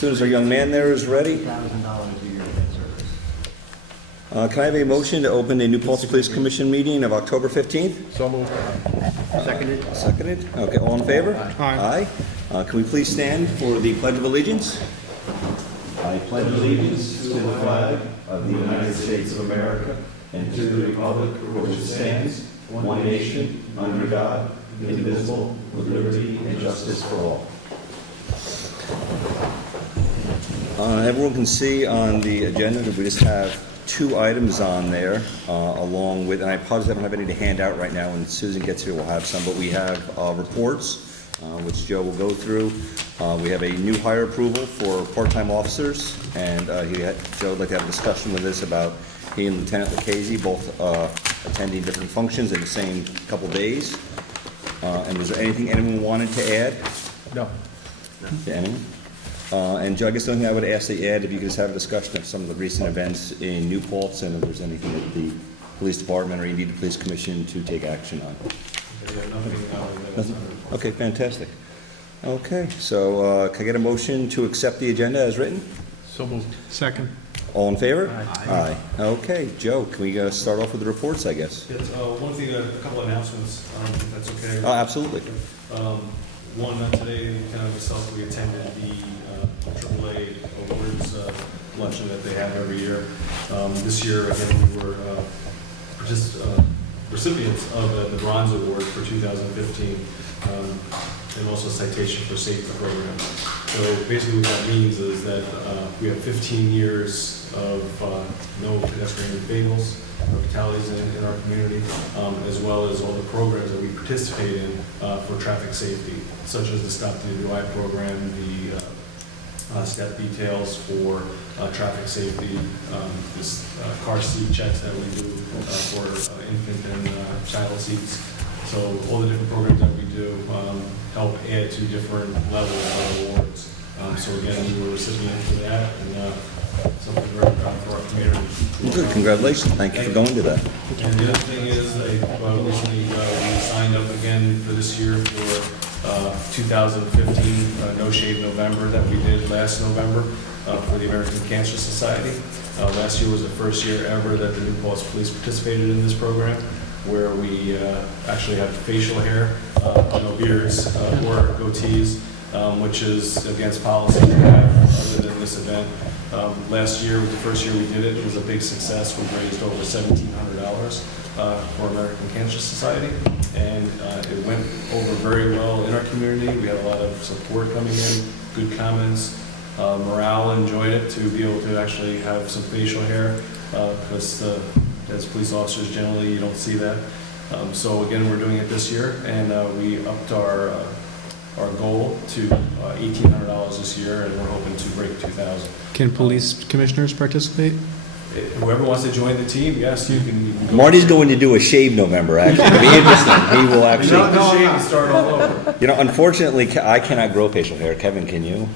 soon as our young man there is ready. $1,000 a year debt service. Can I have a motion to open the New Paltz Police Commission meeting of October 15th? So moved. Seconded. Seconded. Okay, all in favor? Aye. Aye. Can we please stand for the Pledge of Allegiance? I pledge allegiance to the flag of the United States of America and to the republic for which it stands, one nation, under God, indivisible, with liberty and justice for all. Everyone can see on the agenda that we just have 2 items on there, along with, and I apologize I don't have any to hand out right now. When Susan gets here, we'll have some, but we have reports, which Joe will go through. We have a new hire approval for part-time officers, and Joe would like to have a discussion with us about he and Lieutenant Lucchese both attending different functions in the same couple days. And was there anything anyone wanted to add? No. To anyone? And Joe, I guess the only thing I would ask that you add, if you could just have a discussion of some of the recent events in New Paltz, and if there's anything that the police department or indeed the police commission to take action on. Nothing? Okay, fantastic. Okay, so can I get a motion to accept the agenda as written? So moved. Second. All in favor? Aye. Okay, Joe, can we start off with the reports, I guess? Yes, one thing, a couple of announcements, if that's okay. Oh, absolutely. One, today, kind of myself, we attended the AAA awards luncheon that they have every year. This year, again, we were recipients of the Bronze Award for 2015, and also Citation for Safety program. So basically what that means is that we have 15 years of no pedestrian fatals or fatalities in our community, as well as all the programs that we participate in for traffic safety, such as the Stop DWI program, the step details for traffic safety, this car seat checks that we do for infant and child seats. So all the different programs that we do help add to different levels of awards. So again, we were recipients for that, and something very proud for our community. Good, congratulations. Thank you for going to that. And the other thing is, recently we signed up again for this year for 2015 No Shave November that we did last November for the American Cancer Society. Last year was the first year ever that the New Paltz Police participated in this program, where we actually have facial hair, no beards or goatees, which is against policy to have other than this event. Last year was the first year we did it. It was a big success. We raised over $1,700 for American Cancer Society, and it went over very well in our community. We had a lot of support coming in, good comments. Morale enjoyed it to be able to actually have some facial hair, because as police officers generally you don't see that. So again, we're doing it this year, and we upped our goal to $1,800 this year, and we're hoping to break 2,000. Can police commissioners participate? Whoever wants to join the team, yes, you can go. Marty's going to do a shave November, actually. It'll be interesting. He will Not actually, the shave and start all over. unfortunately, I cannot grow facial hair. Kevin, can you?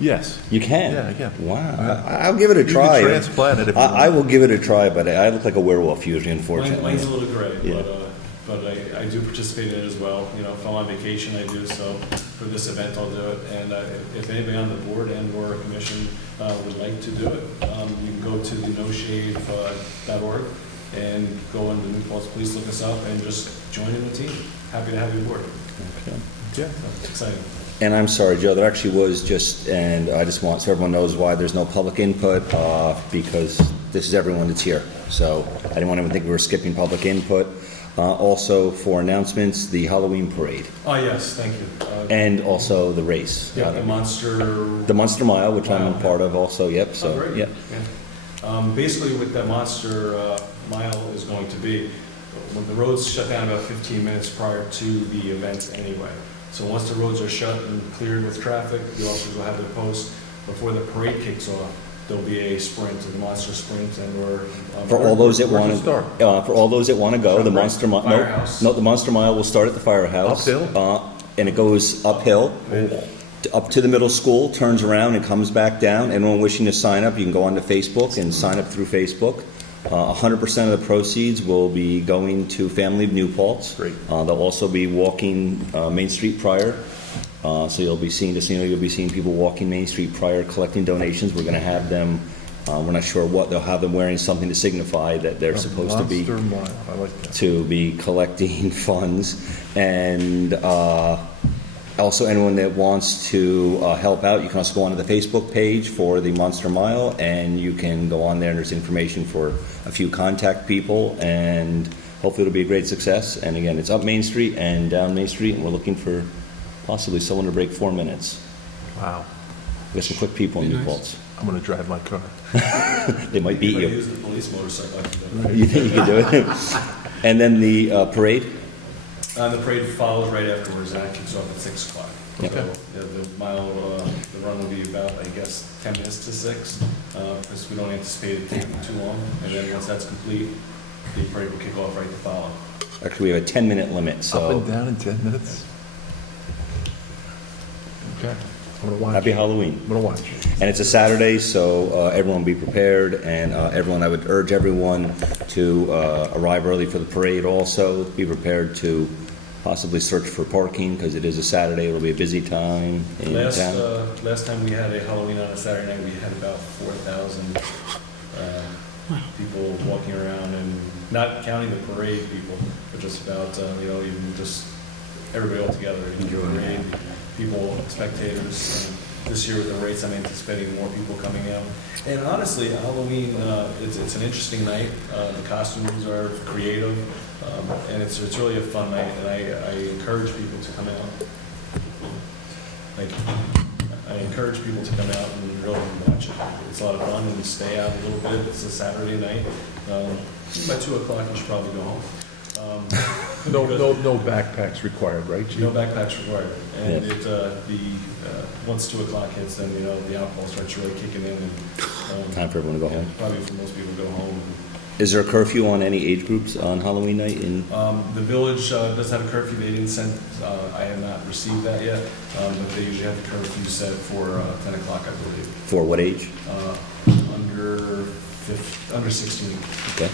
Yes. You can? Yeah, I can. Wow. I'll give it a You try. can transplant it if you want. I will give it a try, but I look like a werewolf usually, Mine's unfortunately. a little gray, Yeah. but I do participate in it as well. You know, if I'm on vacation, I do, so for this event, I'll do it. And if anybody on the board and or a commission would like to do it, you can go to the noshave.org and go into New Paltz Police, look us up, and just join in the team. Happy to have you aboard. Okay. Yeah. It's exciting. And I'm sorry, Joe, there actually was just, and I just want, so everyone knows why there's no public input, because this is everyone that's here. So I didn't want anyone to think we were skipping public input. Also, for announcements, the Halloween parade, Oh, yes, thank you. and also the race. Yeah, the The Monster Mile, which I'm a Mile. part of also, yep, Oh, so, great. yep. Yeah. Basically, what that Monster Mile is going to be, when the roads shut down about 15 minutes prior to the event anyway. So once the roads are shut and cleared with traffic, the officers will have their post. Before the parade kicks off, there'll be a sprint, the Monster Sprint, and we're... For all those that want Where's it start? to, for all those that want to go, the Right. Monster Mile, Firehouse. no, the Monster Mile will start at the firehouse. Uphill? And it goes uphill, up to the middle school, turns around and comes back down. Anyone wishing to sign up, you can go onto Facebook and sign up through Facebook. 100% of the proceeds will be going to Family of New Paltz. Great. They'll also be walking Main Street prior. So you'll be seeing you'll be seeing people walking Main Street prior, collecting donations. We're going to have them, we're not sure what, they'll have them wearing something to signify that they're supposed to be, Monster Mile, I like that. to be collecting funds. And also anyone that wants to help out, you can also go onto the Facebook page for the Monster Mile, and you can go on there and there's information for a few contact people, and hopefully it'll be a great success. And again, it's up Main Street and down Main Street, and we're looking for possibly someone to break 4 minutes. Wow. We got some quick people in Be New nice. Paltz. I'm going to drive my car. They might beat If I you. use the police motorcycle, I can do it. You think you can do it? And then the parade? The parade follows right afterwards, and that kicks off at 6 o'clock. Okay. So the mile, the run will be about, I guess, 10 minutes to 6, because we don't anticipate it taking too long. And then once that's complete, the parade will kick off right to follow. Actually, we have a 10-minute limit, Up so and down in 10 minutes? Okay. I'm going to watch. happy Halloween. I'm going to watch. And it's a Saturday, so everyone be prepared, and I would urge everyone to arrive early for the parade also. Be prepared to possibly search for parking, because it is a Saturday, it'll be a busy time in town. Last time we had a Halloween on a Saturday night, we had about 4,000 people walking around, and not counting the parade people, but just about, even just everybody all together. The parade, people, spectators. This year with the rates, I'm anticipating more people coming out. And honestly, Halloween, it's an interesting night. The costumes are creative, and it's really a fun night, and I encourage people to come out. I encourage people to come out and really watch it. It's a lot of fun, and stay out a little bit. It's a Saturday night. By 2 o'clock, you should probably go home. No backpacks required, right, Chief? No backpacks required. And Yeah. once 2 o'clock hits, then, the alcohol starts really kicking in, and Time for everyone to go home. probably for most people to go home. Is there a curfew on any age groups on Halloween night? The village does have a curfew. They didn't send, I have not received that yet, but they usually have the curfew set for 10 o'clock, I believe. For what age? Under 16. Okay.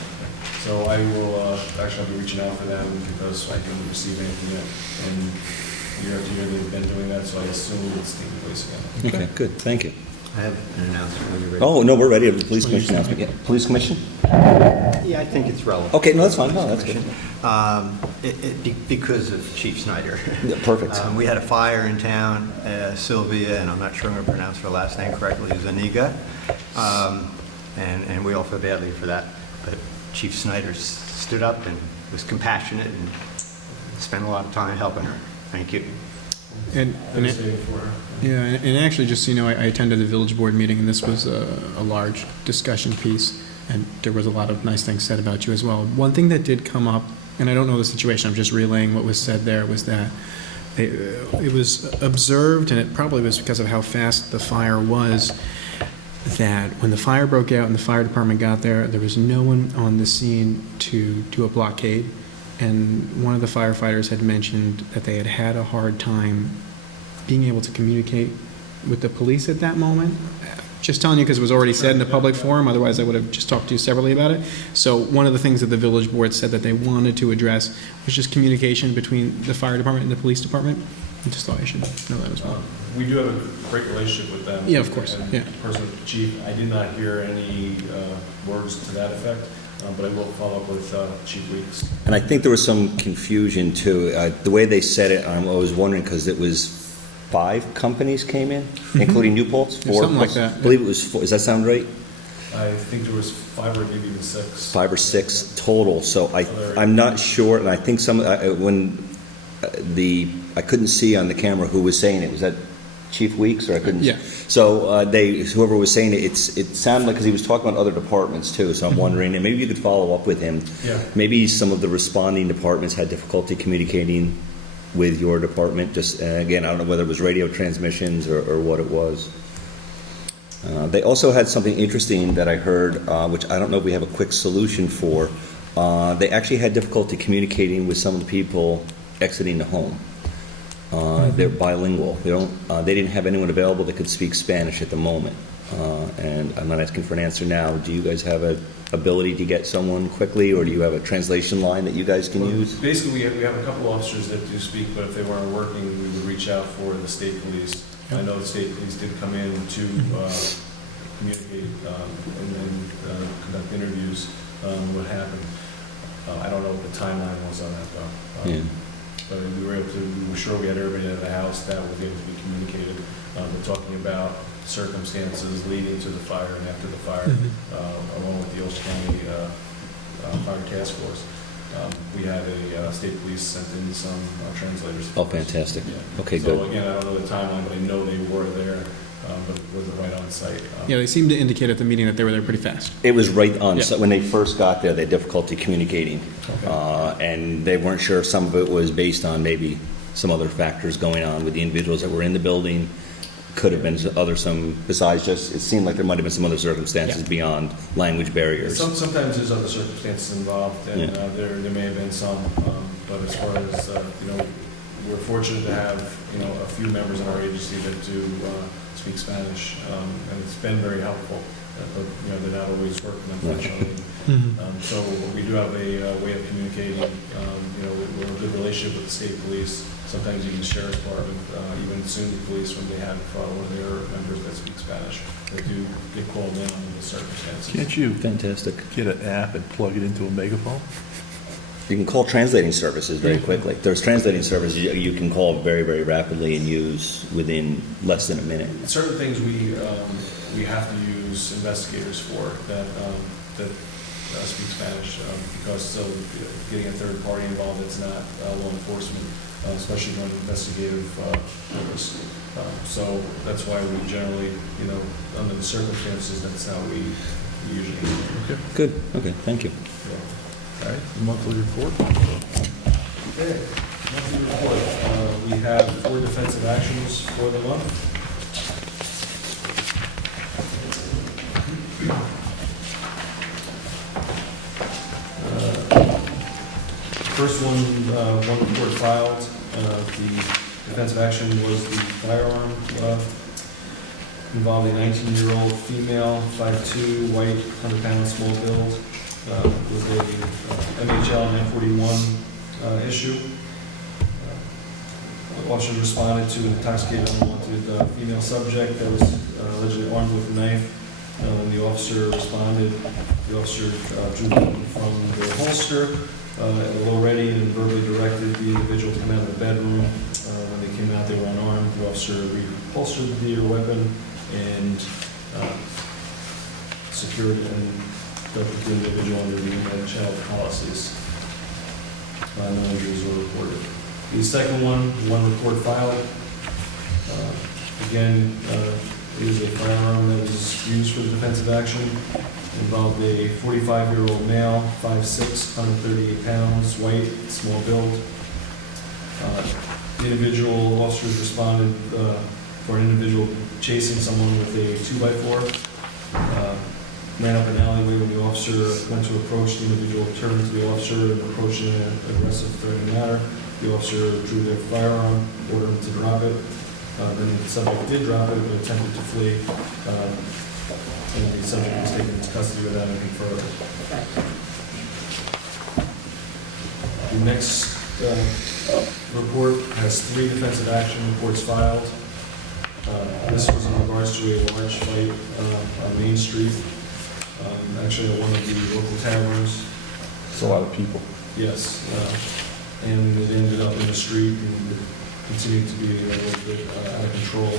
So I will, actually, I'll be reaching out for them because I didn't receive anything yet. And year after year, they've been doing that, so I assume it's taking place again. Okay, good, thank you. I have an announcement when you're ready. Oh, no, we're ready. The police commission announcement. Yeah, police commission? Yeah, I think it's relevant. Okay, no, that's fine. No, that's good. Because of Chief Snyder. Yeah, perfect. We had a fire in town, Sylvia, and I'm not sure I'm going to pronounce her last name correctly, Zuniga. And we all feel badly for that. But Chief Snyder stood up and was compassionate and spent a lot of time helping her. Thank you. And Devastating for her. yeah, and actually, just so you know, I attended the village board meeting, and this was a large discussion piece, and there was a lot of nice things said about you as well. One thing that did come up, and I don't know the situation, I'm just relaying what was said there, was that it was observed, and it probably was because of how fast the fire was, that when the fire broke out and the fire department got there, there was no one on the scene to do a blockade. And one of the firefighters had mentioned that they had had a hard time being able to communicate with the police at that moment. Just telling you because it was already said in a public forum, otherwise I would have just talked to you separately about it. So one of the things that the village board said that they wanted to address was just communication between the fire department and the police department. I just thought I should know that as well. We do have a great relationship with them. Yeah, of course, And yeah. personally, with the chief, I did not hear any words to that effect, but I will follow up with Chief Weeks. And I think there was some confusion too. The way they said it, I was wondering because it was 5 companies came in, including New Paltz. Yeah, something like that, I believe it was 4. Does that sound right? I think there was 5 or maybe even 6. 5 or 6 total. So I'm not sure, and I think I couldn't see on the camera who was saying it. Was that Chief Weeks, or I couldn't? Yeah. So whoever was saying it, it sounded like, because he was talking about other departments too. So I'm wondering, and maybe you could follow up with him. Yeah. Maybe some of the responding departments had difficulty communicating with your department. Just again, I don't know whether it was radio transmissions or what it was. They also had something interesting that I heard, which I don't know if we have a quick solution for. They actually had difficulty communicating with some of the people exiting the home. They're bilingual. They didn't have anyone available that could speak Spanish at the moment. And I'm not asking for an answer now. Do you guys have an ability to get someone quickly, or do you have a translation line that you guys can use? Basically, we have a couple officers that do speak, but if they weren't working, we would reach reach out for the state police. I know the state police did come in to communicate and conduct interviews on what happened. I don't know what the timeline was on that though. Yeah. But we were sure we had everybody out of the house that was able to be communicated. We're talking about circumstances leading to the fire and after the fire, along with the Ulster County Fire Task Force. We had a state police sent in some translators. Oh, fantastic. Yeah. Okay, So good. again, I don't know the timeline, but I know they were there, but it wasn't right on site. Yeah, they seemed to indicate at the meeting that they were there pretty fast. It was right on, Yeah. so when they first got there, they had difficulty communicating. Okay. And they weren't sure if some of it was based on maybe some other factors going on with the individuals that were in the building. Could have been some, besides just, it seemed like there might have been some other circumstances Yeah. beyond language barriers. Sometimes there's other circumstances involved, and Yeah. there may have been some, but as far as, we're fortunate to have, a few members in our agency that do speak Spanish, and it's been very helpful, but, they're not always working, unfortunately. So we do have a way of communicating, we're in a good relationship with the state police, sometimes even the sheriff's department, even soon the police, when they have one of their members that speaks Spanish, they do get called in under the circumstances. Can't you Fantastic. get an app and plug it into a megaphone? You can call translating services very quickly. There's translating services you can call very, very rapidly and use within less than a minute. Certain things we have to use investigators for that speak Spanish, because getting a third party involved, it's not law enforcement, especially on investigative purpose. So that's why we generally, under the circumstances, that's how we usually do it. Good, okay, thank you. All right, monthly report? Okay, monthly report. We have 4 defensive actions for the month. First one report filed. The defensive action was the firearm involving a 19-year-old female, 5'2", white, 100-pound, small build. Was a MHL 941 issue. Officers responded to an intoxicated, unwanted female subject that was allegedly armed with a knife. When the officer responded, the officer drew the weapon from the holster, already and verbally directed the individual to come out of the bedroom. When they came out, they were unarmed. The officer reholstered the weapon and secured and dealt with the individual under the child policies. No injuries were reported. The second one report filed. Again, it is a firearm that was used for the defensive action. Involved a 45-year-old male, 5'6", 138 pounds, white, small build. The individual officers responded for an individual chasing someone with a 2x4. Ran up an alleyway. When the officer went to approach, the individual turned to the officer and approached in an aggressive, threatening manner. The officer drew their firearm, ordered him to drop it. Then the subject did drop it, but attempted to flee. And the subject was taken into custody without anything further. The next report has 3 defensive action reports filed. This was in regards to a large fight on Main Street, actually at one of the local taverns. It's a lot of people. Yes, and it ended up in the street and continued to be a little bit out of control.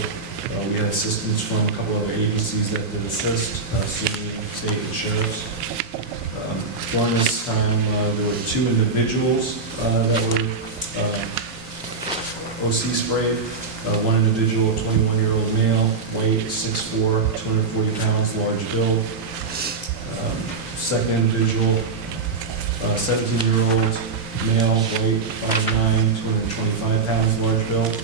We had assistance from a couple other agencies that did assist, city, state, and sheriffs. During this time, there were 2 individuals that were OC sprayed. One individual, 21-year-old male, weight 6'4", 240 pounds, large build. Second individual, 17-year-old male, weight 5'9", 225 pounds, large build.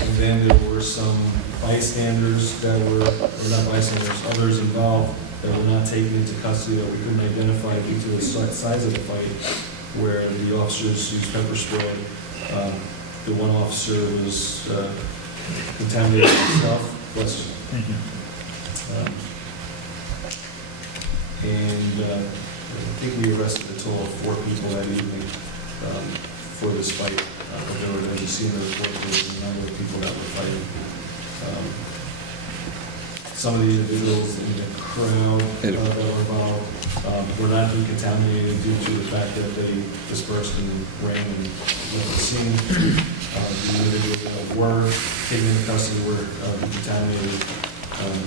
And then there were some bystanders that were, or not bystanders, others involved that were not taken into custody that we couldn't identify due to the size of the fight, where the officers used pepper spray. The one officer was contaminated himself. Bless you. And I think we arrested a total of 4 people that evening. for this fight. But there were, as you see in the report, there was a number of people that were fighting. Some of the individuals in the crowd that were involved were not decontaminated due to the fact that they dispersed and ran and left the scene. The individuals that were taken into custody were decontaminated,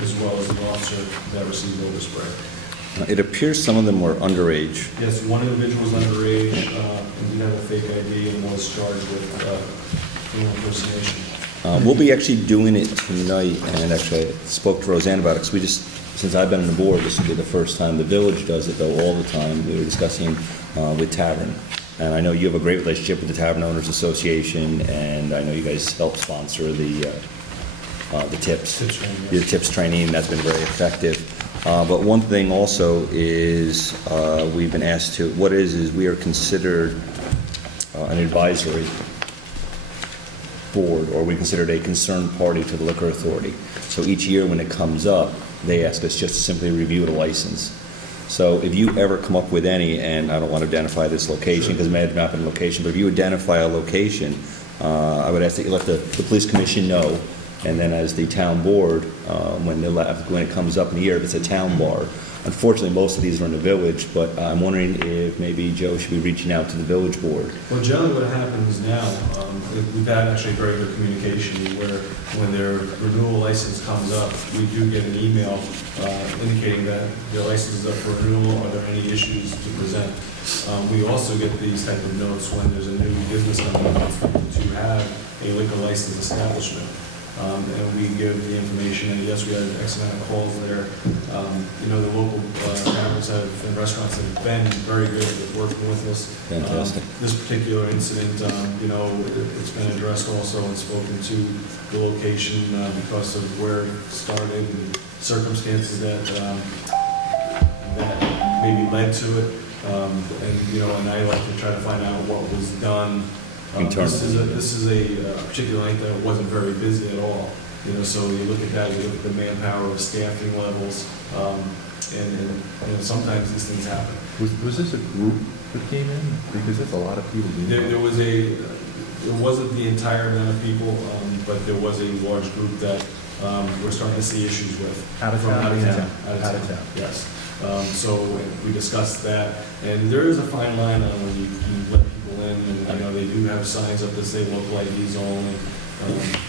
as well as the officer that received odor spray. It appears some of them were underage. Yes, one individual was underage and did have a fake ID and was charged with criminal impersonation. We'll be actually doing it tonight, and actually I spoke to Roseanne about it, because we just, since I've been on the board, this will be the first time. The village does it, though, all the time. We were discussing with Tavern. And I know you have a great relationship with the Tavern Owners Association, and I know you guys help sponsor the tips. Tips training, yes. Your tips training, that's been very effective. But one thing also is, we've been asked to, is we are considered an advisory board, or we considered a concerned party to the liquor authority. So each year when it comes up, they ask us just to simply review the license. So if you ever come up with any, and I don't want to identify this location because it may have not been a location, but if you identify a location, I would ask that you let the police commission know, and then as the town board, when it comes up in the year, if it's a town bar. Unfortunately, most of these are in the village, but I'm wondering if maybe Joe should be reaching out to the village board. Well, generally what happens now, we've had actually very good communication where when their renewal license comes up, we do get an email indicating that their license is up for renewal, are there any issues to present. We also get these type of notes when there's a new business coming up to have a liquor license establishment. And we give the information, and yes, we had X amount of calls there. The local taverns and restaurants have been very good at working with us. Fantastic. This particular incident, it's been addressed also and spoken to the location because of where it started and circumstances that maybe led to it. And I like to try to find out what was done. This is a particular night that wasn't very busy at all. So you look at that, you look at the manpower, the staffing levels, and sometimes these things happen. Was this a group that came in? Because that's a lot of people. There wasn't the entire amount of people, but there was a large group that we're starting to see issues with. Out of From town? Out of town, yes. So we discussed that, and there is a fine line on when you let people in, and they do have signs up that say local IDs only.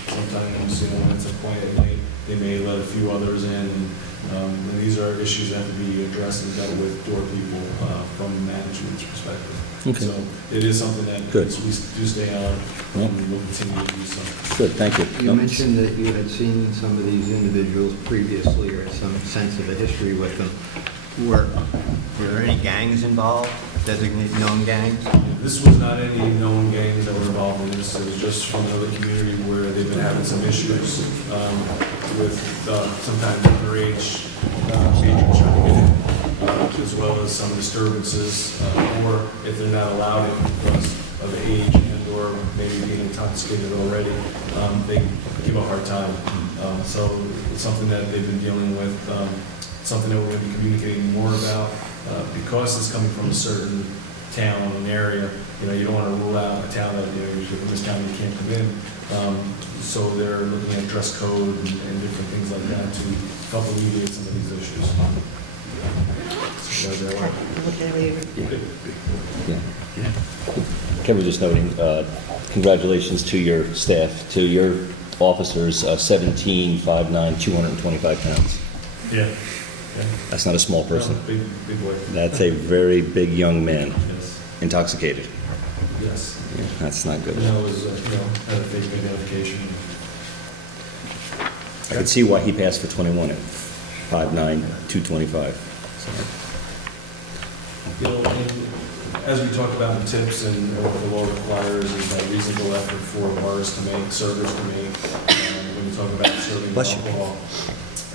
Sometimes, when it's a quiet night, they may let a few others in, and these are issues that have to be addressed and dealt with door people from management's perspective. Okay. So it is something that Good. we do stay on, and we'll continue to do so. Good, thank you. You mentioned that you had seen some of these individuals previously, or some sense of a history with them. Were there any gangs involved, designated known gangs? This was not any known gangs that were involved in this. It was just from another community where they've been having some issues with sometimes underage patrons trying to get in, as well as some disturbances, or if they're not allowed in because of age and or maybe being intoxicated already, they give a hard time. So it's something that they've been dealing with. Something that we're going to be communicating more about because it's coming from a certain town and area. You don't want to rule out a town that you're from this town you can't come in. So they're looking at dress code and different things like that to help alleviate some of these issues. So that's Yeah. Kevin was just noting, congratulations to your staff, to your officers, 17, 5'9", 225 pounds. Yeah. That's not a small person. No, big boy. That's a very big young man, Yes. intoxicated. Yes. Yeah, that's not good. And that was, had a fake identification. I could see why he passed for 21 at 5'9", 225. And as we talk about the tips and what the law requires is a reasonable effort for bars to make, servers to make, when you talk about serving Bless you. alcohol.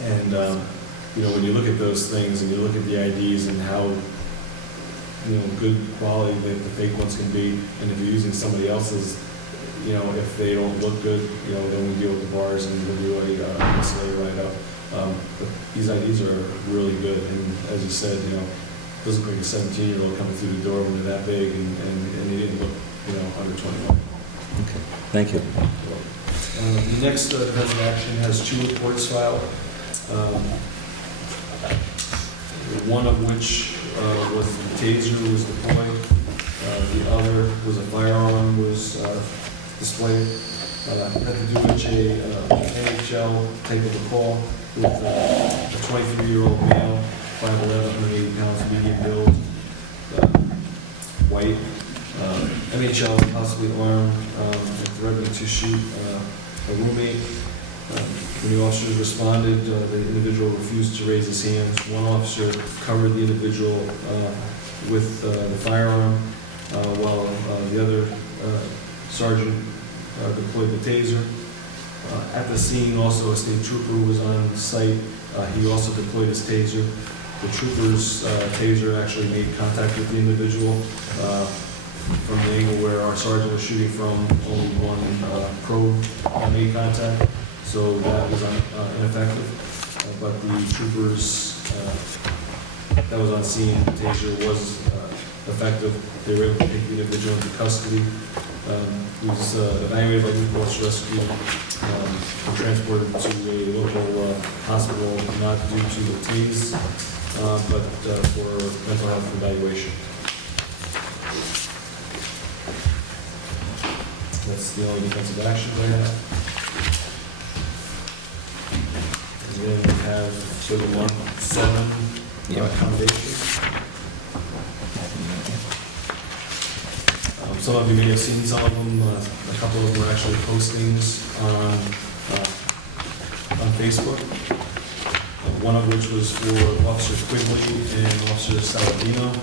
And, when you look at those things and you look at the IDs and how, good quality the fake ones can be, and if you're using somebody else's, if they don't look good, then we deal with the bars and we'll do a slave write-up. But these IDs are really good, and as you said, it doesn't look like a 17-year-old coming through the door when they're that big, and they didn't look under 21. Okay, thank you. The next defensive action has 2 reports filed, one of which was the taser was deployed, the other was a firearm was displayed. Had to do with a NHL type of a call with a 23-year-old male, 5'11", 180 pounds, medium build, white, NHL, possibly armed, and threatening to shoot a roommate. When the officers responded, the individual refused to raise his hands. One officer covered the individual with the firearm, while the other sergeant deployed the taser. At the scene, also, a state trooper was on site. He also deployed his taser. The trooper's taser actually made contact with the individual from the angle where our sergeant was shooting from. Only one probe made contact, so that was ineffective. But the troopers that was on scene, the taser was effective. They were able to take the individual into custody. He was evaluated by New Paltz Rescue and transported to a local hospital, not due to the tase, but for mental health evaluation. That's the only defensive action I have. And then we have sort of 1-7 Commendations. Some of you may have seen some of them. A couple of them were actually postings on Facebook. One of which was for Officer Quigley and Officer Saladino.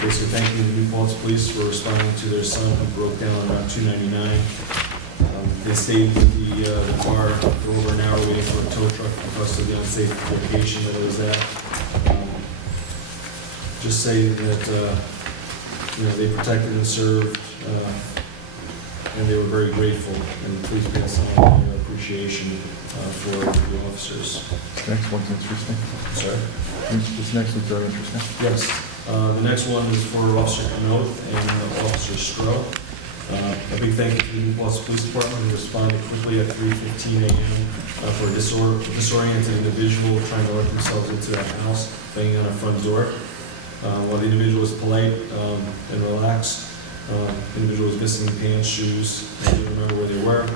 Basically thanking the New Paltz Police for responding to their son who broke down on Route 299. They stayed with the car for over an hour waiting for a tow truck because of the unsafe location that it was at. Just say that they protected and served, and they were very grateful. And please pass on their appreciation for the officers. This next one's interesting. Sorry? This next one's very interesting. Yes. The next one is for Officer Knoth and Officer Stroh. A big thank you to the New Paltz Police Department who responded quickly at 3:15 a.m. For a disoriented individual trying to let themselves into that house, banging on a front door. While the individual was polite and relaxed, the individual was missing pants, shoes, they didn't remember where they were,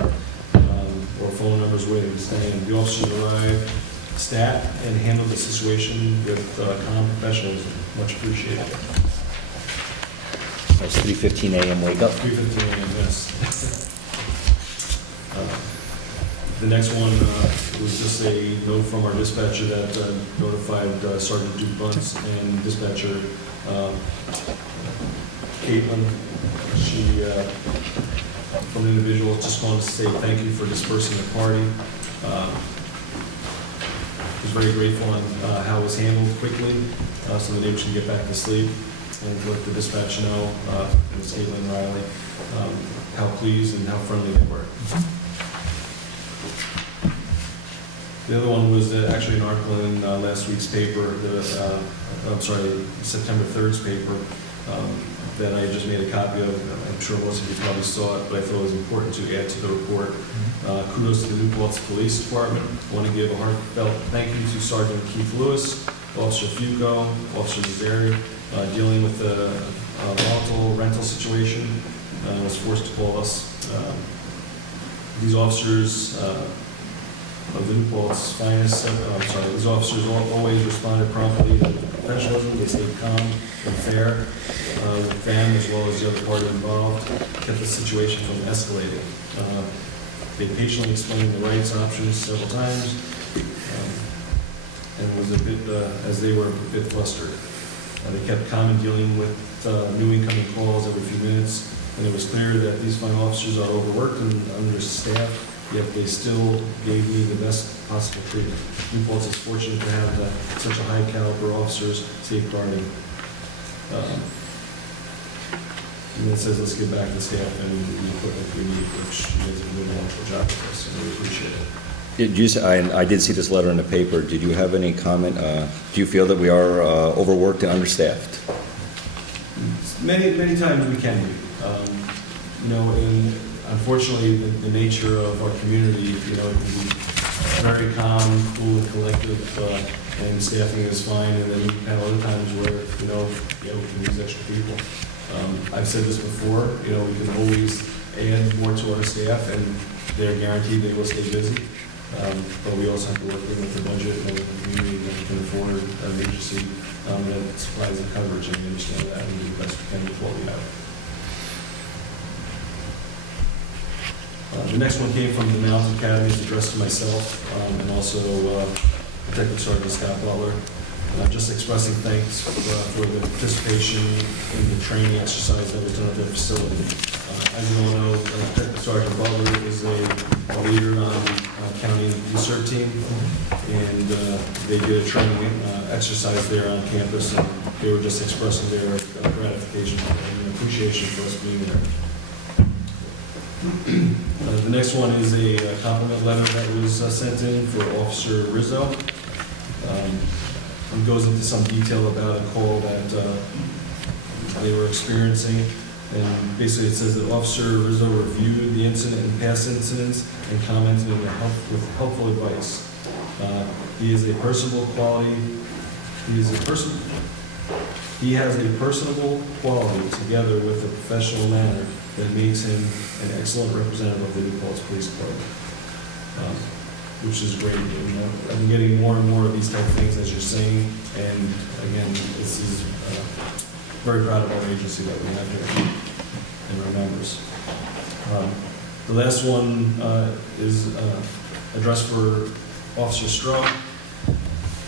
or phone numbers where they were staying. The officers arrived, sat, and handled the situation with calm professionalism. Much appreciated. That's 3:15 a.m. wake up. 3:15 a.m., yes. The next one was just a note from our dispatcher that notified Sergeant Duke Bunce and dispatcher Caitlin. She, from the individual, just wanted to say thank you for dispersing the party. Was very grateful on how it was handled quickly, so the neighbors can get back to sleep, and to let the dispatch know, Ms. Caitlin Riley, how pleased and how friendly they were. The other one was actually an article in last week's paper, September 3rd's paper, that I just made a copy of. I'm sure most of you probably saw it, but I thought it was important to add to the report. Kudos to the New Paltz Police Department. I want to give a heartfelt thank you to Sergeant Keith Lewis, Officer Fuco, Officer Zeri, dealing with the volatile rental situation. Was forced to call us. These officers of the New Paltz finest, these officers always responded promptly with professionalism. They stayed calm and fair with them as well as the other party involved, kept the situation from escalating. They patiently explained the rights options several times, and was a bit, as they were a bit flustered. They kept calm in dealing with new incoming calls every few minutes, and it was clear that these fine officers are overworked and understaffed, yet they still gave me the best possible treatment. New Paltz is fortunate to have such a high caliber officers safeguarding. And it says, let's get back to staff and the equipment we need, which you guys have been doing a wonderful job with us, and we appreciate it. I did see this letter in the paper. Did you have any comment? Do you feel that we are overworked and understaffed? Many times we can be. You know, and unfortunately, the nature of our community, you know, it can be very calm, cool, and collective, and staffing is fine, and then you have other times where, you know, we can use extra people. I've said this before, you know, we can always add more to our staff, and they're guaranteed they will stay busy. But we also have to work with the budget and with the community that we can afford an agency that supplies the coverage, and we understand that, and we do the best we can with what we have. The next one came from the Mountain Academy, it's addressed to myself, and also Detective Sergeant Scott Butler. Just expressing thanks for the participation in the training exercise that was done at their facility. As you all know, Detective Sergeant Butler is a leader on the county USERT team, and they did a training exercise there on campus, and they were just expressing their gratification and appreciation for us being there. The next one is a compliment letter that was sent in for Officer Rizzo. It goes into some detail about a call that they were experiencing, and basically it says that Officer Rizzo reviewed the incident and past incidents and commented with helpful advice. He is a personable quality. He has a personable quality together with a professional manner that makes him an excellent representative of the New Paltz Police Department, which is great. You know, I've been getting more and more of these type of things as you're saying, and again, this is very proud of our agency that we have here and our members. The last one is addressed for Officer Stroh.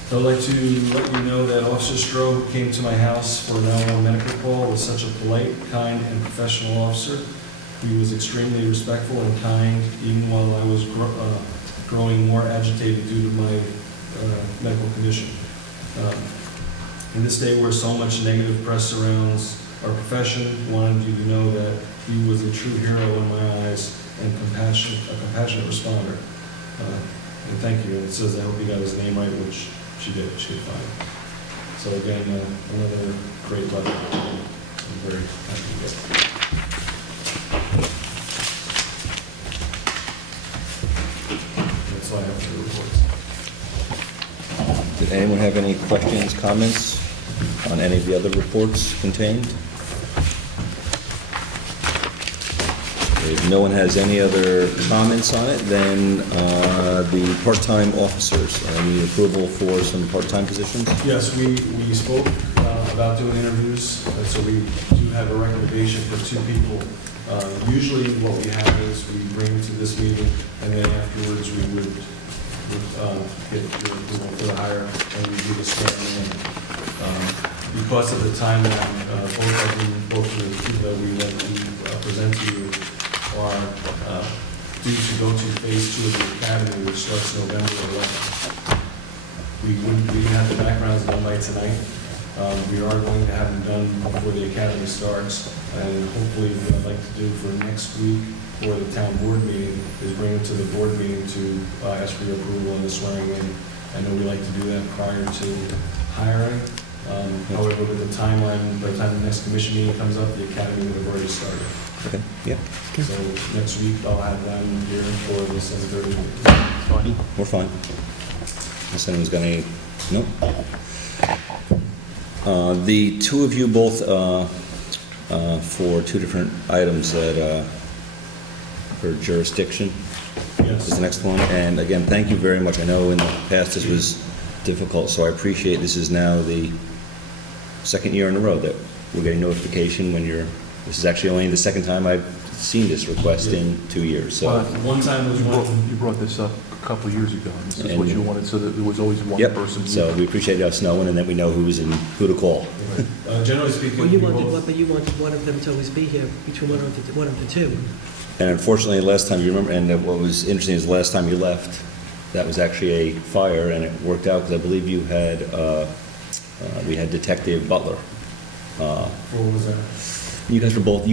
So I'd like to let you know that Officer Stroh came to my house for an 911 medical call, was such a polite, kind, and professional officer. He was extremely respectful and kind, even while I was growing more agitated due to my medical condition. In this day where so much negative press surrounds our profession, I wanted you to know that he was a true hero in my eyes and a compassionate responder. And thank you. It says I hope you got his name right, which she did. She did fine. So again, another great letter. I'm very happy with it. That's all I have for the reports. Did anyone have any questions, comments on any of the other reports contained? If no one has any other comments on it, then the part-time officers, any approval for some part-time positions? Yes, we spoke about doing interviews, so we do have a recommendation for 2 people. Usually what we have is we bring to this meeting, and then afterwards we would get the approval for the hire, and we do the swearing in. Because of the timeline, both of the people that we want to present to you are due to go to phase 2 of the academy, which starts November 11th. We didn't have the backgrounds done by tonight. We are going to have them done before the academy starts, and hopefully what I'd like to do for next week for the town board meeting is bring them to the board meeting to ask for your approval and the swearing in. I know we like to do that prior to hiring. However, with the timeline, by the time the next commission meeting comes up, the academy would have already started. Okay, yeah. So next week, I'll have them here for the 7:30 meeting. We're fine. Unless anyone's got any, no? The 2 of you both, for 2 different items that, for jurisdiction, Yes. is the next one. And again, thank you very much. I know in the past this was difficult, so I appreciate this is now the 2nd year in a row that we're getting notification when this is actually only the 2nd time I've seen this request in 2 years, so. One time was You brought this up a couple of years ago, and this is what And- you wanted, so that there was always one Yep, person. so we appreciate us knowing, and then we know who to call. Generally speaking, Well, you we wanted, both- but you wanted one of them to always be here, between one of the 2. And unfortunately, last time, you remember, and what was interesting is the last time you left, that was actually a fire, and it worked out, because I believe you had, we had Detective Butler. What was that? You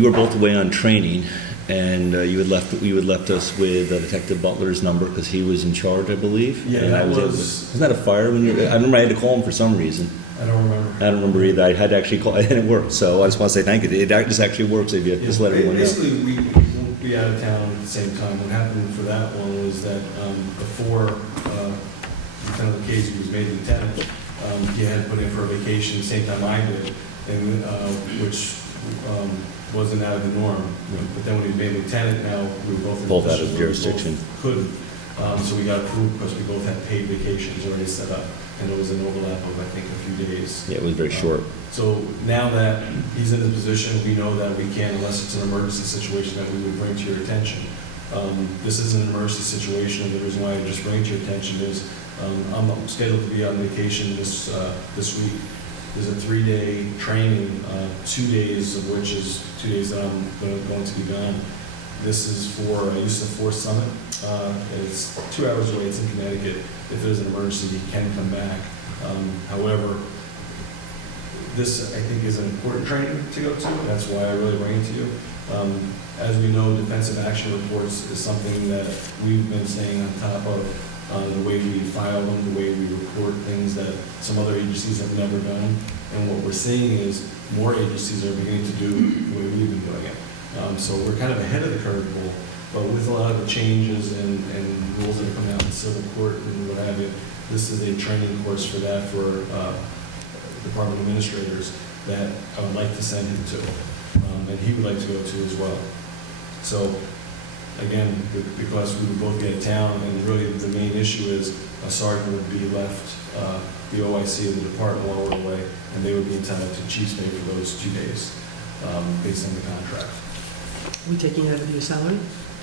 were both away on training, and you had left us with Detective Butler's number, because he was in charge, I believe. Yeah, And that I was- wasn't that a fire when I remember I had to call him for some reason. I don't remember. I don't remember either. I had to actually call, and it worked, so I just want to say thank you. This actually works if you just let everyone know. Basically, we won't be out of town at the same time. What happened for that one was that before Lieutenant Lucchese was made lieutenant, he had put in for a vacation the same time I did, and which wasn't out of the norm. But then when he was made lieutenant, now we were both in Both out of position where we jurisdiction. both couldn't. So we got approved because we both had paid vacations already set up, and there was an overlap of, I think, a few days. Yeah, it was very short. So now that he's in the position, we know that we can, unless it's an emergency situation that we would bring to your attention. This isn't an emergency situation, and the reason why I just bring it to your attention is I'm scheduled to be on vacation this week. There's a 3-day training, 2 days of which is 2 days that I'm going to be gone. This is for Use of Force Summit. It's 2 hours away. It's in Connecticut. If there's an emergency, you can come back. However, this, I think, is an important training to go to. That's why I really bring it to you. As we know, defensive action reports is something that we've been staying on top of, the way we file them, the way we report things that some other agencies have never done. And what we're seeing is more agencies are beginning to do the way we've been doing it. So we're kind of ahead of the curve, but with a lot of the changes and rules that are coming out in civil court and what have you, this is a training course for that for department administrators that I would like to send him to, and he would like to go to as well. So again, because we would both be out of town, and really the main issue is a sergeant would be left the OIC of the department while we're away, and they would be entitled to chief's pay for those 2 days based on the contract. Are we taking it out of your salary?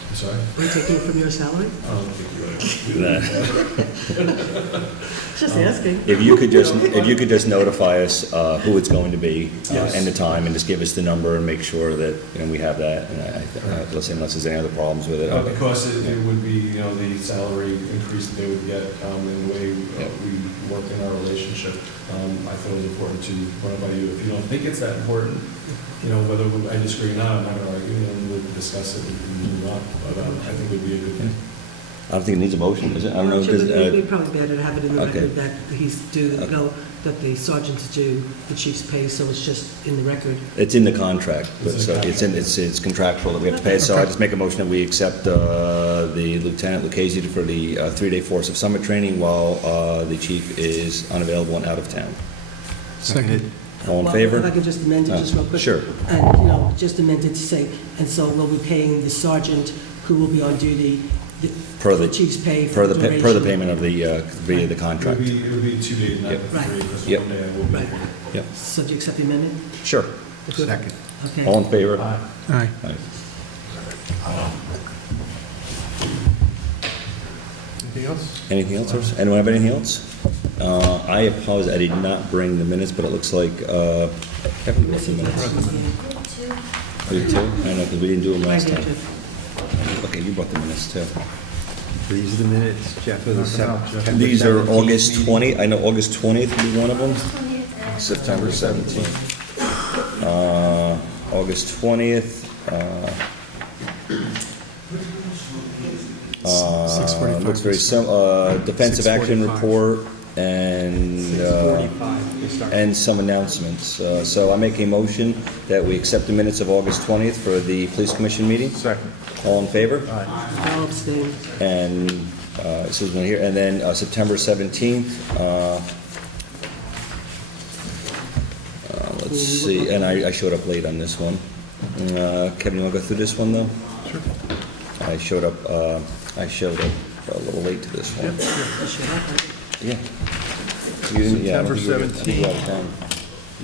I'm sorry? Are we taking it from your salary? I don't think you would. Just asking. If you could just notify us who it's going to be Yes. and the time, and just give us the number and make sure that, we have that. And let's say unless there's any other problems with it. Because it would be, the salary increase that they would get in the way we work in our relationship. I thought it was important to run it by you. If you don't think it's that important, whether I disagree or not, I'm not going to argue, we'll discuss it and move on. But I think it would be a good thing. I don't think it needs a motion, is it? I don't know. Sure, but Does, We'd probably better to have it in the Okay. record that he's due, Okay. that the sergeant's due the chief's pay, so it's just in the record. It's in the contract, but It's in the so it's contractual that we have to pay. So I just make a motion that we accept the Lieutenant Lucchese for the 3-day Force of Summit training while the chief is unavailable and out of town. Second. All in Well, favor? If I could just amend it just real quick. Sure. And, just amend it to say, and so we'll be paying the sergeant who will be on duty, Per the chief's pay per for the duration. per the payment of the via the It contract. would be 2 days, not Yep. 3, Right. because Yep. one day I will be. Right. Yep. So do you accept the amendment? Sure. Second. Okay. All in favor? Aye. Aye. Anything else? Anything else? Or- Anyone have anything else? I apologize, I did not bring the minutes, but it looks like Kevin brought the minutes. Oh, you too? I know, because we didn't do them last Right, time. Okay, you brought the minutes too. These are the minutes, Jeff, for the Knock 'em out, Jeff. September These are 17th August meeting. 20, I know August 20th will be one of them. September 17th. August 20th. 6:45. Looks very defensive action 6:45. report and some announcements. So I make a motion that we accept the minutes of August 20th for the police commission meeting. Second. All in favor? I'll abstain. And Susan here, and then September 17th. Let's see, and I showed up late on this one. Kevin, you want to go through this one, though? Sure. I showed up a little late to this one. Yeah. You didn't- yeah, I don't September think you were out of town.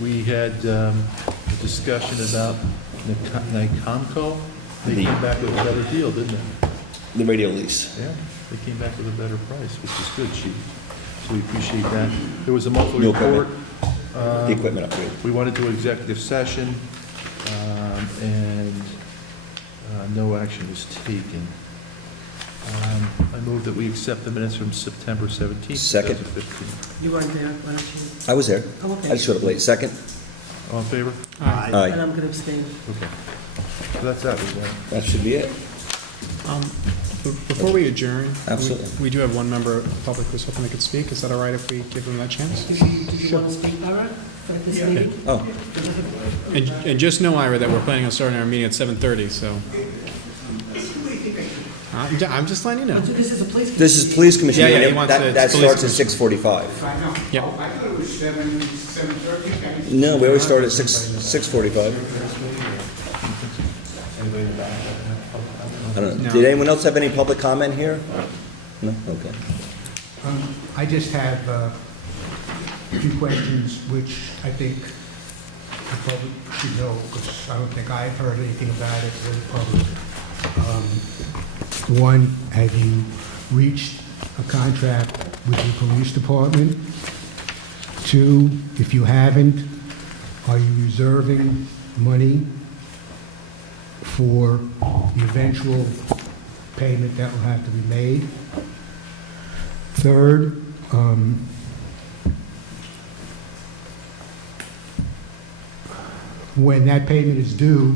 We had a discussion about NICOMCO. They The- came back with a better deal, didn't they? The radio lease. Yeah, they came back with a better price, which is good, chief. So we appreciate that. There was a monthly No report. The equipment upgrade. We went into executive session, and no action was taken. I move that we accept the minutes from September 17th, Second. 2015. You weren't there, why don't you? I was there. Oh, okay. I just showed up late. Second? All in favor? Aye. Aye. And I'm going to abstain. Okay. So that's that, was that. That should be it. Before we adjourn, Absolutely. we do have one member of the public who's hoping they could speak. Is that all right if we give them that chance? Did you want to speak, Ira, at this meeting? Oh, And just know, Ira, that we're planning on starting our meeting at 7:30, so. I'm just letting you know. This is a police. this is police commission. Yeah, yeah, he meeting. wants to- That it's police starts at 6:45. Yep. I thought it was 7:30. No, we always start at 6:45. Anybody in the back? I don't know. No. Did anyone else have any public comment here? No? Okay. I just have a few questions which I think the public should know, because I don't think I've heard anything about it from the public. One, have you reached a contract with the police department? Two, if you haven't, are you reserving money for the eventual payment that will have to be made? Third, when that payment is due,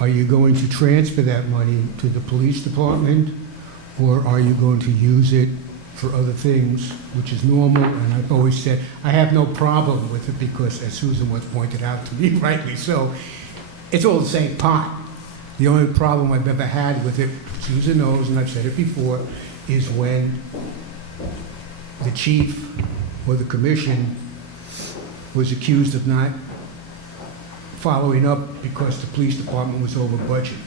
are you going to transfer that money to the police department, or are you going to use it for other things, which is normal? And I've always said, I have no problem with it, because as Susan once pointed out to me, rightly so, it's all the same pot. The only problem I've ever had with it, Susan knows, and I've said it before, is when the chief or the commission was accused of not following up because the police department was over budget.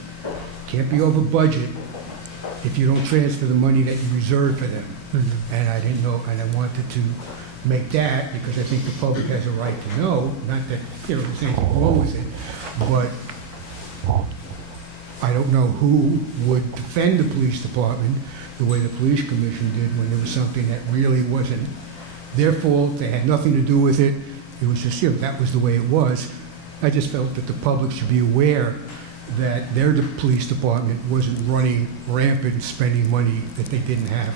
Can't be over budget if you don't transfer the money that you reserved for them. And I didn't know, and I wanted to make that, because I think the public has a right to know, not that, there's anything wrong with it, but I don't know who would defend the police department the way the police commission did when there was something that really wasn't their fault, they had nothing to do with it, it was just, that was the way it was. I just felt that the public should be aware that their police department wasn't running rampant, spending money that they didn't have.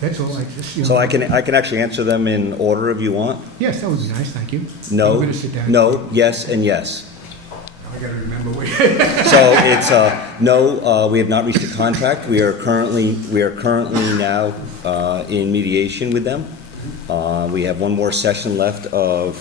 That's all I just, So I can actually answer them in order if you want. Yes, that would be nice, thank you. No, I'm gonna sit down. no, yes, and yes. I gotta remember what. So it's, no, we have not reached a contract. We are currently now in mediation with them. We have one more session left of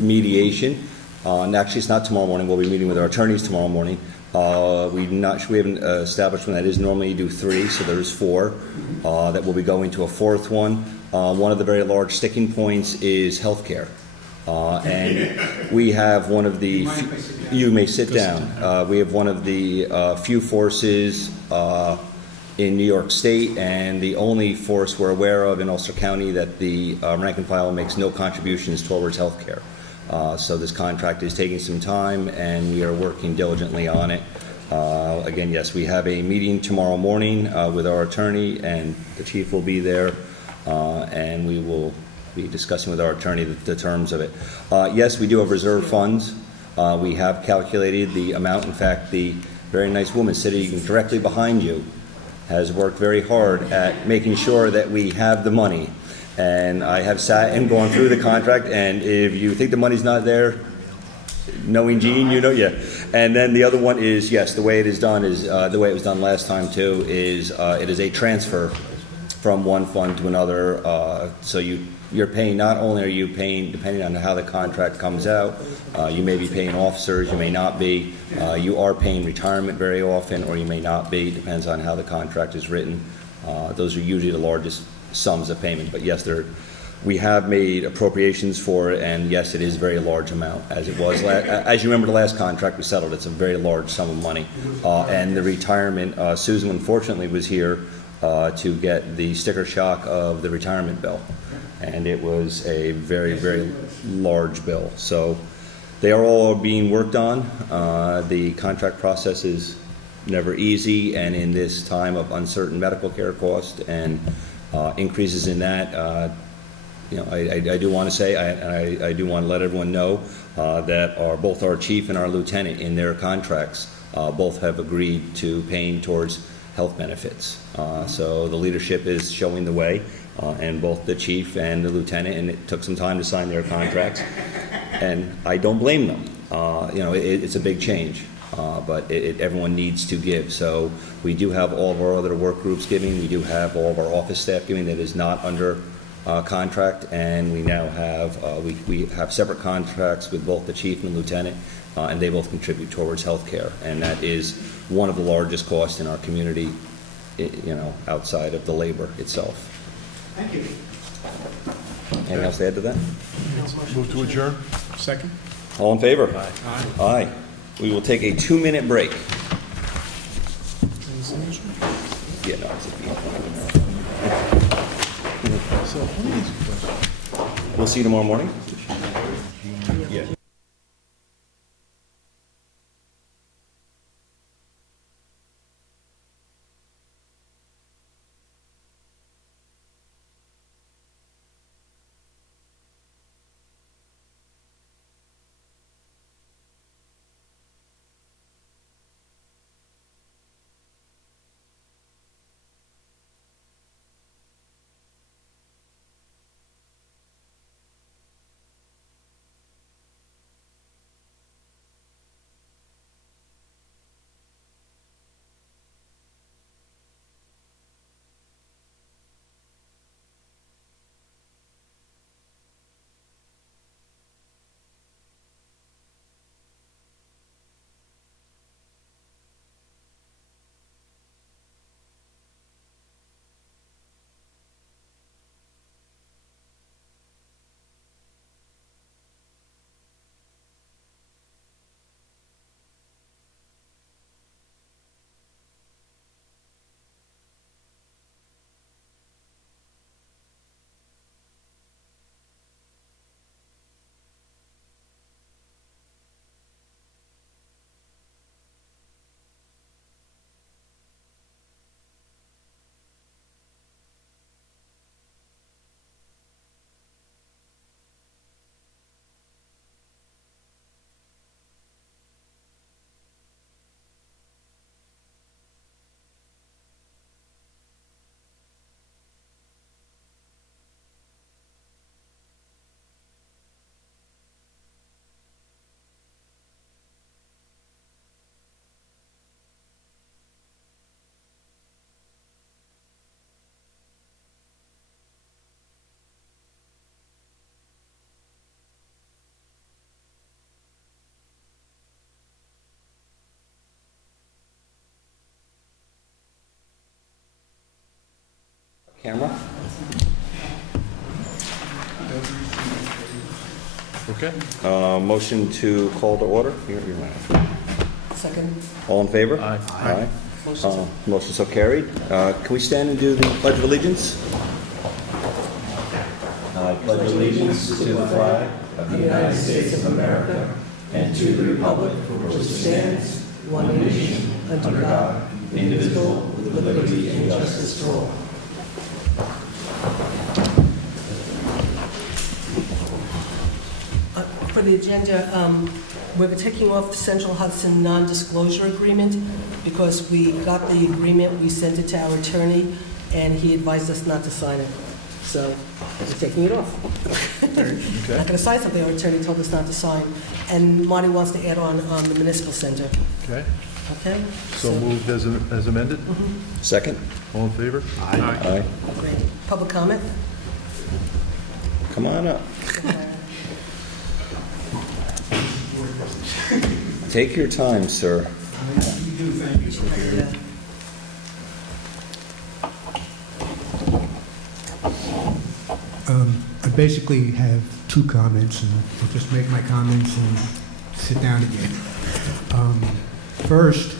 mediation. And actually, it's not tomorrow morning. We'll be meeting with our attorneys tomorrow morning. We haven't established when that is. Normally you do 3, so there's 4 that will be going to a 4th one. One of the very large sticking points is healthcare. And we have one of the, you may sit down. We have one of the few forces in New York State, and the only force we're aware of in Ulster County that the rank and file makes no contributions towards healthcare. So this contract is taking some time, and we are working diligently on it. Again, yes, we have a meeting tomorrow morning with our attorney, and the chief will be there, and we will be discussing with our attorney the terms of it. Yes, we do have reserve funds. We have calculated the amount. In fact, the very nice woman sitting directly behind you has worked very hard at making sure that we have the money. And I have sat and gone through the contract, and if you think the money's not there, knowing Gene, you know, yeah. And then the other one is, yes, the way it is done is, the way it was done last time too, is it is a transfer from one fund to another. So you're paying, not only are you paying, depending on how the contract comes out, you may be paying officers, you may not be. You are paying retirement very often, or you may not be, depends on how the contract is written. Those are usually the largest sums of payment, but yes, we have made appropriations for it, and yes, it is a very large amount, as it was. As you remember, the last contract we settled, it's a very large sum of money. And the retirement, Susan unfortunately was here to get the sticker shock of the retirement bill, and it was a very, very large bill. So they are all being worked on. The contract process is never easy, and in this time of uncertain medical care cost and increases in that, I do want to say, I do want to let everyone know that both our chief and our lieutenant in their contracts both have agreed to paying towards health benefits. So the leadership is showing the way, and both the chief and the lieutenant, and it took some time to sign their contracts, and I don't blame them. It's a big change. but everyone needs to give. So we do have all of our other work groups giving, we do have all of our office staff giving that is not under contract, and we now have, we have separate contracts with both the chief and the lieutenant, and they both contribute towards healthcare, and that is one of the largest costs in our community, outside of the labor itself. Thank you. Anything else to add to that? Move to adjourn? Second? All in favor? Aye. Aye. We will take a 2-minute break. Yeah, no, it's So, let me ask you a question. we'll see you tomorrow morning. Yeah. Camera? Okay. Motion to call to order? You're right. Second. All in favor? Aye. Aye. Motion. Motion so carried. Can we stand and do the Pledge of Allegiance? I pledge allegiance to the flag of the United States of America and to the republic for which it stands, one nation, under God, indivisible, with liberty and justice for all. For the agenda, we're taking off the Central Hudson non-disclosure agreement because we got the agreement, we sent it to our attorney, and he advised us not to sign it. So we're taking it off. Not going to sign something our attorney told us not to sign. And Marty wants to add on the Municipal Center. Okay. Okay? So moved as amended? Second? All in favor? Aye. Great. Public comment? Come on up. Take your time, sir. Yeah. I basically have two comments, and I'll just make my comments and sit down again. First,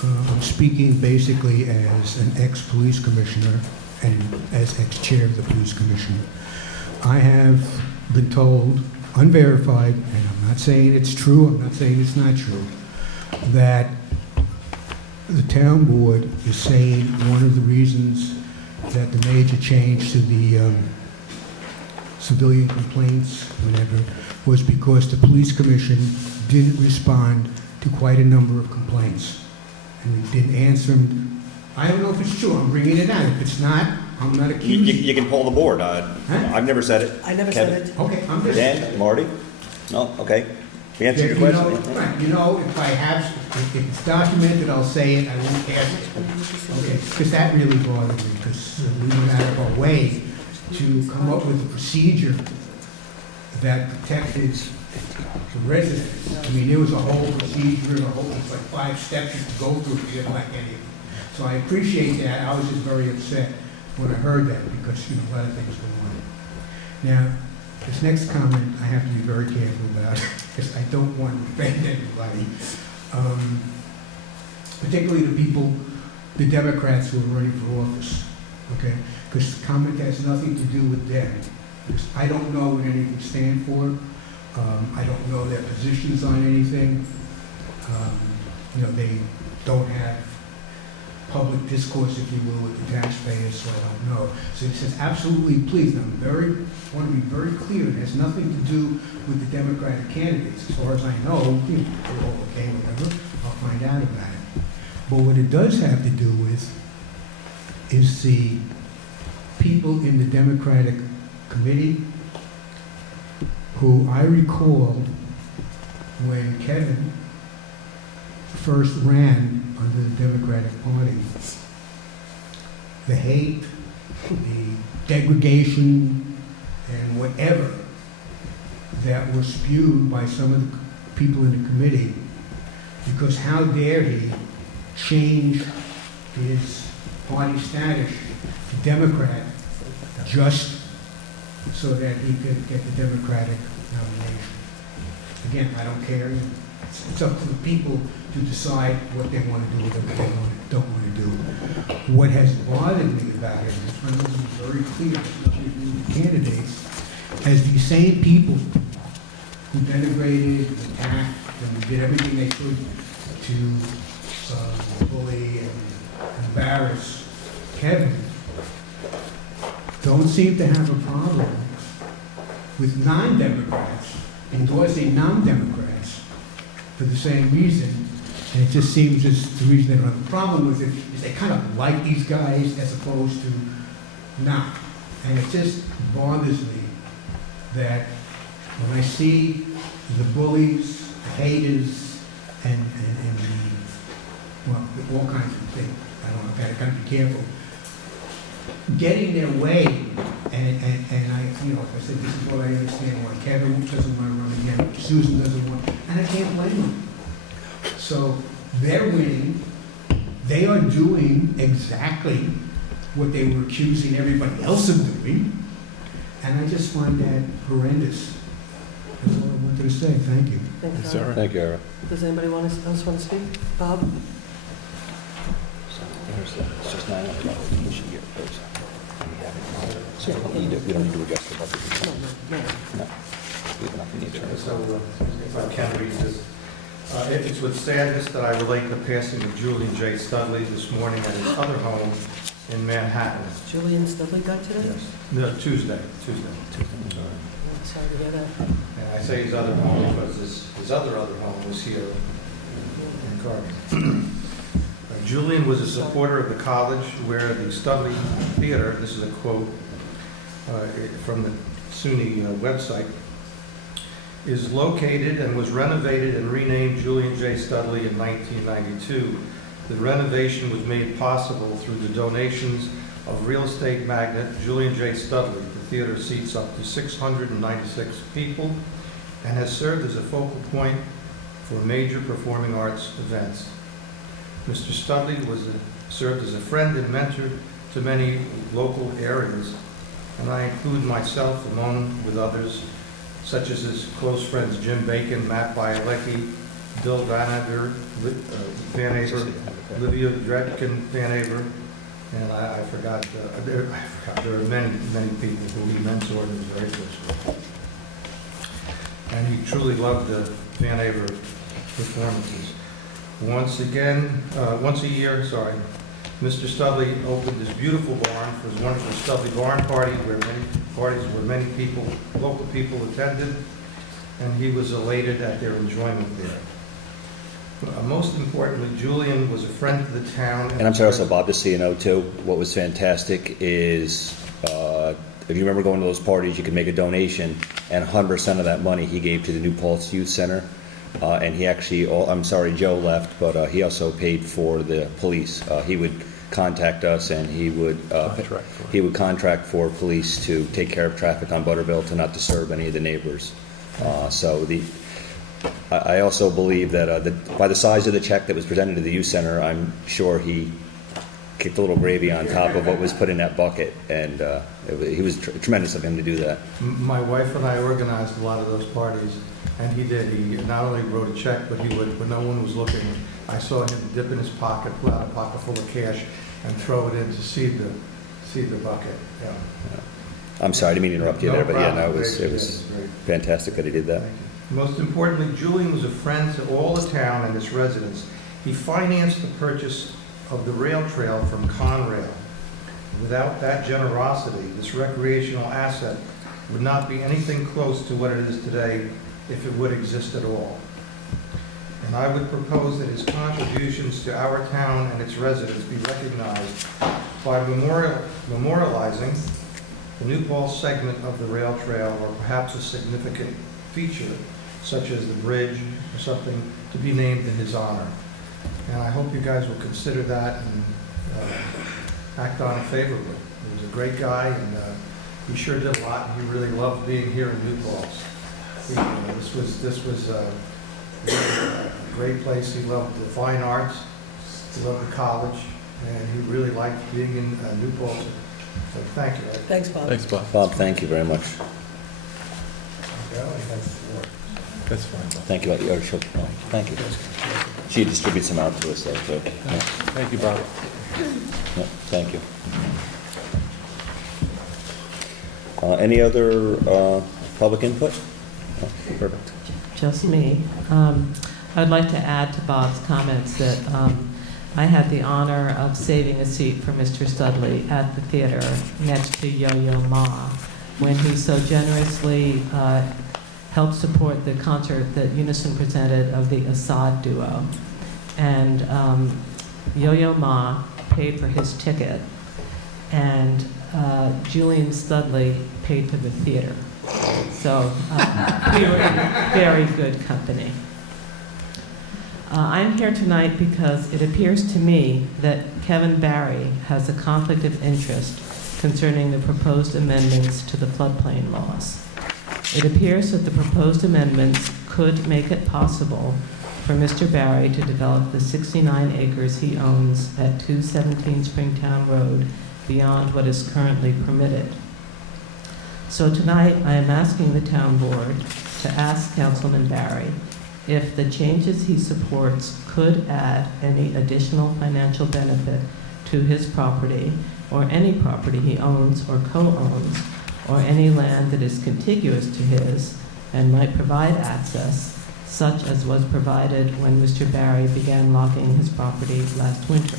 I'm speaking basically as an ex-police commissioner and as ex-chair of the police commissioner. I have been told, unverified, and I'm not saying it's true, I'm not saying it's not true, that the town board is saying one of the reasons that the major change to the civilian complaints, whatever, was because the police commission didn't respond to quite a number of complaints. And we didn't answer them. I don't know if it's true, I'm bringing it out. If it's not, I'm not accused. You can pull the board. I've never said it. I never Kevin? said it. Okay, I'm just... Dan, Marty? No? Okay. We answered your You know, question. right, you know, if I have, if it's documented, I'll say it, I won't ask it. Okay, because that really bothered me, because we went out of our way to come up with a procedure that protected the residents. I mean, there was a whole procedure, and a whole, it's like 5 steps you could go through if you didn't like any of it. So I appreciate that. I was just very upset when I heard that, because, you know, a lot of things go on. Now, this next comment I have to be very careful about, because I don't want to offend anybody, particularly the people, the Democrats who are running for office, okay? Because the comment has nothing to do with them. Because I don't know what anything stands for. I don't know their positions on anything. You know, they don't have public discourse, if you will, with the taxpayers, so I don't know. So it says, absolutely, please, and I want to be very clear, it has nothing to do with the Democratic candidates. As far as I know, you know, they're all okay, whatever, I'll find out about it. But what it does have to do with is the people in the Democratic committee who I recall when Kevin first ran under the Democratic Party, the hate, the degradation, and whatever that was spewed by some of the people in the committee, because how dare he change his party status to Democrat just so that he could get the Democratic nomination. Again, I don't care. It's up to the people to decide what they want to do with it, what they don't want to do. What has bothered me about it, and this is very clear, especially with the candidates, as these same people who denigrated, attacked, and did everything they could to bully and embarrass Kevin, don't seem to have a problem with non-Democrats endorsing non-Democrats for the same reason. And it just seems as the reason they don't have a problem with it is they kind of like these guys as opposed to not. And it just bothers me that when I see the bullies, the haters, and all kinds of things, I don't know, I've got to be careful, getting their way, and I, you know, I said, this is what I understand why Kevin doesn't want to run again, Susan doesn't want, and I can't blame them. So they're winning, they are doing exactly what they were accusing everybody else of doing, and I just find that horrendous. That's all I wanted to say, thank you. Thanks, Bob. Thank you, Ira. Does anybody else want to speak? Bob? It's just $900 we should get those. So we don't need to adjust the budget. No. No. We have nothing to turn. So, if I can read this. It's with sadness that I relate the passing of Julian J. Studley this morning at his other home in Manhattan. Julian Studley got today? No, Tuesday. I'm sorry to hear that. And I say his other home because his other home was here in Carver. Julian was a supporter of the college where the Studley Theater, this is a quote from the SUNY website, is located and was renovated and renamed Julian J. Studley in 1992. The renovation was made possible through the donations of real estate magnate Julian J. Studley. The theater seats up to 696 people and has served as a focal point for major performing arts events. Mr. Studley served as a friend and mentor to many local areas, and I include myself among with others, such as his close friends Jim Bacon, Matt Bialecki, Bill Van Aver, Livia Dredkin Van Aver, and I forgot, there are many people who he mentored and was very close with. And he truly loved the Van Aver performances. Once a year, Mr. Studley opened this beautiful barn for his wonderful Studley Barn Party, where many people, local people attended, and he was elated at their enjoyment there. Most importantly, Julian was a friend to the town. And I'm sorry, also, Bob, just so you know, too, what was fantastic is, if you remember going to those parties, you could make a donation, and 100% of that money he gave to the new Paltz Youth Center. And he actually, I'm sorry, Joe left, but he also paid for the police. He would contact us, and he would contract for police to take care of traffic on Butterville to not disturb any of the neighbors. I also believe that by the size of the check that was presented to the youth center, I'm sure he kicked a little gravy on top of what was put in that bucket, and he was tremendous of him to do that. My wife and I organized a lot of those parties, and he did. He not only wrote a check, but he would, when no one was looking, I saw him dip in his pocket, pull out a pocket full of cash, and throw it in to seed the bucket. Yeah. I'm sorry, I didn't mean to interrupt you there, but yeah, no, problem. it was fantastic that he did that. Thank you. Most importantly, Julian was a friend to all the town and its residents. He financed the purchase of the rail trail from Conrail. Without that generosity, this recreational asset would not be anything close to what it is today, if it would exist at all. And I would propose that his contributions to our town and its residents be recognized by memorializing the New Paltz segment of the rail trail, or perhaps a significant feature, such as the bridge or something, to be named in his honor. And I hope you guys will consider that and act on it favorably. He was a great guy, and he sure did a lot. He really loved being here in New Paltz. This was a great place. He loved the fine arts. He loved the college, and he really liked being in New Paltz. So thank you. Thanks, Bob. Thanks, Bob. Bob, thank you very much. That's fine, Bob. Thank you. Thank you. She distributes them out to us, though, too. Yeah. Thank you, Bob. Yeah, thank you. Any other public input? Oh, perfect. Just me. I'd like to add to Bob's comments that I had the honor of saving a seat for Mr. Studley at the theater next to Yo-Yo Ma when he so generously helped support the concert that Unison presented of the Assad duo. And Yo-Yo Ma paid for his ticket, and Julian Studley paid for the theater. So we were in very good company. I'm here tonight because it appears to me that Kevin Barry has a conflict of interest concerning the proposed amendments to the floodplain laws. It appears that the proposed amendments could make it possible for Mr. Barry to develop the 69 acres he owns at 217 Springtown Road beyond what is currently permitted. So tonight, I am asking the town board to ask Councilman Barry if the changes he supports could add any additional financial benefit to his property or any property he owns or co-owns, or any land that is contiguous to his and might provide access, such as was provided when Mr. Barry began logging his property last winter.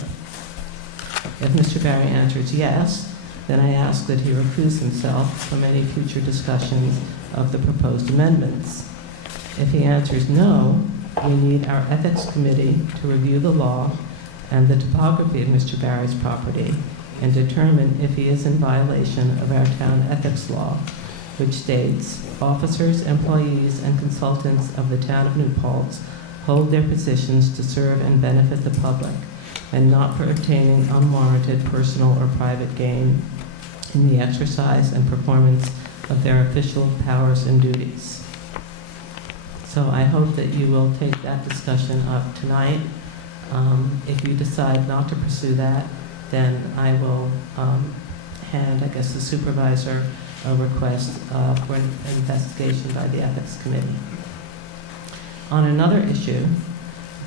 If Mr. Barry answers yes, then I ask that he recuse himself from any future discussions of the proposed amendments. If he answers no, we need our ethics committee to review the law and the topography of Mr. Barry's property and determine if he is in violation of our town ethics law, which states, officers, employees, and consultants of the town of New Paltz hold their positions to serve and benefit the public, and not for obtaining unwarranted personal or private gain in the exercise and performance of their official powers and duties. So I hope that you will take that discussion up tonight. If you decide not to pursue that, then I will hand, I guess, the supervisor a request for an investigation by the Ethics Committee. On another issue,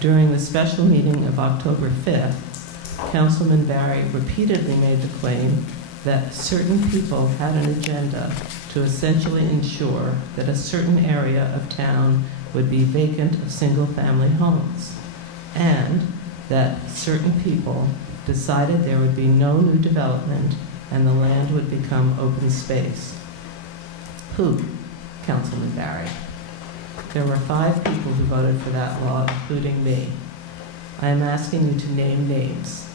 during the special meeting of October 5th, Councilman Barry repeatedly made the claim that certain people had an agenda to essentially ensure that a certain area of town would be vacant of single-family homes, and that certain people decided there would be no new development and the land would become open space. Who? Councilman Barry. There were 5 people who voted for that law, including me. I am asking you to name names.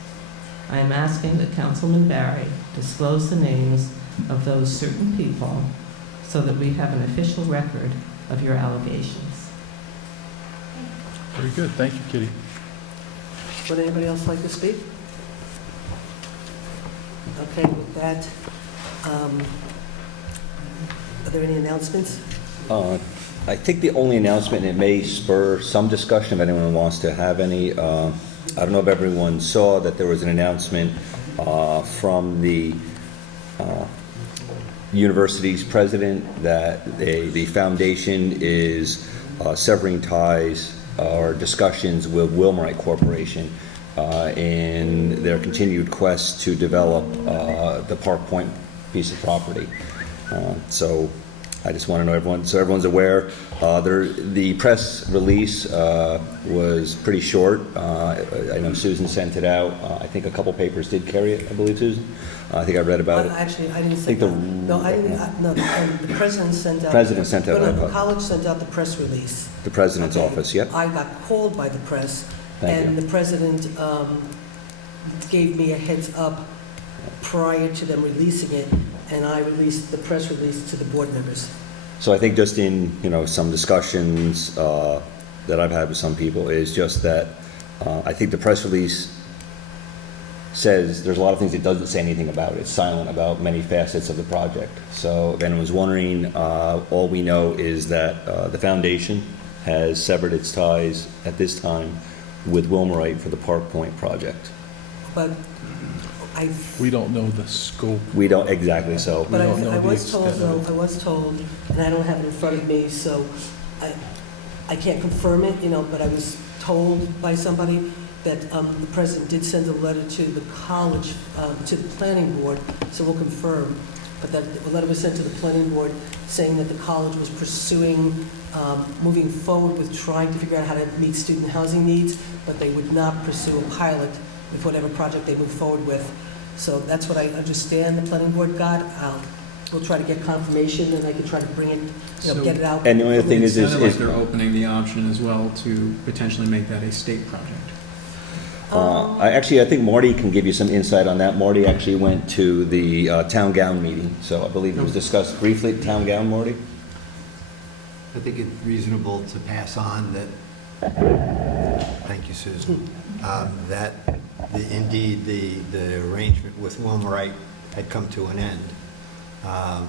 I am asking that Councilman Barry disclose the names of those certain people so that we have an official record of your allegations. Very good, thank you, Kitty. Would anybody else like to speak? Okay, with that, are there any announcements? I think the only announcement, and it may spur some discussion if anyone wants to have any, I don't know if everyone saw that there was an announcement from the university's president that the foundation is severing ties or discussions with Wilmerite Corporation in their continued quest to develop the Park Point piece of property. So I just want to know everyone's aware. The press release was pretty short. I know Susan sent it out. I think a couple papers did carry it, I believe, Susan. I think I read about it. Actually, I didn't I think send out. No, I didn't, no, the president sent out. President sent out. No, the college sent out the press release. The president's Okay. office, yep. I got called by the press, Thank and you. the president gave me a heads up prior to them releasing it, and I released the press release to the board members. So I think just in, some discussions that I've had with some people is just that I think the press release says there's a lot of things it doesn't say anything about. It's silent about many facets of the project. So if anyone's wondering, all we know is that the foundation has severed its ties at this time with Wilmerite for the Park Point project. But We don't know the scope. We don't exactly so. But don't know I the was told, extent of though, I was told, and I don't have it in front of me, so I can't confirm it, but I was told by somebody that the president did send a letter to the college, to the planning board, so we'll confirm. But that a letter was sent to the planning board saying that the college was pursuing, moving forward with trying to figure out how to meet student housing needs, but they would not pursue a pilot with whatever project they move forward with. So that's what I understand the planning board got. We'll try to get confirmation, and I can try to bring it, So- get it out. And the only thing It is, sounded like they're opening the option as well to potentially make that a state project. I think Marty can give you some insight on that. Marty actually went to the town gown meeting, so I believe it was discussed briefly at town gown, Marty? I think it's reasonable to pass on that, thank you, Susan, that indeed the arrangement with Wilmerite had come to an end.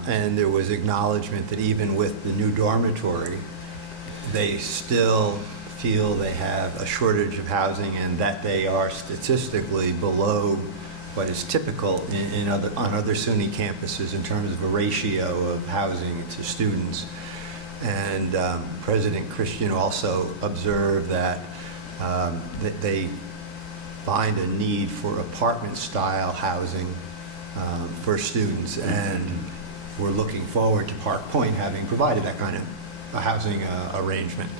And there was acknowledgement that even with the new dormitory, they still feel they have a shortage of housing and that they are statistically below what is typical on other SUNY campuses in terms of a ratio of housing to students. And President Christian also observed that they find a need for apartment-style housing for students, and we're looking forward to Park Point having provided that kind of a housing arrangement.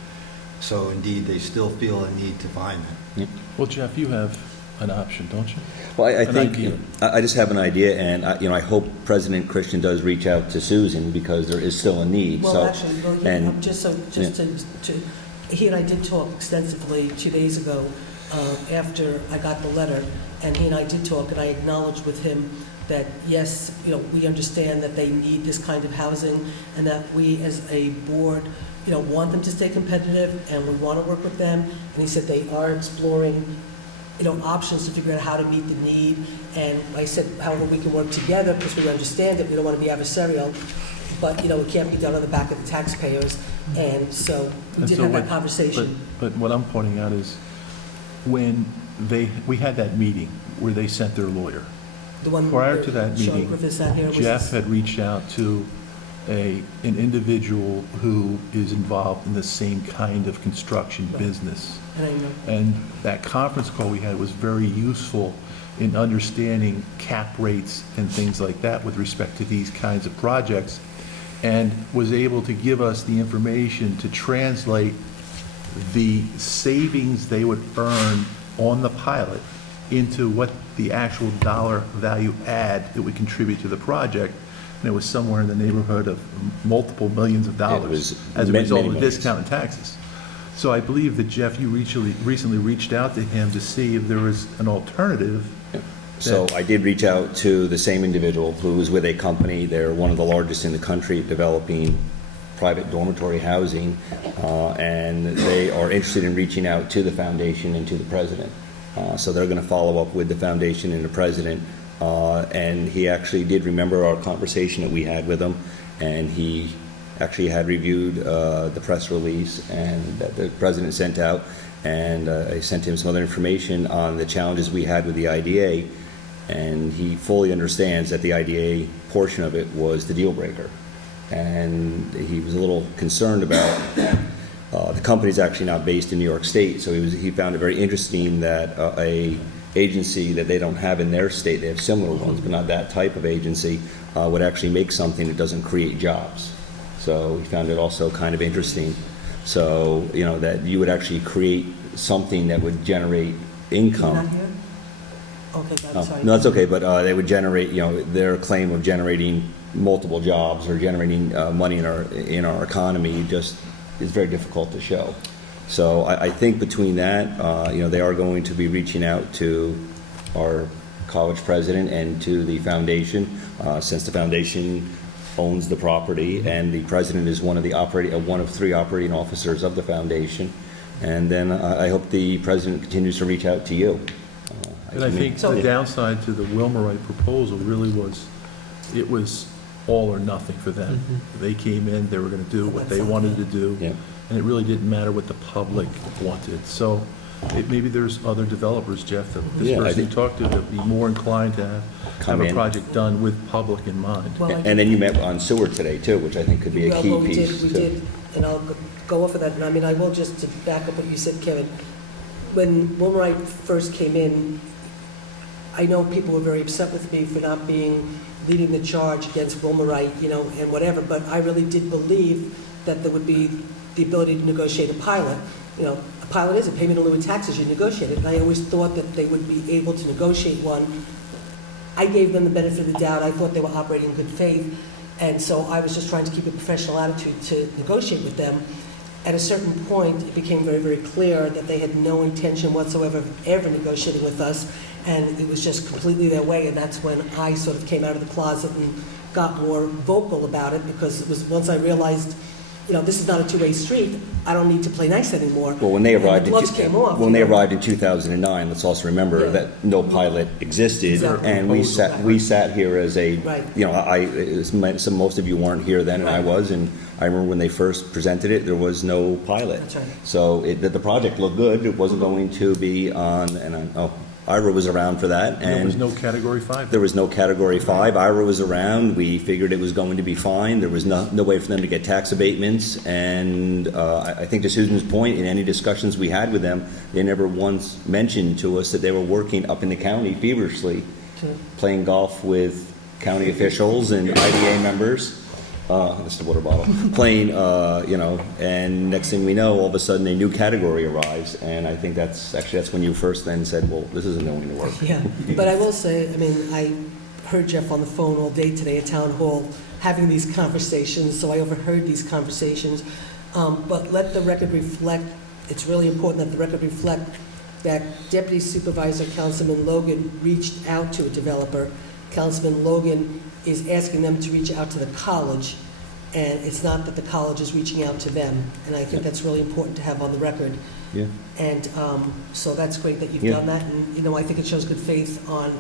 So indeed, they still feel a need to find that. Well, Jeff, you have an option, don't you? Well, I An think, idea. I just have an idea, and, I hope President Christian does reach out to Susan, because there is still a need, Well, so. actually, and- he and I did talk extensively 2 days ago after I got the letter, and he and I did talk, and I acknowledged with him that, yes, we understand that they need this kind of housing, and that we as a board, want them to stay competitive, and we want to work with them. And he said they are exploring, options to figure out how to meet the need. And I said, however, we can work together, because we understand it, we don't want to be adversarial, but, it can't be done on the back of the taxpayers. And so we And did so have that what- conversation. But what I'm pointing out is, when we had that meeting where they sent their lawyer, The one prior to that Sean meeting, Griffiths sat here was- Jeff had reached out to an individual who is involved in the same kind of construction Right. business. And I know. And that conference call we had was very useful in understanding cap rates and things like that with respect to these kinds of projects, and was able to give us the information to translate the savings they would earn on the pilot into what the actual dollar value add it would contribute to the project. And it was somewhere in the neighborhood of multiple millions of dollars was as a many, result many of millions. discount and taxes. So I believe that, Jeff, you recently reached out to him to see if there was an alternative. So I did reach out to the same individual who was with a company. They're one of the largest in the country developing private dormitory housing, and they are interested in reaching out to the foundation and to the president. So they're going to follow up with the foundation and the president. And he actually did remember our conversation that we had with him, and he actually had reviewed the press release and that the president sent out, and I sent him some other information on the challenges we had with the IDA, and he fully understands that the IDA portion of it was the deal breaker. And he was a little concerned about the company's actually not based in New York State, so he found it very interesting that a agency that they don't have in their state, they have similar ones, but not that type of agency, would actually make something that doesn't create jobs. So he found it also kind of interesting. So, you know, that you would actually create something that would generate income. Not here? Okay, I'm sorry. No, that's okay, but they would generate, you know, their claim of generating multiple jobs or generating money in our economy just is very difficult to show. So I think between that, you know, they are going to be reaching out to our college president and to the foundation, since the foundation owns the property, and the president is one of 3 operating officers of the foundation. And then I hope the president continues to reach out to you. And I think the downside to the Wilmerite proposal really was, it was all or nothing for them. They came in, they were going to do what they wanted to do, Yeah. and it really didn't matter what the public wanted. So maybe there's other developers, Jeff, that this Yeah, I person you think- talked to, that'd be more inclined to have Come a in. project done with public in mind. Well, And then you met on sewer today too, which I think could be a Well, key well, piece. We too. did, and I'll go off of that. And I mean, I will just to back up what you said, Kevin. When Wilmerite first came in, I know people were very upset with me for not leading the charge against Wilmerite, you know, and whatever, but I really did believe that there would be the ability to negotiate a pilot. You know, a pilot is a payment in lieu of taxes, you negotiate it, and I always thought that they would be able to negotiate one. I gave them the benefit of the doubt, I thought they were operating in good faith, and so I was just trying to keep a professional attitude to negotiate with them. At a certain point, it became very, very clear that they had no intention whatsoever of ever negotiating with us, and it was just completely their way, and that's when I sort of came out of the closet and got more vocal about it, because it was once I realized, you know, this is not a two-way street, I don't need to play nice anymore. Well, when they And the arrived gloves came off, when they you know. arrived in 2009, let's also remember Yeah. that no pilot existed, Exactly. and we sat here as a, Right. you know, most of you weren't here then, and I Right. was, and I remember when they first presented it, there was no pilot. That's right. So the project looked good. It wasn't going to be on, Ira was around for that, And there was and no Category 5. there was no Category 5. Ira was around. We figured it was going to be fine. There was no way for them to get tax abatements. And I think to Susan's point, in any discussions we had with them, they never once mentioned to us that they were working up in the county feverishly, playing golf with county officials and IDA members. That's the water bottle. Playing, you know, and next thing we know, all of a sudden a new category arrives. And I think that's when you first then said, well, this isn't going to work. Yeah, but I will say, I mean, I heard Jeff on the phone all day today at Town Hall having these conversations, so I overheard these conversations. But let the record reflect, it's really important that the record reflect that Deputy Supervisor Councilman Logan reached out to a developer. Councilman Logan is asking them to reach out to the college, and it's not that the college is reaching out to them. And I think that's really important to have on the record. Yeah. And so that's great that you've Yeah. done that, and, you know, I think it shows good faith on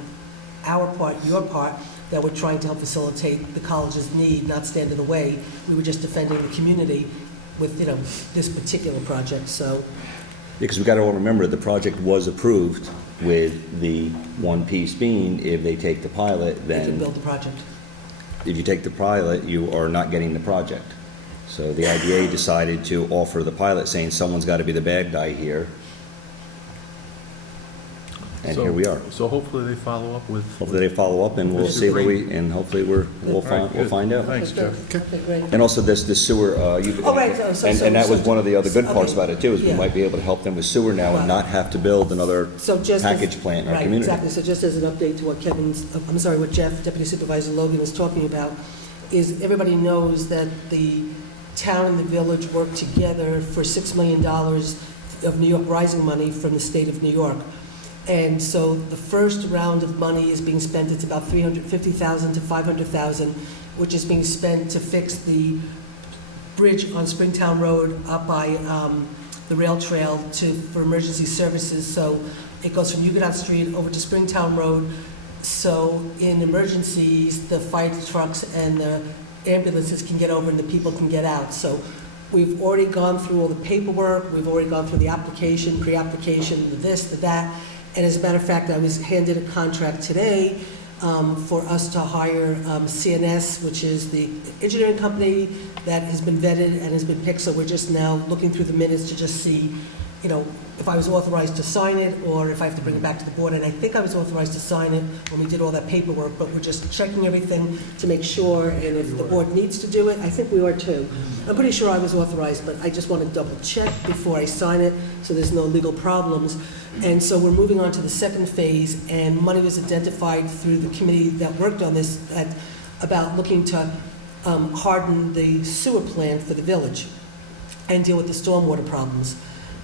our part, your part, that we're trying to help facilitate the college's need, not stand in the way. We were just defending the community with, you know, this particular project, so. Because we got to all remember, the project was approved with the one piece being, if they take the pilot, They can then build the project. if you take the pilot, you are not getting the project. So the IDA decided to offer the pilot, saying someone's got to be the bad guy here. And So- here we are. So hopefully they follow up with. Hopefully they follow up, and we'll see what and hopefully we'll find out. Thanks, Jeff. Okay, great. And also this sewer, Oh, right, so- and that was one of the other good parts okay, about it too, is we yeah. might be able to help them with sewer now and Right. not have to build another So just package plant in our right, community. exactly. So just as an update to what what Jeff, Deputy Supervisor Logan was talking about, is everybody knows that the town and the village work together for $6 million of New York Rising money from the state of New York. And so the first round of money is being spent, it's about $350,000 to $500,000, which is being spent to fix the bridge on Springtown Road up by the rail trail for emergency services. So it goes from Huguenot Street over to Springtown Road. So in emergencies, the fire trucks and the ambulances can get over and the people can get out. So we've already gone through all the paperwork, we've already gone through the application, pre-application, the this, the that. And as a matter of fact, I was handed a contract today for us to hire CNS, which is the engineering company that has been vetted and has been picked. So we're just now looking through the minutes to just see, you know, if I was authorized to sign it or if I have to bring it back to the board. And I think I was authorized to sign it when we did all that paperwork, but we're just checking everything to make sure. And if the board needs to do it, I think we are too. I'm pretty sure I was authorized, but I just want to double check before I sign it so there's no legal problems. And so we're moving on to the second phase, and money was identified through the committee that worked on this about looking to harden the sewer plant for the village and deal with the stormwater problems.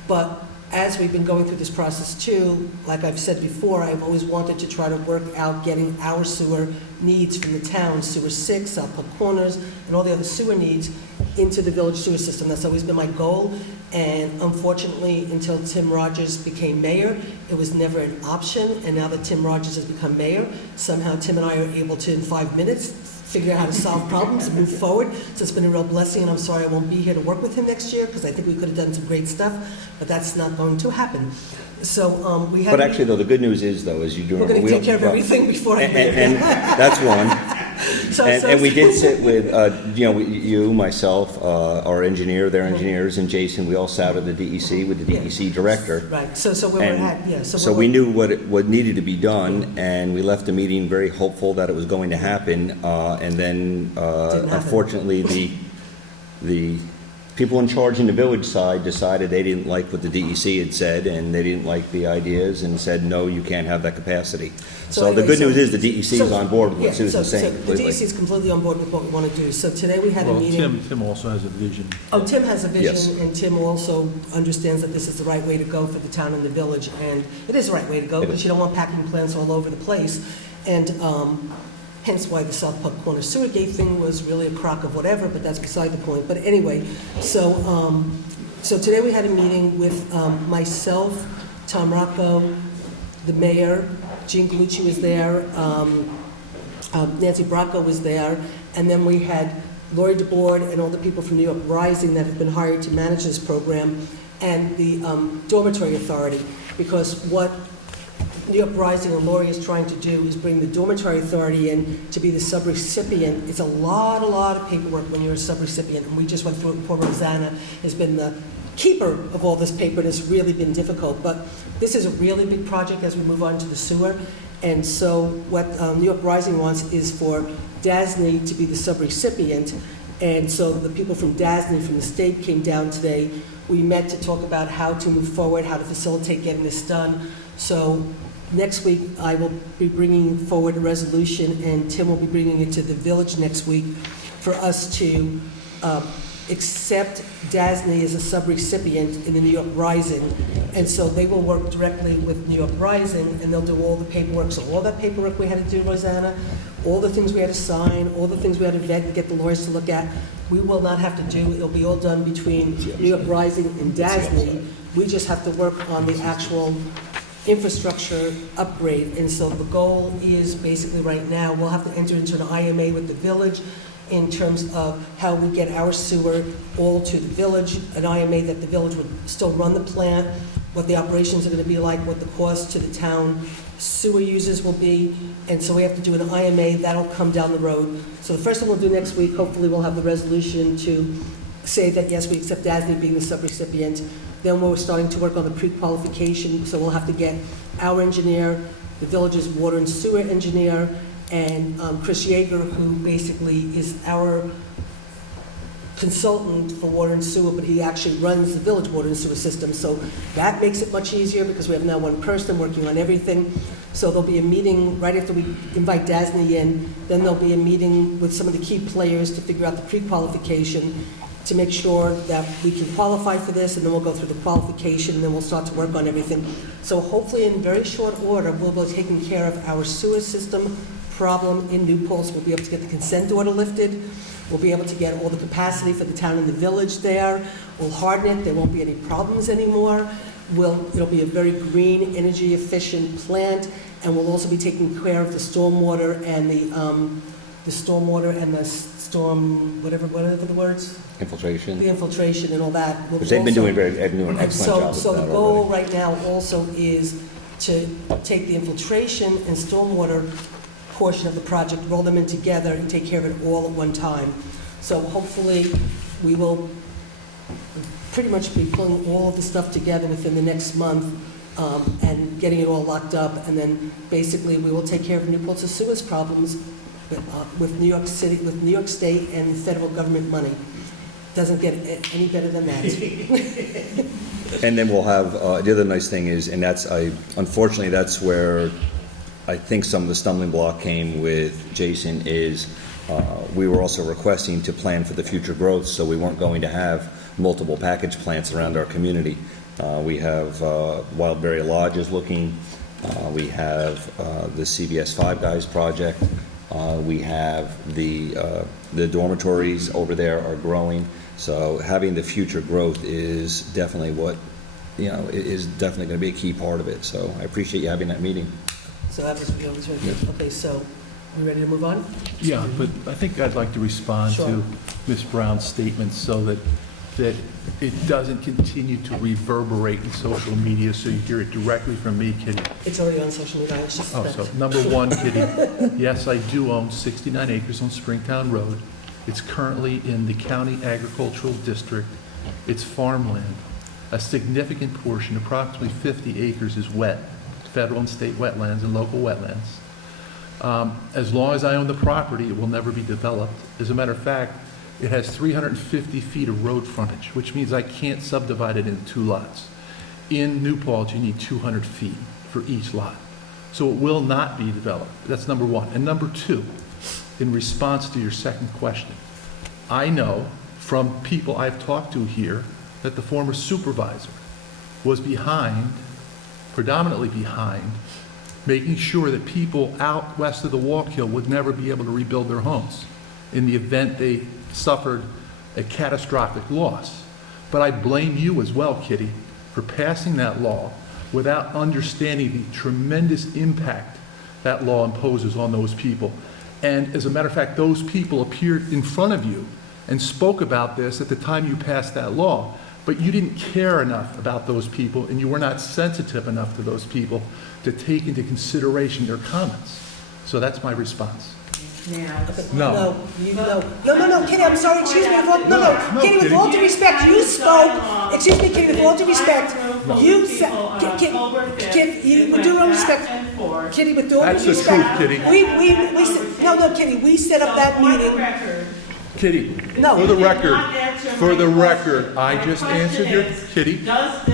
But as we've been going through this process too, like I've said before, I've always wanted to try to work out getting our sewer needs from the town, sewer 6, South Park Corners, and all the other sewer needs into the village sewer system. That's always been my goal. And unfortunately, until Tim Rogers became mayor, it was never an option. And now that Tim Rogers has become mayor, somehow Tim and I are able to, in 5 minutes, figure out how to solve problems and move forward. So it's been a real blessing, and I'm sorry I won't be here to work with him next year, because I think we could have done some great stuff, but that's not going to happen. So we have... But actually, though, the good news is, though, is you're doing... We're going to take care of everything before I leave. And that's one. And we did sit with, you, myself, our engineer, their engineers, and Jason. We all sat at the DEC with the DEC director. Right, so where we're at, yeah. So we knew what needed to be done, and we left the meeting very hopeful that it was going to happen. And then, unfortunately, the people in charge in the village side decided they didn't like what the DEC had said, and they didn't like the ideas, and said, no, you can't have that capacity. So the good news is the DEC is on board with what Susan's saying So the completely. DEC is completely on board with what we want to do. So today we had a Well, meeting. Tim also has a vision. Oh, Tim has a Yes. vision, and Tim also understands that this is the right way to go for the town and the village. And it is the right way to go, It because is. you don't want packing plants all over the place. And hence why the South Park Corner sewer gate thing was really a crock of whatever, but that's beside the point. But anyway, so today we had a meeting with myself, Tom Rocco, the mayor, Jean Galucci was there, Nancy Bracco was there, and then we had Lori DeBoard and all the people from New York Rising that have been hired to manage this program, and the dormitory authority, because what New York Rising and Lori is trying to do is bring the dormitory authority in to be the subrecipient. It's a lot of paperwork when you're a subrecipient, and we just went through it. Poor Rosanna has been the keeper of all this paper, and it's really been difficult. But this is a really big project as we move on to the sewer. And so what New York Rising wants is for DASNY to be the subrecipient. And so the people from DASNY, from the state, came down today. We met to talk about how to move forward, how to facilitate getting this done. So next week, I will be bringing forward a resolution, and Tim will be bringing it to the village next week for us to accept DASNY as a subrecipient in the New York Rising. And so they will work directly with New York Rising, and they'll do all the paperwork. So all that paperwork we had to do, Rosanna, all the things we had to sign, all the things we had to vet and get the lawyers to look at, we will not have to do. It'll be all done between New York Rising and DASNY. We just have to work on the actual infrastructure upgrade. And so the goal is basically right now, we'll have to enter into an IMA with the village in terms of how we get our sewer all to the village, an IMA that the village would still run the plant, what the operations are going to be like, what the cost to the town sewer users will be. And so we have to do an IMA. That'll come down the road. So the first thing we'll do next week, hopefully we'll have the resolution to say that, yes, we accept DASNY being the subrecipient. Then we're starting to work on the pre-qualification, so we'll have to get our engineer, the village's water and sewer engineer, and Chris Yeager, who basically is our consultant for water and sewer, but he actually runs the village water and sewer system. So that makes it much easier, because we have now one person working on everything. So there'll be a meeting right after we invite DASNY in. Then there'll be a meeting with some of the key players to figure out the pre-qualification, to make sure that we can qualify for this, and then we'll go through the qualification, and then we'll start to work on everything. So hopefully in very short order, we'll be taking care of our sewer system problem in New Paltz. We'll be able to get the consent order lifted. We'll be able to get all the capacity for the town and the village there. We'll harden it. There won't be any problems anymore. It'll be a very green, energy efficient plant, and we'll also be taking care of the stormwater and the storm, whatever the words? Infiltration. The infiltration and all that. We'll Because they've been also- doing an excellent job with So that the goal already. right now also is to take the infiltration and stormwater portion of the project, roll them in together and take care of it all at one time. So hopefully, we will pretty much be pulling all of the stuff together within the next month, and getting it all locked up, and then basically, we will take care of New Paltz's sewers problems with New York City, with New York State and federal government money. Doesn't get any better than that. And then we'll have, the other nice thing is, and unfortunately, that's where I think some of the stumbling block came with Jason is, we were also requesting to plan for the future growth, so we weren't going to have multiple package plants around our community. We have Wildberry Lodge is looking, we have the CVS Five Guys project, we have the dormitories over there are growing, so having the future growth is definitely is definitely going to be a key part of it, so I appreciate you having that meeting. So that was very good. Okay, so, we ready to move on? Yeah, but I think I'd like to respond Sure. to Ms. Brown's statement so that it doesn't continue to reverberate in social media, so you hear it directly from me, Kitty. It's already on social media, it's just Oh, that. so, number one, Kitty, yes, I do own 69 acres on Springtown Road. It's currently in the county agricultural district. It's farmland. A significant portion, approximately 50 acres, is wet, federal and state wetlands and local wetlands. As long as I own the property, it will never be developed. As a matter of fact, it has 350 feet of road frontage, which means I can't subdivide it into two lots. In New Paltz, you need 200 feet for each lot. So it will not be developed. That's number one. And number two, in response to your second question, I know from people I've talked to here that the former supervisor was predominantly behind, making sure that people out west of the Wallkill would never be able to rebuild their homes in the event they suffered a catastrophic loss. But I blame you as well, Kitty, for passing that law without understanding the tremendous impact that law imposes on those people. And as a matter of fact, those people appeared in front of you and spoke about this at the time you passed that law, but you didn't care enough about those people and you were not sensitive enough to those people to take into consideration their comments. So that's my response. No. No, Kitty, I'm sorry, excuse me, no, Kitty, with all due respect, you spoke, excuse me, Kitty, with all due respect, you said, Kitty, with due respect, Kitty, with all due That's the respect. truth, Kitty. Kitty, we set up that meeting. Kitty, No. for the record, I just answered your, Kitty, I've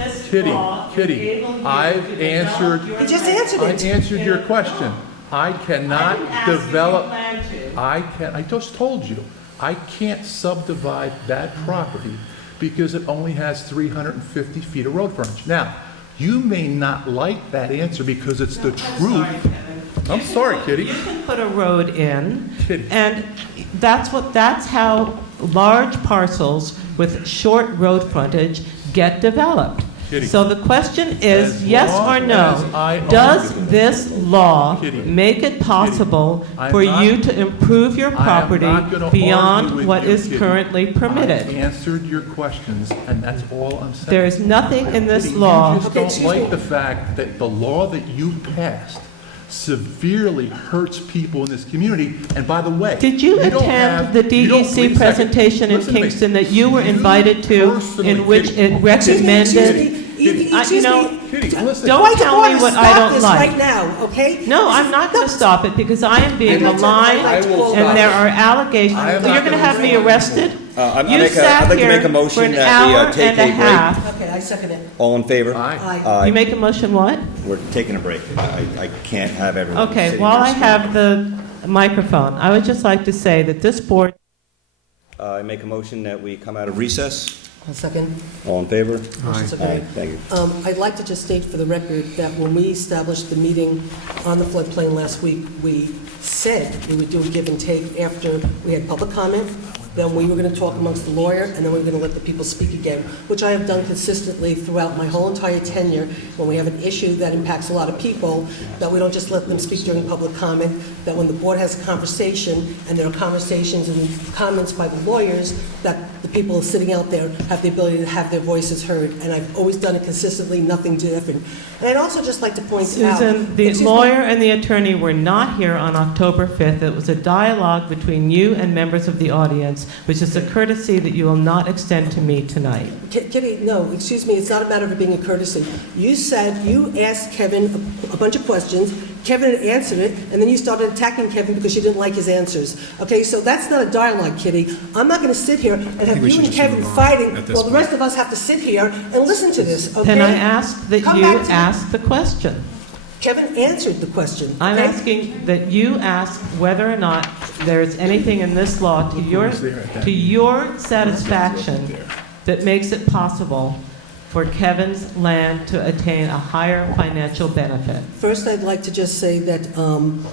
answered, He just answered I it. answered your question. I cannot develop, I just told you, I can't subdivide that property because it only has 350 feet of road frontage. Now, you may not like that answer because it's the truth. I'm sorry, Kitty. You can put a road in, Kitty. and that's how large parcels with short road frontage get developed. Kitty. So the question is, As yes long or no, as I own does it. this law Kitty. make it possible I'm for not- you to improve your I am property not gonna argue beyond with what you, is Kitty. currently I permitted? answered your questions, and that's all I'm saying. There is nothing in this Kitty, law. You just don't like the fact that the law that you passed severely hurts people in this community. And by the way, Did you don't attend have- the you don't- wait a DEC second. presentation in Listen to me. Kingston that you were invited to, personally, in which Kitty. it recommended? Excuse me, Kitty, listen. Don't Point of tell me order, what I stop don't this like. right now, okay? No, I'm not going to stop it because I am being I'm not maligned I will and stop there it. are allegations. I am You're not going to gonna have me stop it. arrested? I'd You like sat to make a here motion for an that we hour take and a a break. half. Okay, I second it. All in favor? Aye. You make a motion what? We're taking a break. I can't have everyone Okay, sitting while here I screaming. have the microphone, I would just like to say that this board I make a motion that we come out of recess. I'll second. All in favor? Motion's okay. Thank you. I'd like to just state for the record that when we established the meeting on the floodplain last week, we said we would do a give and take after we had public comment. Then we were going to talk amongst the lawyer, and then we were going to let the people speak again, which I have done consistently throughout my whole entire tenure. When we have an issue that impacts a lot of people, that we don't just let them speak during public comment, that when the board has a conversation, and there are conversations and comments by the lawyers, that the people sitting out there have the ability to have their voices heard. And I've always done it consistently, nothing different. And I'd also just like to point out... Susan, the Excuse me. lawyer and the attorney were not here on October 5th. It was a dialogue between you and members of the audience, which is a courtesy that you will not extend to me tonight. Kitty, no, excuse me, it's not a matter of it being a courtesy. You said, you asked Kevin a bunch of questions, Kevin answered it, and then you started attacking Kevin because you didn't like his answers. Okay, so that's not a dialogue, Kitty. I'm not going to sit here and have we you should and just Kevin move on fighting at this while the point. rest of us have to sit here and listen to this, okay? Then I ask that Come you back to ask the question. Kevin answered the question. I'm okay? asking that you ask whether or not there's anything in this law to your satisfaction that makes it possible for Kevin's land to attain a higher financial benefit. First, I'd like to just say that on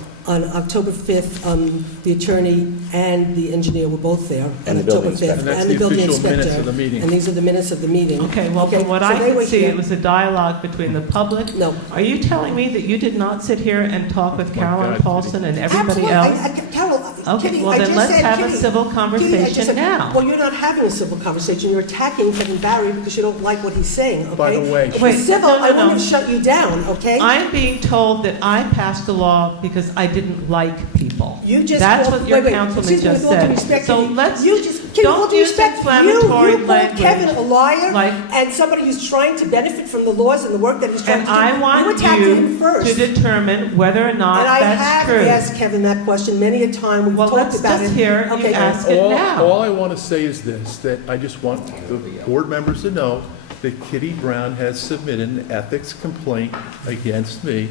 October 5th, the attorney and the engineer were both there. And on the building October 5th, inspector. And that's and the the building official minutes inspector. of the meeting. And these are the minutes of the meeting. Okay, well, from what so I they were could see, here. it was a dialogue between the public. No. Are you telling me that you did not sit here and talk with my Caroline God, Paulson and everybody Absolutely. else? Carol, Okay, Kitty, well I then just let's said, have a Kitty, civil Kitty, I just conversation said- now. Well, you're not having a civil conversation. You're attacking Kevin Barry because you don't like what he's saying, okay? By the way- If Wait, it's civil, no, no, I wouldn't no. have shut you down, okay? I'm being told that I passed a law because I didn't like people. You just That's called- what your wait, councilman excuse me, just with all due said. respect, So Kitty, let's, you just, Kitty, with all don't due use respect, inflammatory you called language. Kevin a liar Like- and somebody who's trying to benefit from the laws and the work that he's trying And to do. I want attacked him you first. to determine whether or not And I that's have true. asked Kevin that question many a time. We've Well, talked let's about just it. hear you Okay. ask it now. All I want to say is this, that I just want the board members to know that Kitty Brown has submitted an ethics complaint against me,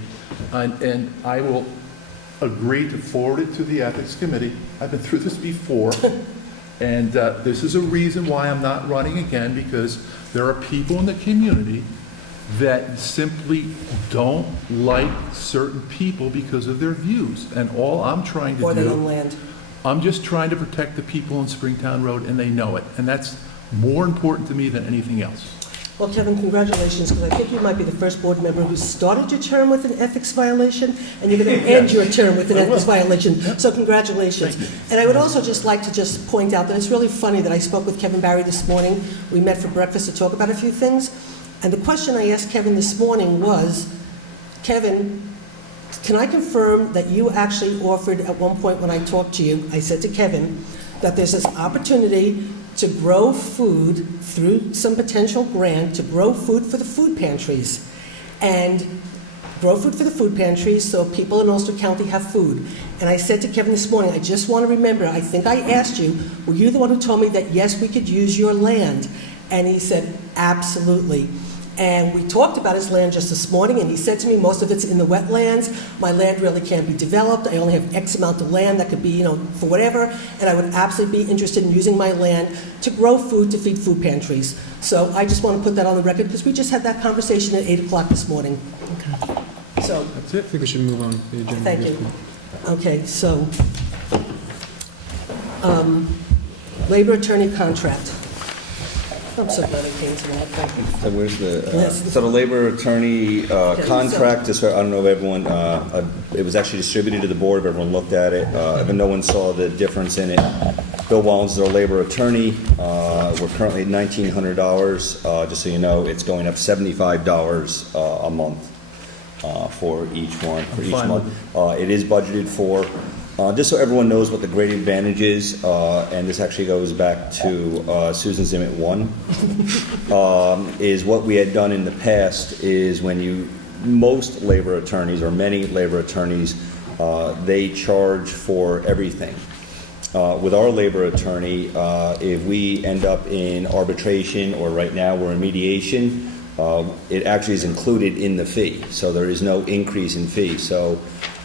and I will agree to forward it to the ethics committee. I've been through this before, and this is a reason why I'm not running again, because there are people in the community that simply don't like certain people because of their views, and all I'm trying to Or do... they own land. I'm just trying to protect the people in Springtown Road, and they know it. And that's more important to me than anything else. Well, Kevin, congratulations, because I think you might be the first board member who started your term with an ethics violation, and you're going to end your term with an ethics violation. So congratulations. And I would also just like to just point out that it's really funny that I spoke with Kevin Barry this morning. We met for breakfast to talk about a few things. And the question I asked Kevin this morning was, Kevin, can I confirm that you actually offered at one point when I talked to you, I said to Kevin, that there's this opportunity to grow food through some potential grant, to grow food for the food pantries. And grow food for the food pantries so people in Ulster County have food. And I said to Kevin this morning, I just want to remember, I think I asked you, were you the one who told me that yes, we could use your land? And he said, absolutely. And we talked about his land just this morning, and he said to me, most of it's in the wetlands. My land really can't be developed. I only have X amount of land that could be, for whatever. And I would absolutely be interested in using my land to grow food to feed food pantries. So I just want to put that on the record, because we just had that conversation at 8 o'clock this morning. So, That's it. I think we should move on to the agenda. thank you. Okay, so, labor attorney contract. I'm so glad I came tonight, thank you. So where's the, Yes. so the labor attorney so- contract, just so I don't know if everyone, it was actually distributed to the board, if everyone looked at it, if no one saw the difference in it. Bill Wallens is our labor attorney. We're currently at $1,900. Just so you know, it's going up $75 a month for each one, for each fine month. with It is budgeted for. Just so everyone knows what the great advantage is, and this actually goes back to Susan Zimmett 1, is what we had done in the past is when most labor attorneys, or many labor attorneys, they charge for everything. With our labor attorney, if we end up in arbitration, or right now we're in mediation, it actually is included in the fee, so there is no increase in fee. So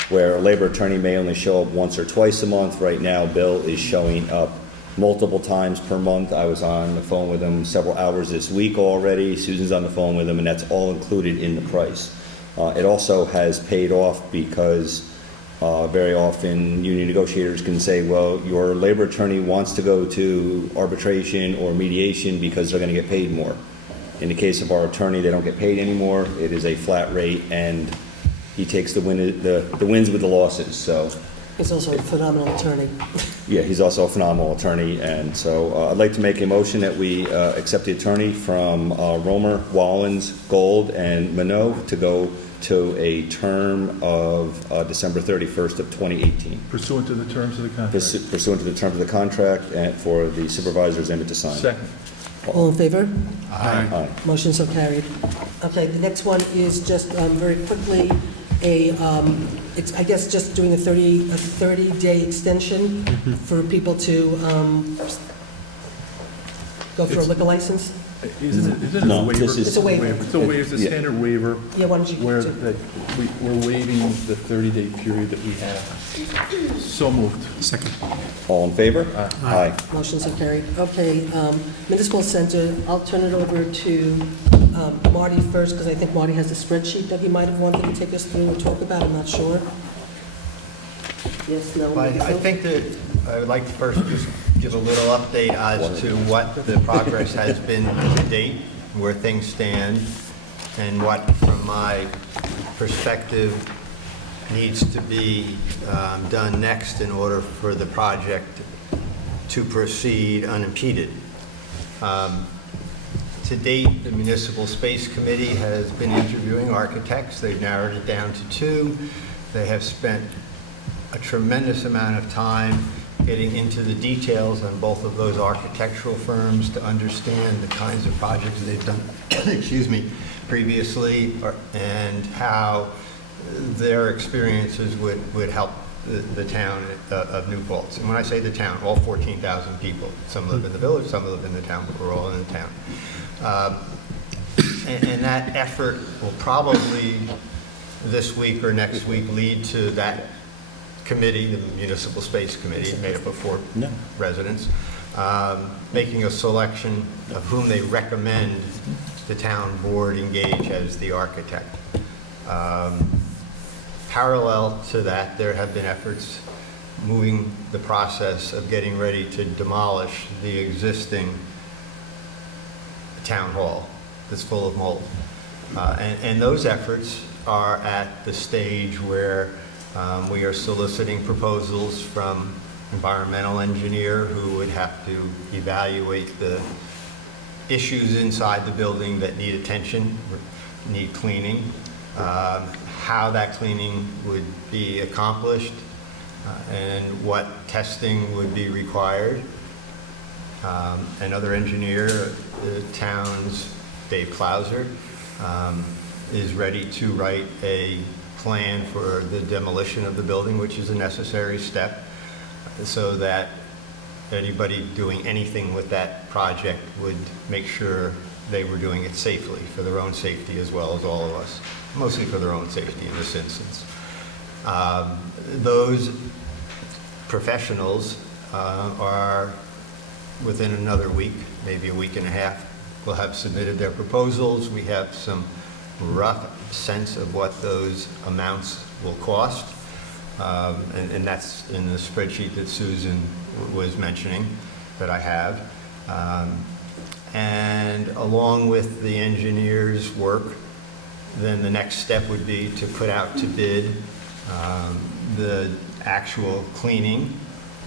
where a labor attorney may only show up once or twice a month, right now Bill is showing up multiple times per month. I was on the phone with him several hours this week already. Susan's on the phone with him, and that's all included in the price. It also has paid off because Very often, union negotiators can say, well, your labor attorney wants to go to arbitration or mediation because they're going to get paid more. In the case of our attorney, they don't get paid anymore. It is a flat rate, and he takes the wins with the losses. So, He's also a phenomenal attorney. yeah, he's also a phenomenal attorney. And so I'd like to make a motion that we accept the attorney from Romer, Wallens, Gold, and Minot to go to a term of December 31st of 2018. Pursuant to the terms of the contract. Pursuant to the terms of the contract and for the supervisor's image to sign. Second. All in favor? Aye. Motion so carried. Okay, the next one is just very quickly it's, I guess, just doing a 30-day extension for people to go for a liquor license. Isn't it a No, waiver? this is- It's a waiver. It's a waiver, it's a Yeah. standard waiver Yeah, why don't you? where that we're waiving the 30-day period that we have. So moved. Second. All in favor? Aye. Motion so carried. Okay, Municipal Center, I'll turn it over to Marty first, because I think Marty has a spreadsheet that he might have wanted to take us through and talk about, I'm not sure. Yes, no? I think that I would like to first just give a little update as to what the progress has been to date, where things stand, and what, from my perspective, needs to be done next in order for the project to proceed unimpeded. To date, the Municipal Space Committee has been interviewing architects. They've narrowed it down to 2. They have spent a tremendous amount of time getting into the details on both of those architectural firms to understand the kinds of projects they've done, excuse me, previously, and how their experiences would help the town of New Paltz. And when I say the town, all 14,000 people. Some live in the village, some live in the town, but we're all in the town. And that effort will probably this week or next week lead to that committee, the Municipal Space Committee, made up of 4 residents, making a selection of whom they recommend the town board engage as the architect. Parallel to that, there have been efforts moving the process of getting ready to demolish the existing town hall that's full of mold. And those efforts are at the stage where we are soliciting proposals from environmental engineer who would have to evaluate the issues inside the building that need attention, need cleaning, how that cleaning would be accomplished, and what testing would be required. Another engineer, the town's Dave Clauser, is ready to write a plan for the demolition of the building, which is a necessary step, so that anybody doing anything with that project would make sure they were doing it safely, for their own safety as well as all of us, mostly for their own safety in this instance. Those professionals are, within another week, maybe a week and a half, will have submitted their proposals. We have some rough sense of what those amounts will cost, and that's in the spreadsheet that Susan was mentioning that I have. And along with the engineer's work, then the next step would be to put out to bid the actual cleaning,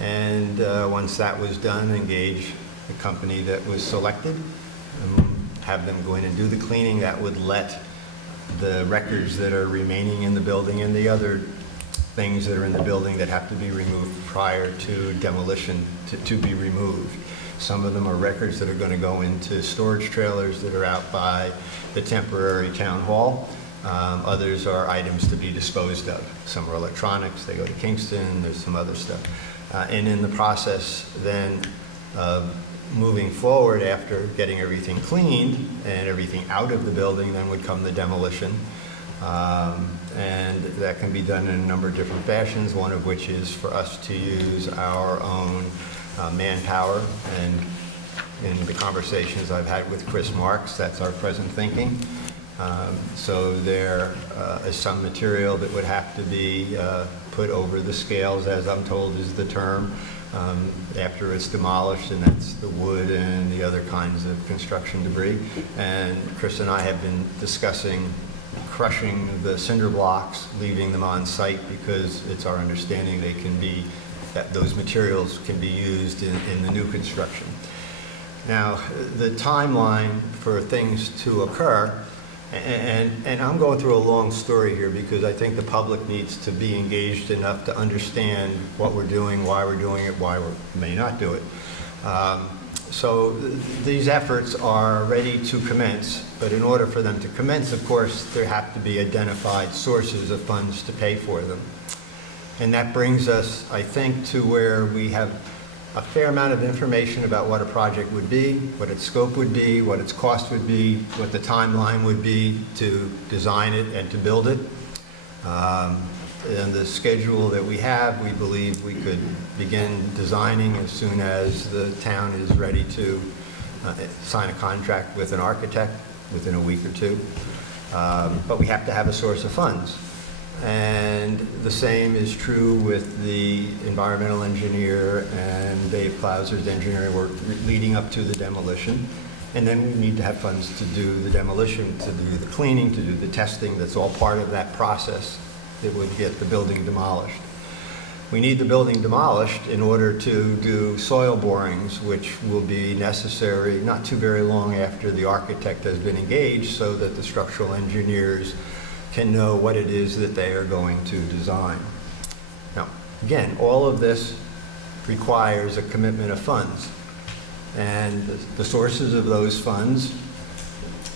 and once that was done, engage the company that was selected, and have them go in and do the cleaning. That would let the records that are remaining in the building and the other things that are in the building that have to be removed prior to demolition to be removed. Some of them are records that are going to go into storage trailers that are out by the temporary town hall. Others are items to be disposed of. Some are electronics, they go to Kingston, there's some other stuff. And in the process then of moving forward, after getting everything cleaned and everything out of the building, then would come the demolition. And that can be done in a number of different fashions, one of which is for us to use our own manpower. And in the conversations I've had with Chris Marks, that's our present thinking. So there is some material that would have to be put over the scales, as I'm told is the term, after it's demolished, and that's the wood and the other kinds of construction debris. And Chris and I have been discussing crushing the cinder blocks, leaving them on site, because it's our understanding that those materials can be used in the new construction. Now, the timeline for things to occur, and I'm going through a long story here because I think the public needs to be engaged enough to understand what we're doing, why we're doing it, why we may not do it. So these efforts are ready to commence, but in order for them to commence, of course, there have to be identified sources of funds to pay for them. And that brings us, I think, to where we have a fair amount of information about what a project would be, what its scope would be, what its cost would be, what the timeline would be to design it and to build it. And the schedule that we have, we believe we could begin designing as soon as the town is ready to sign a contract with an architect within a week or two. But we have to have a source of funds. And the same is true with the environmental engineer and Dave Clauser's engineering work leading up to the demolition. And then we need to have funds to do the demolition, to do the cleaning, to do the testing. That's all part of that process that would get the building demolished. We need the building demolished in order to do soil borings, which will be necessary not too very long after the architect has been engaged, so that the structural engineers can know what it is that they are going to design. Now, again, all of this requires a commitment of funds. And the sources of those funds,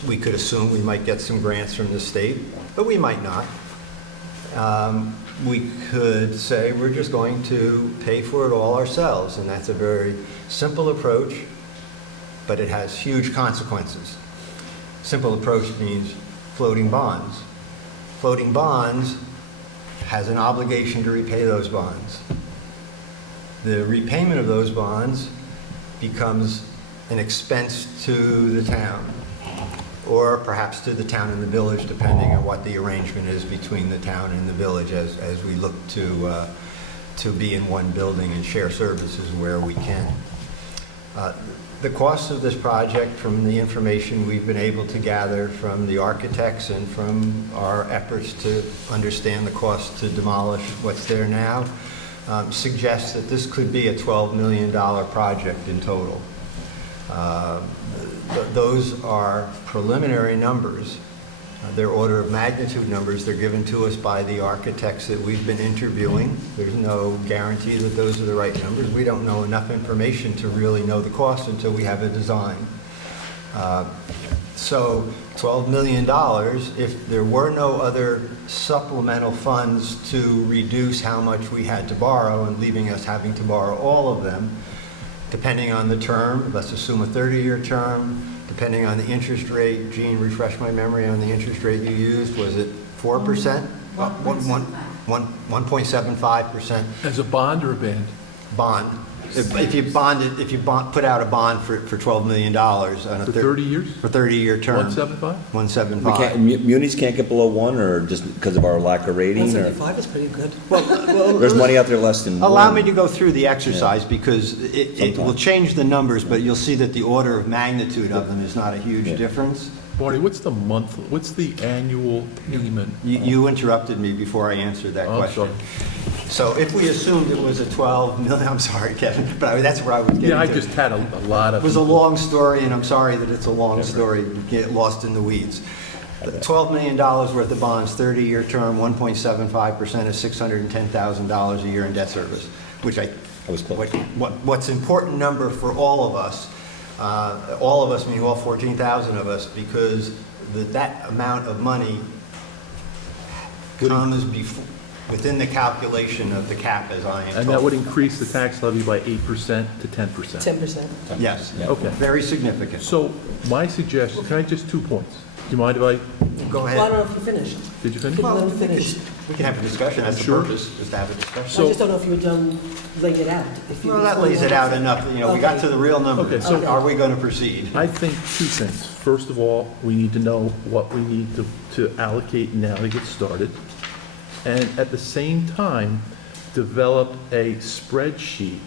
we could assume we might get some grants from the state, but we might not. We could say we're just going to pay for it all ourselves, and that's a very simple approach, but it has huge consequences. Simple approach means floating bonds. Floating bonds has an obligation to repay those bonds. The repayment of those bonds becomes an expense to the town, or perhaps to the town and the village, depending on what the arrangement is between the town and the village as we look to be in one building and share services where we can. The cost of this project, from the information we've been able to gather from the architects and from our efforts to understand the cost to demolish what's there now, suggests that this could be a $12 million project in total. Those are preliminary numbers. They're order of magnitude numbers. They're given to us by the architects that we've been interviewing. There's no guarantee that those are the right numbers. We don't know enough information to really know the cost until we have a design. So $12 million, if there were no other supplemental funds to reduce how much we had to borrow and leaving us having to borrow all of them, depending on the term, let's assume a 30-year term, depending on the interest rate. Gene, refresh my memory on the interest rate you used. Was it 4%? 1.75%. As a bond or a band? Bond. If you put out a bond for $12 million on a For 30 years? for 30-year term. 175? 175. Munis can't get below 1, or just because of our lack of rating? Or 175 is pretty good. there's money out there less than 1? Allow me to go through the exercise, because it will change the numbers, but you'll see that the order of magnitude of them is not a huge difference. Marty, what's the annual payment? You interrupted me before I answered that Oh, question. sorry. So if we assumed it was a 12 million, I'm sorry, Kevin, but that's where I was getting to. Yeah, I just had a lot of. It was a long story, and I'm sorry that it's a long story. You get lost in the weeds. $12 million worth of bonds, 30-year term, 1.75% is $610,000 a year in debt service, which I was close. what's important number for all of us meaning all 14,000 of us, because that amount of money comes within the calculation of the cap, as I am told. And that would increase the tax levy by 8% to 10%? 10%. Yes. Okay. Very significant. So my suggestion, can I just 2 points? Do you mind if I, Go Well, I ahead. don't know if you finished. did you finish? Well, let him finish. We can have a discussion. That's the Sure. purpose, is to have a discussion. I just don't know if you were done laying it out. Well, that lays it out enough. We got to the real number. Okay, so- Are we going to proceed? I think 2 things. First of all, we need to know what we need to allocate now to get started. and at the same time, develop a spreadsheet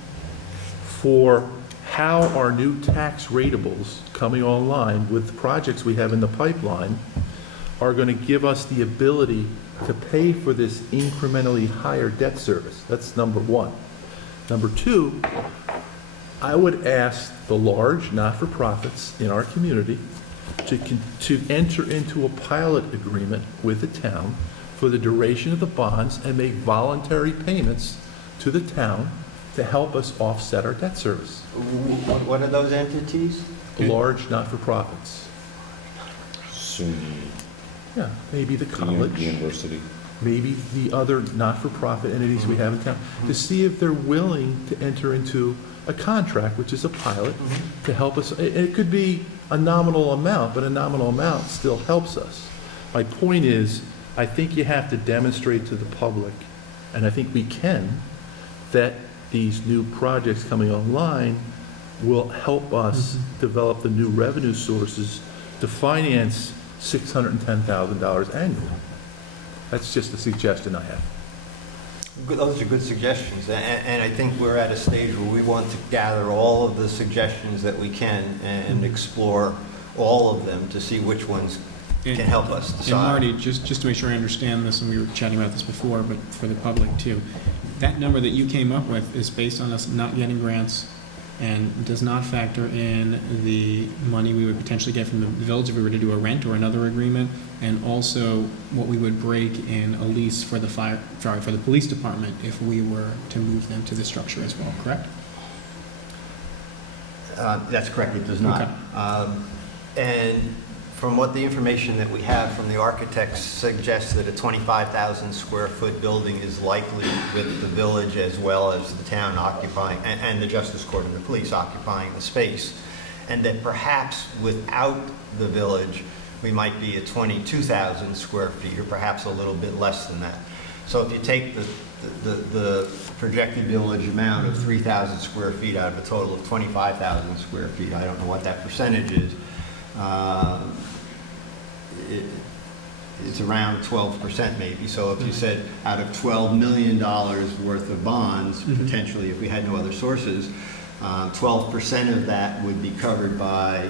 for how our new tax ratables coming online with the projects we have in the pipeline are going to give us the ability to pay for this incrementally higher debt service. That's number one. Number two, I would ask the large not-for-profits in our community to enter into a pilot agreement with the town for the duration of the bonds and make voluntary payments to the town to help us offset our debt service. What are those entities? Large not-for-profits. SUNY, Yeah, maybe the the college, university. maybe the other not-for-profit entities we have in town, to see if they're willing to enter into a contract, which is a pilot, to help us. It could be a nominal amount, but a nominal amount still helps us. My point is, I think you have to demonstrate to the public, and I think we can, that these new projects coming online will help us develop the new revenue sources to finance $610,000 annually. That's just a suggestion I have. Those are good suggestions, and I think we're at a stage where we want to gather all of the suggestions that we can and explore all of them to see which ones can help us And decide. Marty, just to make sure I understand this, and we were chatting about this before, but for the public too, that number that you came up with is based on us not getting grants and does not factor in the money we would potentially get from the village if we were to do a rent or another agreement, and also what we would break in a lease for the for the police department if we were to move them to the structure as well, correct? That's correct, it does not. And from what the information that we have from the architects suggests that a 25,000 square foot building is likely with the village as well as the town occupying, and the justice court and the police occupying the space. And that perhaps without the village, we might be at 22,000 square feet, or perhaps a little bit less than that. So if you take the projected village amount of 3,000 square feet out of a total of 25,000 square feet, I don't know what that percentage is, it's around 12% maybe. So if you said out of $12 million worth of bonds, potentially if we had no other sources, 12% of that would be covered by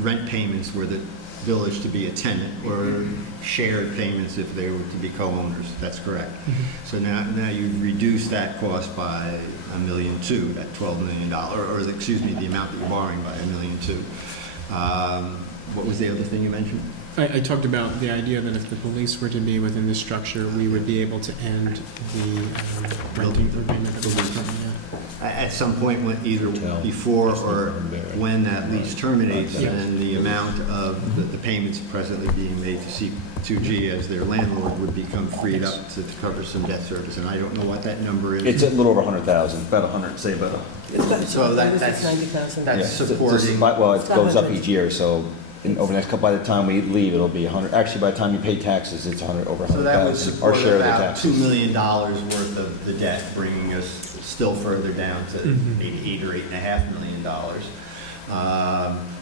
rent payments were the village to be a tenant, or shared payments if they were to be co-owners. That's correct. So now you've reduced that cost by $1.2 million, that $12 million, or excuse me, the amount that you're borrowing by $1.2 million. What was the other thing you mentioned? I talked about the idea that if the police were to be within this structure, we would be able to end the renting agreement that we currently have. At some point, either before or when that lease terminates, then the amount of the payments presently being made to C2G as their landlord would become freed up to cover some debt service. And I don't know what that number is. It's a little over 100,000, about 100, say about. So that's 90,000. that's Yeah, supporting. Well, it It's goes up 100. each year, so over the next couple, by the time we leave, it'll be 100. Actually, by the time you pay taxes, it's 100, over 100,000. So that would Our support share of the about taxes. $2 million worth of the debt, bringing us still further down to maybe $8 or $8.5 million.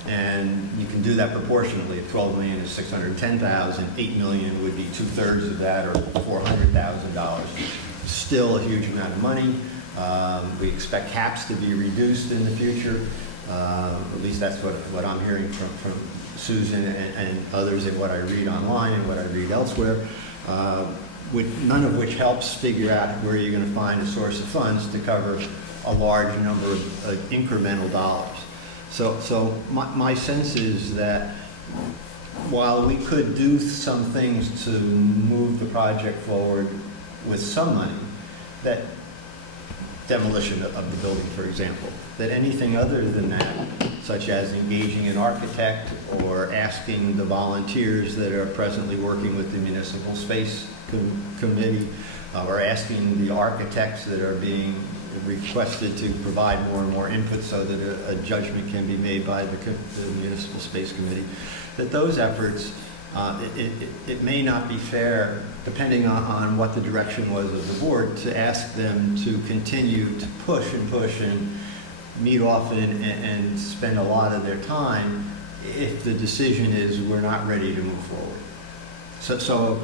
And you can do that proportionally. If 12 million is 610,000, 8 million would be 2/3 of that, or $400,000. Still a huge amount of money. We expect caps to be reduced in the future. At least that's what I'm hearing from Susan and others, and what I read online and what I read elsewhere. None of which helps figure out where you're going to find a source of funds to cover a large number of incremental dollars. So my sense is that while we could do some things to move the project forward with some money, that demolition of the building, for example, that anything other than that, such as engaging an architect or asking the volunteers that are presently working with the Municipal Space Committee, or asking the architects that are being requested to provide more and more input so that a judgment can be made by the Municipal Space Committee, that those efforts, it may not be fair, depending on what the direction was of the board, to ask them to continue to push and meet often and spend a lot of their time if the decision is we're not ready to move forward. So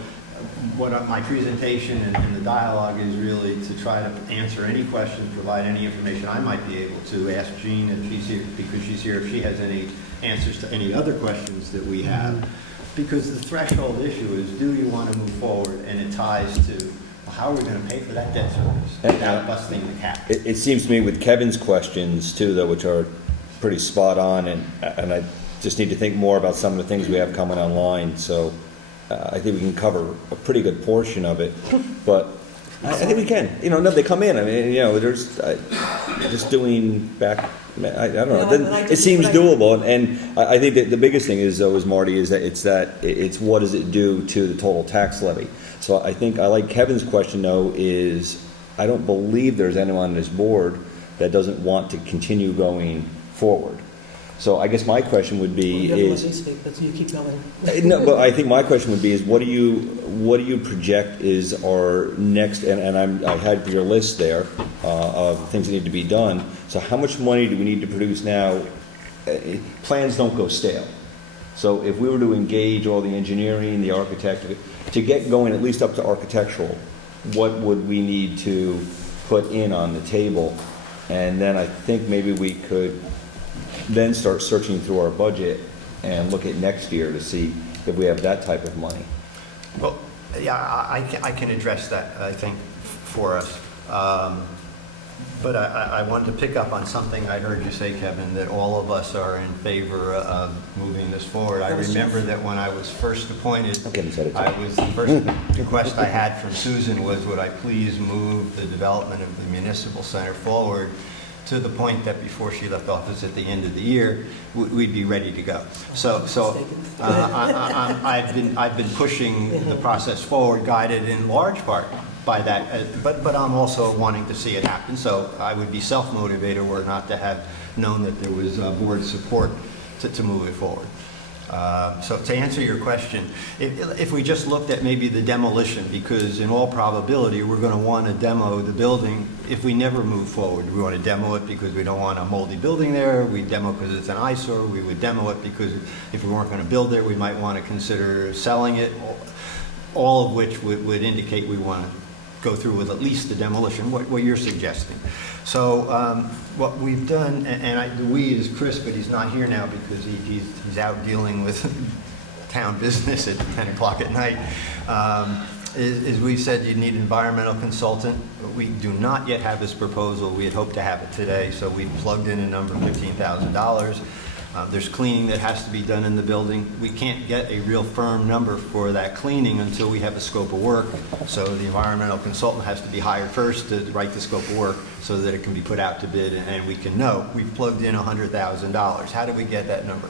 my presentation and the dialogue is really to try to answer any questions, provide any information I might be able to, ask Jean if she's here, because she's here, if she has any answers to any other questions that we have. Because the threshold issue is, do you want to move forward? And it ties to, well, how are we going to pay for that debt service without busting the cap? It seems to me with Kevin's questions too, though, which are pretty spot on, and I just need to think more about some of the things we have coming online, so I think we can cover a pretty good portion of it, but I think we can. No, they come in, I mean, there's, just doing back, I don't know, it seems doable, and I think that the biggest thing is, though, is Marty, is that it's what does it do to the total tax levy? So I think, I like Kevin's question, though, is I don't believe there's anyone on this board that doesn't want to continue going forward. So I guess my question would be Well, you is... haven't let me speak, but you keep going. No, but I think my question would be is what do you project is our next, and I had your list there of things that need to be done. So how much money do we need to produce now? Plans don't go stale. So if we were to engage all the engineering, the architect, to get going at least up to architectural, what would we need to put in on the table? And then I think maybe we could then start searching through our budget and look at next year to see if we have that type of money. Well, yeah, I can address that, I think, for us. But I wanted to pick up on something I heard you say, Kevin, that all of us are in favor of moving this forward. I remember that when I was first appointed, the first request I had from Susan was, would I please move the development of the Municipal Center forward to the point that before she left office at the end of the year, we'd be ready to go. So I've been pushing the process forward, guided in large part by that, but I'm also wanting to see it happen. So I would be self-motivated were not to have known that there was board support to move it forward. So to answer your question, if we just looked at maybe the demolition, because in all probability we're going to want to demo the building if we never move forward. We want to demo it because we don't want a moldy building there. We demo because it's an eyesore. We would demo it because if we weren't going to build there, we might want to consider selling it. All of which would indicate we want to go through with at least the demolition, what you're suggesting. So what we've done, and the we is Chris, but he's not here now because he's out dealing with town business at 10 o'clock at night, is we said you need an environmental consultant. We do not yet have this proposal. We had hoped to have it today, so we plugged in a number, $15,000. There's cleaning that has to be done in the building. We can't get a real firm number for that cleaning until we have a scope of work. So the environmental consultant has to be hired first to write the scope of work so that it can be put out to bid and we can know. We've plugged in $100,000. How did we get that number?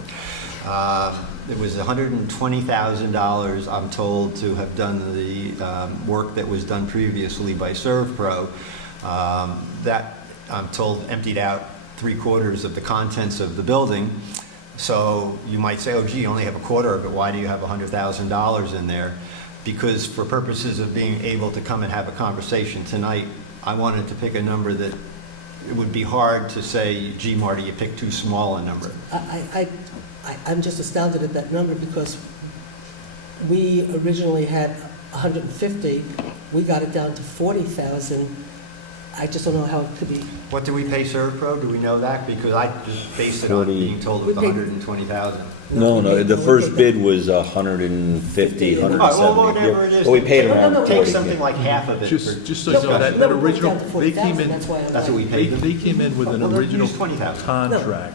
It was $120,000, I'm told, to have done the work that was done previously by ServPro. That, I'm told, emptied out 3/4 of the contents of the building. So you might say, oh, gee, you only have a quarter of it. Why do you have $100,000 in there? Because for purposes of being able to come and have a conversation tonight, I wanted to pick a number that it would be hard to say, gee, Marty, you picked too small a number. I'm just astounded at that number because we originally had 150. We got it down to 40,000. I just don't know how it could be. What do we pay ServPro? Do we know that? Because I just based it on being told it was 120,000. No, the first bid was 150, 170. Well, whatever it is. But we paid around No, 40. Take something like half of it. Just so you know, that original, they came in, That's why I'm That's what we like, paid them. they came in with an Well, then original use 20,000. contract.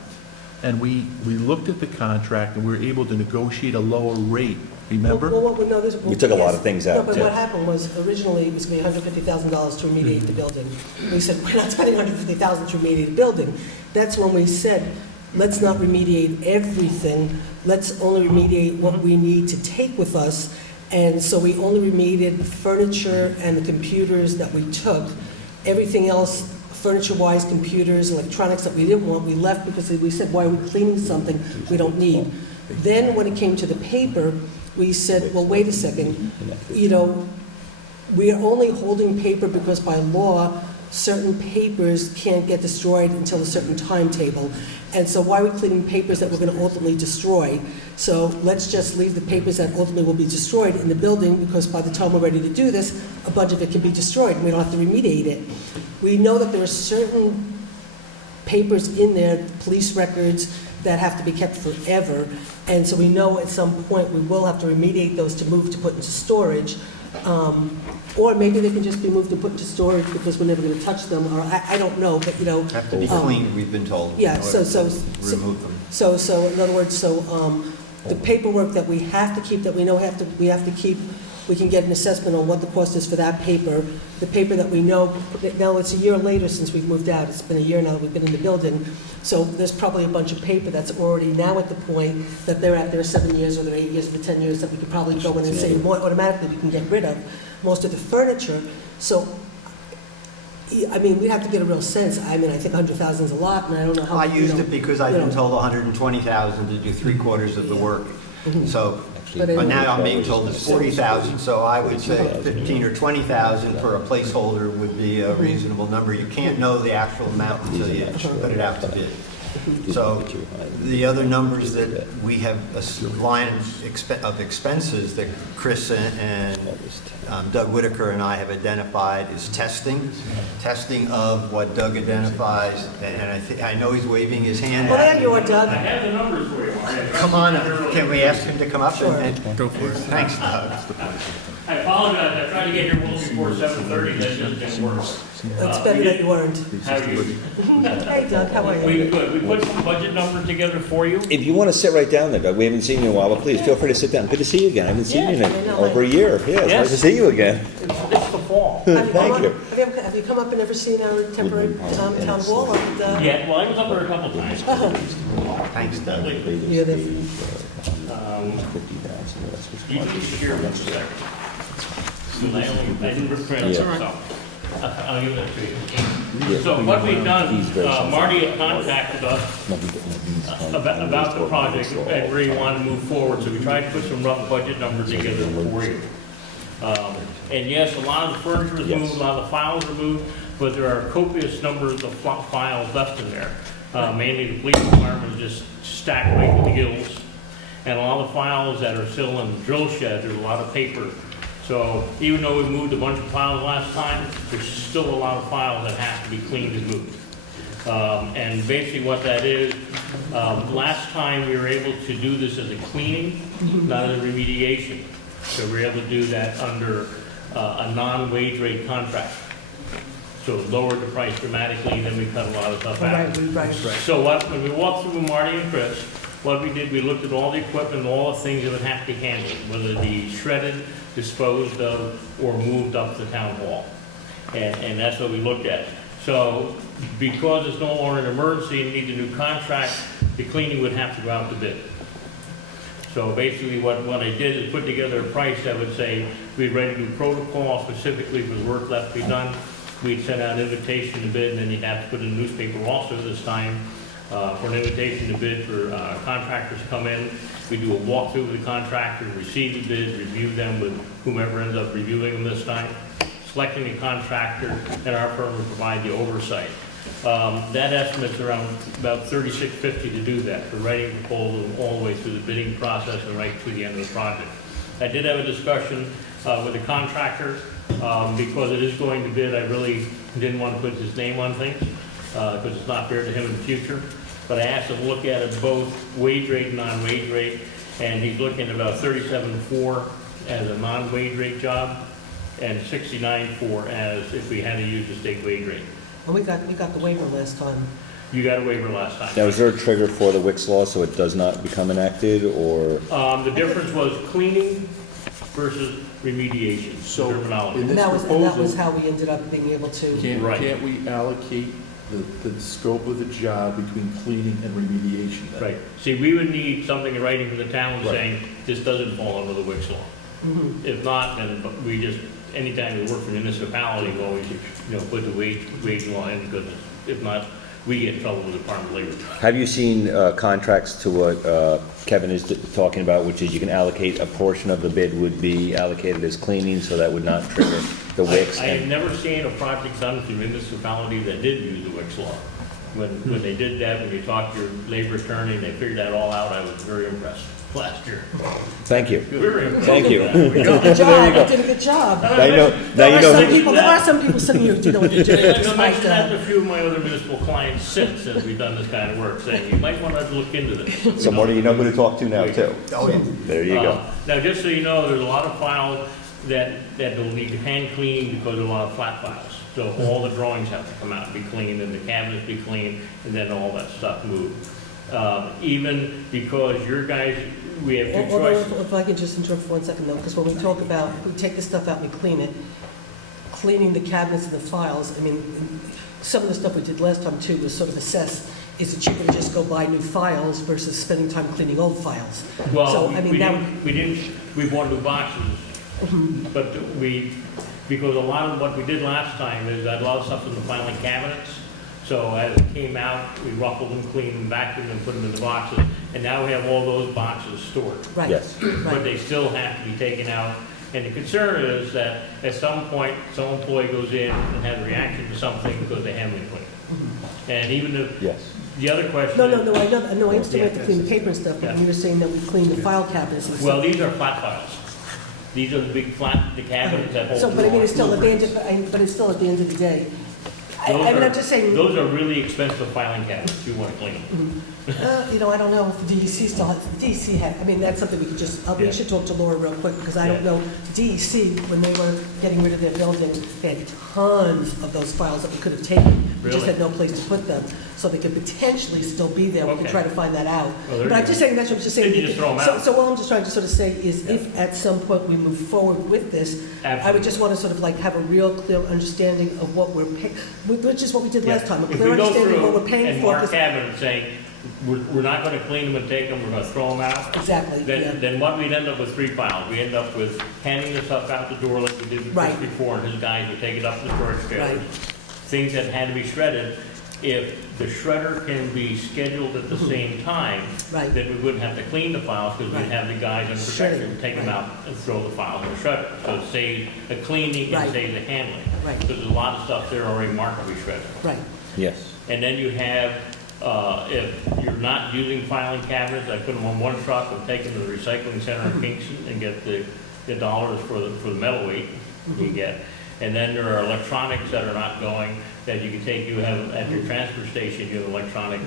And we looked at the contract and we were able to negotiate a lower rate, remember? We took a lot of things out, No, but too. what happened was originally it was going to be $150,000 to remediate the building. We said, we're not spending $150,000 to remediate the building. That's when we said, let's not remediate everything. Let's only remediate what we need to take with us. And so we only remediated the furniture and the computers that we took. Everything else, furniture-wise, computers, electronics that we didn't want, we left because we said, why are we cleaning something we don't need? Then when it came to the paper, we said, well, wait a second, we are only holding paper because by law, certain papers can't get destroyed until a certain timetable. And so why are we cleaning papers that we're going to ultimately destroy? So let's just leave the papers that ultimately will be destroyed in the building, because by the time we're ready to do this, a bunch of it can be destroyed, and we don't have to remediate it. We know that there are certain papers in there, police records, that have to be kept forever, and so we know at some point we will have to remediate those to move to put into storage. Or maybe they can just be moved to put into storage because we're never going to touch them, or I don't know, but, you know. Have to be cleaned, we've been told. Yeah, in order so- to remove them. So in other words, the paperwork that we have to keep, that we know we have to keep, we can get an assessment on what the cost is for that paper. The paper that we know, now it's a year later since we've moved out, it's been a year now that we've been in the building, so there's probably a bunch of paper that's already now at the point that they're at their 7 years or their 8 years or their 10 years, that we could probably go in and say more automatically we can get rid of most of the furniture. So, I mean, we'd have to get a real sense. I mean, I think 100,000 is a lot, and I don't know how. I used it because I've you been know. told 120,000 to do three-quarters of the work. So, But but now I'm being told it's 40,000, so I would say 15 or 20,000 for a placeholder would be a reasonable number. You can't know the actual amount until you put it out to bid. So the other numbers that we have, a line of expenses that Chris and Doug Whitaker and I have identified is testing of what Doug identifies, and I know he's waving his hand Well, at there me. you are, Doug. I have the numbers for you, Marty. Come on, can we ask him to come up? Sure. Go for it. Thanks, Doug. I apologize, I tried to get here well before 7:30, that just didn't work. It's better that you weren't. How are you? Hey, Doug, how are you? We put some budget numbers together for you. If you want to sit right down there, Doug, we haven't seen you in a while, but please feel free to sit down. Good to see you again. I haven't seen you in I know. over a year. Yeah, it's nice Yes. to see you again. It's the fall. Have you come Thank up- you. Have you come up and ever seen our temporary town hall? Or the- Yeah, well, I was up there a couple times. Thanks, Doug. Yeah, the- You can hear me a second. I didn't reprint it, so I'll give it to you. So what we've done, Marty had contacted us about the project and really wanted to move forward, so we tried to put some rough budget numbers together for you. And yes, a lot of the furniture was moved, a lot of the files were moved, but there are copious numbers of files left in there. Mainly the police department is just stacked right to the gills. And a lot of the files that are still in the drill shed, there's a lot of paper. So even though we moved a bunch of files last time, there's still a lot of files that have to be cleaned and moved. And basically what that is, last time we were able to do this as a cleaning, not as a remediation. So we were able to do that under a non-wage rate contract. So it lowered the price dramatically, and then we cut a lot of stuff out. Right. So when we walked through with Marty and Chris, what we did, we looked at all the equipment, all the things that would have to be handled, whether it be shredded, disposed of, or moved up to town hall. And that's what we looked at. So because it's no longer an emergency and need a new contract, the cleaning would have to go out to bid. So basically what I did is put together a price that would say we'd ready to do protocol specifically for the work left to be done. We'd send out an invitation to bid, and then you'd have to put in the newspaper also this time for an invitation to bid for contractors to come in. We do a walkthrough with the contractor, receive the bids, review them with whomever ends up reviewing them this time, selecting the contractor, and our firm will provide the oversight. That estimate's around about $36.50 to do that, for writing a proposal all the way through the bidding process and right to the end of the project. I did have a discussion with the contractor, because it is going to bid. I really didn't want to put his name on things, because it's not fair to him in the future. But I asked him to look at it both wage rate and non-wage rate, and he's looking at about $37.4 as a non-wage rate job, and $69.4 as if we had to use the state wage rate. And we got the waiver last time. You got a waiver last time. Now, is there a trigger for the Wicks law so it does not become enacted, or? The difference was cleaning versus remediation, So, terminology. in And this that was proposal, how we ended up being able to. Right. can't we allocate the scope of the job between cleaning and remediation then? Right. See, we would need something in writing from the town Right. saying this doesn't fall under the Wicks law. Mhm. If not, then we just, anytime we work for municipality, we always, put the wage law in, because if not, we get in trouble with the Department of Labor. Have you seen contracts to what Kevin is talking about, which is you can allocate a portion of the bid would be allocated as cleaning, so that would not trigger the wicks. I have and- never seen a project done through municipality that did use the Wicks law. When they did that, when you talked to your labor attorney and they figured that all out, I was very impressed last year. Thank you. Very impressed. Thank you. with that. We got- Good job, you did a good job. Now you know, now There you are know some who- people, there are some people sitting here who do know what they're doing, And I despite, mentioned that to a few of my other municipal clients since we've done this kind of work, saying you might want to look into this. So Marty, you know who to talk to now too. Oh, yeah. There you go. Now, just so you know, there's a lot of files that will need hand cleaning because of a lot of flat files. So all the drawings have to come out and be cleaned, and the cabinets be cleaned, and then all that stuff moved. Even because your guys, we have two although, choices. if I can just interrupt for 1 second though, because when we talk about, we take the stuff out and we clean it, cleaning the cabinets and the files, I mean, some of the stuff we did last time too was sort of assess, is it cheaper to just go buy new files versus spending time cleaning old files? Well, So, I mean, now, we bought new boxes, but because a lot of what we did last time is I had a lot of stuff in the filing cabinets. So as it came out, we ruffled them, cleaned them, vacuumed them, put them in the boxes, and now we have all those boxes stored. right, Yes. But right, they still have to be taken out. And the concern is that at some point, some employee goes in and has a reaction to something because they haven't been cleaned. And even if, Yes. the other question. no, is- I know, I understand we have to clean the paper and stuff, but Yeah. when you were saying that we clean the file cabinets and stuff. Well, these are flat files. These are the big flat, the cabinets that hold. So, but I mean, it's still at the end blueprints. of, but it's still at the end of the day. I Those mean, are- I'm just saying, Those are really expensive filing cabinets, you want to clean them. you know, I don't know if DEC still has, DEC had, I mean, that's something we could just, we Yeah. should talk to Laura real quick, because I don't Yeah. know, DEC, when they were getting rid of their building, they had tons of those files that we could have taken. We just Really? had no place to put them, so they could potentially still be there. We can Okay. try to find that out. Well, there But I'm you just go. saying, that's what I'm just saying. Then you just throw 'em So- out. So what I'm just trying to sort of say is, if at some point we move forward with this, I would Absolutely. just want to sort of like have a real clear understanding of what we're paying, which is what we did Yeah. last time, a If clear we go understanding of what through we're paying and for. mark 'cause- cabinets saying, we're not going to clean them and take them, we're going to throw them out. Exactly, yeah. Then what we'd end up with 3 files. We end up with handing the stuff out the door like we did Right. just before, and his guys would take it up to the storage trailers. Right. Things that had to be shredded, if the shredder can be scheduled at the same time, Mm-hmm. Right. then we wouldn't have to clean the files because Right. we'd have the guys under Shredding, protection, take them right. out and throw the files in the shredder. So it saves the cleaning Right. and saves the handling. Right. Because there's a lot of stuff there already marked to be shredded. Right, Yes. And then you have, if you're not using filing cabinets, I put them on one truck and take them to the recycling center in Kingston and get the dollars for the metal weight you get. And then there are electronics that are not going, that you can take, you have, at your transfer station, you have electronic.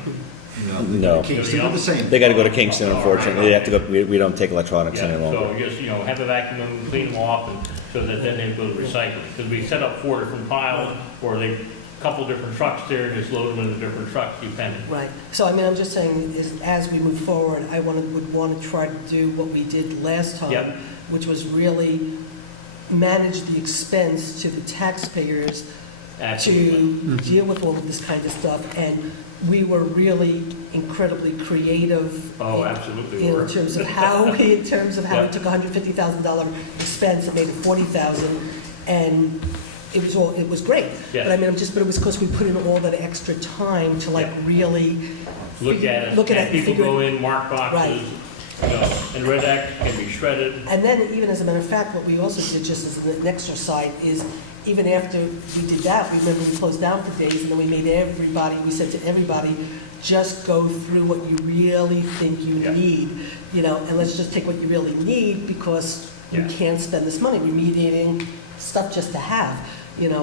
No. Kingston are the same. They gotta go to Kingston, unfortunately. They have to go, we don't take electronics any Yeah, longer. so just, have a vacuum them, clean them off, and so that then they go to recycling. Because we set up 4 different piles, or they, couple different trucks there, and just load them in the different trucks, depending. right. So I mean, I'm just saying, is as we move forward, I would want to try to do what we did last time, Yep. which was really manage the expense to the taxpayers Absolutely. to deal with all of this kind of stuff. And we were really incredibly creative. Oh, absolutely. In were. terms of how we, Yeah. took a $150,000 expense and made it $40,000, and it was great. Yes. But I mean, but it was because we put in all that extra time to like Yeah. really Look at it. Look at and it and people figure go it- in, mark boxes, Right. And red X can be shredded. And then, even as a matter of fact, what we also did, just as an extra side, is even after we did that, we remember we closed down for days, and then we said to everybody, just go through what you really think you Yeah. need, and let's just take what you really need, because you Yeah. can't spend this money remediating stuff just to have,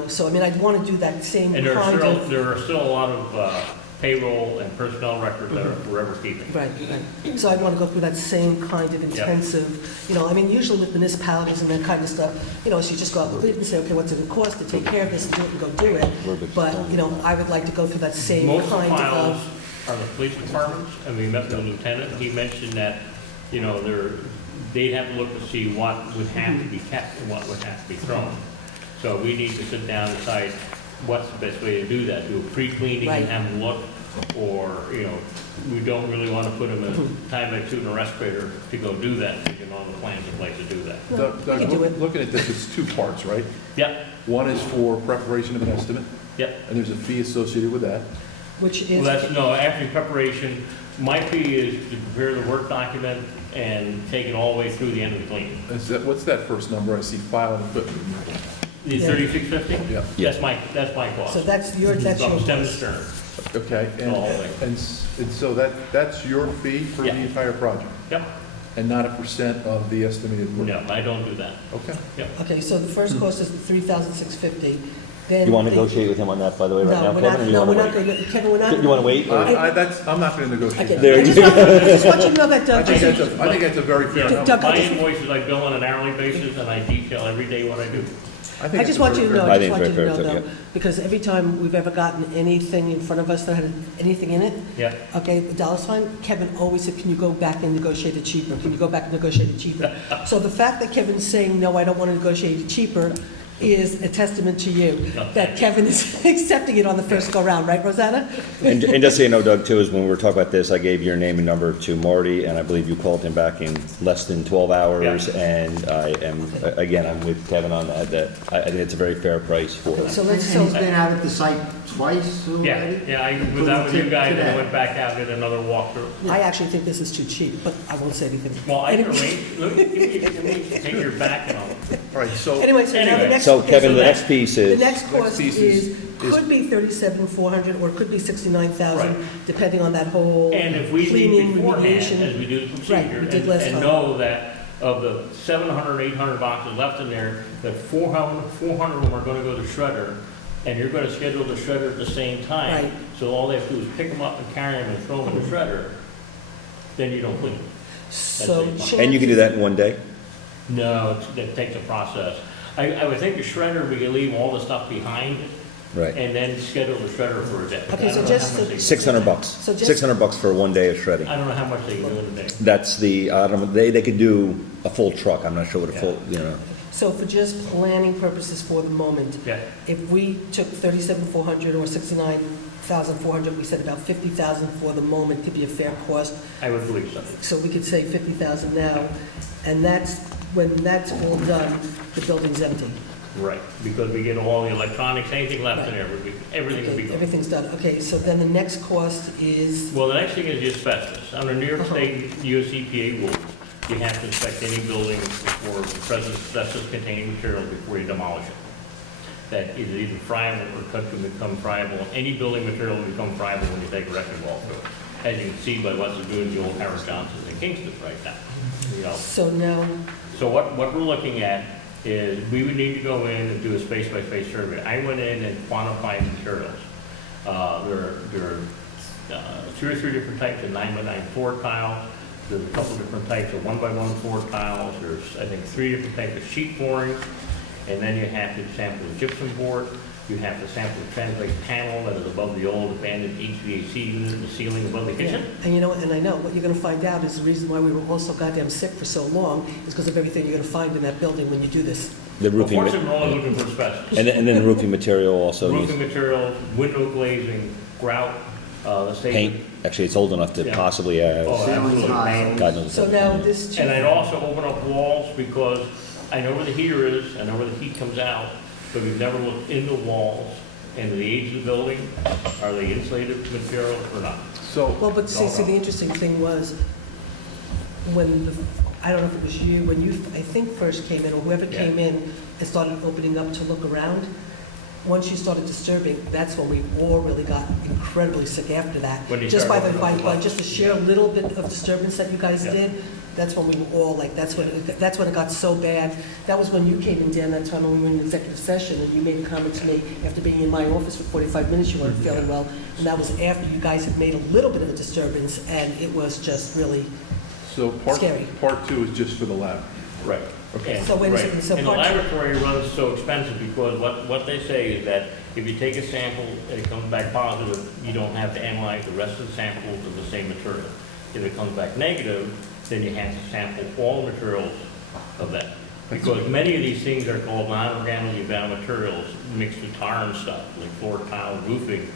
So, I mean, I'd want to do that same And there kind of... are still a lot of payroll and personnel records that are forever keeping. Right, right. So I'd want to go through that same kind of intensive, I mean, usually with municipalities and that kind of stuff, so you just go out with it and say, okay, what's it going to cost to take care of this, and do it, and go do it. But, I would like to go through that same Most of the kind files of... are the police departments, and we met with the lieutenant, he mentioned that, they'd have to look to see what would have to be kept and what would have to be thrown. So we need to sit down and decide what's the best way to do that, do a pre-cleaning Right. and have them look, or, we don't really want to put them in time like 2 in a respirator to go do that, because all the plans in place to do that. Doug, you can do it. looking at this, it's 2 parts, right? Yep, One is for preparation of an estimate, yep. and there's a fee associated with that. Which Well, is, after preparation, my fee is to prepare the work document and take it all the way through the end of the cleaning. What's that first number? I see file and equipment. The Yeah. 3650? Yeah. That's my cost. So that's your From stem to cost. stern. Okay, and, All of it. and so that's your fee for the Yeah. entire project, Yep. and not a percent of the estimated work? No, I don't do that. Okay. Okay, so the first cost is 3,650, then. You want to the- negotiate with him on that, by the way, right No, now, we're Kevin, not, or you no, want we're to not wait? going to, Kevin, we're not. You want to wait? or- I'm not going to negotiate Okay, that. There I you just want you to know that, I Doug. think just- that's a very fair Yeah, number. Doug, my invoices I bill on an hourly basis, and I detail every day what I do. I think just it's a want very you to fair know, I I think just it's want you to very know fair, though, because every time we've ever gotten anything in front of us that had anything in it, Yeah. okay, the dollar sign, Kevin always said, can you go back and negotiate it cheaper? Can you go back and negotiate it cheaper? So the fact that Kevin's saying, no, I don't want to negotiate it cheaper, is a testament to you, that Kevin is accepting it on the first go-round, right, Rosanna? And just so you know, Doug, too, is when we were talking about this, I gave your name and number to Marty, and I believe you called him back in less than 12 hours. Yeah. And I am, again, I'm with Kevin on that I think it's a very fair price for it. So And let's, he's so, been out at the site twice already? Yeah, I was out with you guys, and I Today. went back out and did another walkthrough. I actually think this is too cheap, but I won't say anything. Well, I can arrange, let me take your back and all. All right, so, Anyway, so now the Anyway, next. So Kevin, so the that- next piece The is, next cost piece is, is- could be 37,400, or it could be 69,000, Right. depending on that whole And if we cleaning, leave beforehand, as remediation. we do the procedure, Right, we did and last and time. know that of the 700, 800 boxes left in there, that 400 of them are gonna go to shredder, and you're gonna schedule the shredder at the same time. Right. So all they have to do is pick them up and carry them and throw them in the shredder, then you don't clean them. So. That's and you can do that in one day? No, that takes a process. I would think the shredder, we could leave all the stuff behind, Right. and then schedule the shredder for a day. Okay, I so don't know just how much to- they- $600. So just- $600 for one day of shredding. I don't know how much they can do in a day. That's the, I don't know, they could do a full truck. I'm not sure what a full, you know. So for just planning purposes for the moment, Yeah. if we took 37,400 or 69,400, we said about 50,000 for the moment could be a fair cost. I would believe so. So we could say 50,000 now, and that's, when that's all done, the building's empty. Right, because we get all the electronics, anything left in there, everything will be Okay, gone. everything's done. Okay, so then the next cost is, Well, the next thing is the asbestos. Under New York State US EPA rules, you have to inspect any building for presence of asbestos-containing material before you demolish it. That is either friable or cut to become friable. Any building material will become friable when you take a record wall through it. As you can see by what's doing the old Howard Johnson's and Kingston's right now. You know, so now, so what we're looking at is, we would need to go in and do a space-by-space survey. I went in and quantified materials. There are 2 or 3 different types of 9x9 floor tiles. There's a couple different types of 1x1 floor tiles. There's, I think, 3 different types of sheet flooring. And then you have to sample the gypsum board. You have to sample the translate panel that is above the old abandoned HVAC unit in the ceiling above the kitchen. and you know, and I know, what you're gonna find out is the reason why we were all so goddamn sick for so long is because of everything you're gonna find in that building when you do this. The roofing, Unfortunately, we're only looking for asbestos. and then the roofing material also needs Roofing materials, window glazing, grout, the state. paint. Actually, it's old enough to Yeah. possibly have, Oh, Ceiling absolutely. tile. God knows. So now this. And I'd also open up walls because I know where the heater is, I know where the heat comes out, but we've never looked into walls and the age of the building. Are they insulated material or not? so, Well, but see, the interesting thing was, when the, I don't know if it was you, when you, I think, first came in, or whoever Yeah. came in and started opening up to look around, once you started disturbing, that's when we all really got incredibly sick after that. When you Just by started the, opening up by the just the sheer little bit of disturbance that you guys Yeah. did, that's when we were all like, that's when it got so bad. That was when you came in, Dan, that time when we were in executive session, and you made a comment to me after being in my office for 45 minutes, you weren't feeling well, and that was after you guys had made a little bit of a disturbance, and it was just really, so Scary. part 2 is just for the lab. Right. Okay. So wait a Right. second, so And the part two- laboratory runs so expensive because what they say is that if you take a sample and it comes back positive, you don't have to analyze the rest of the samples of the same material. If it comes back negative, then you have to sample all materials of that. Because many of these things are called non-organically bound materials mixed with tar and stuff, like floor tile, roofing.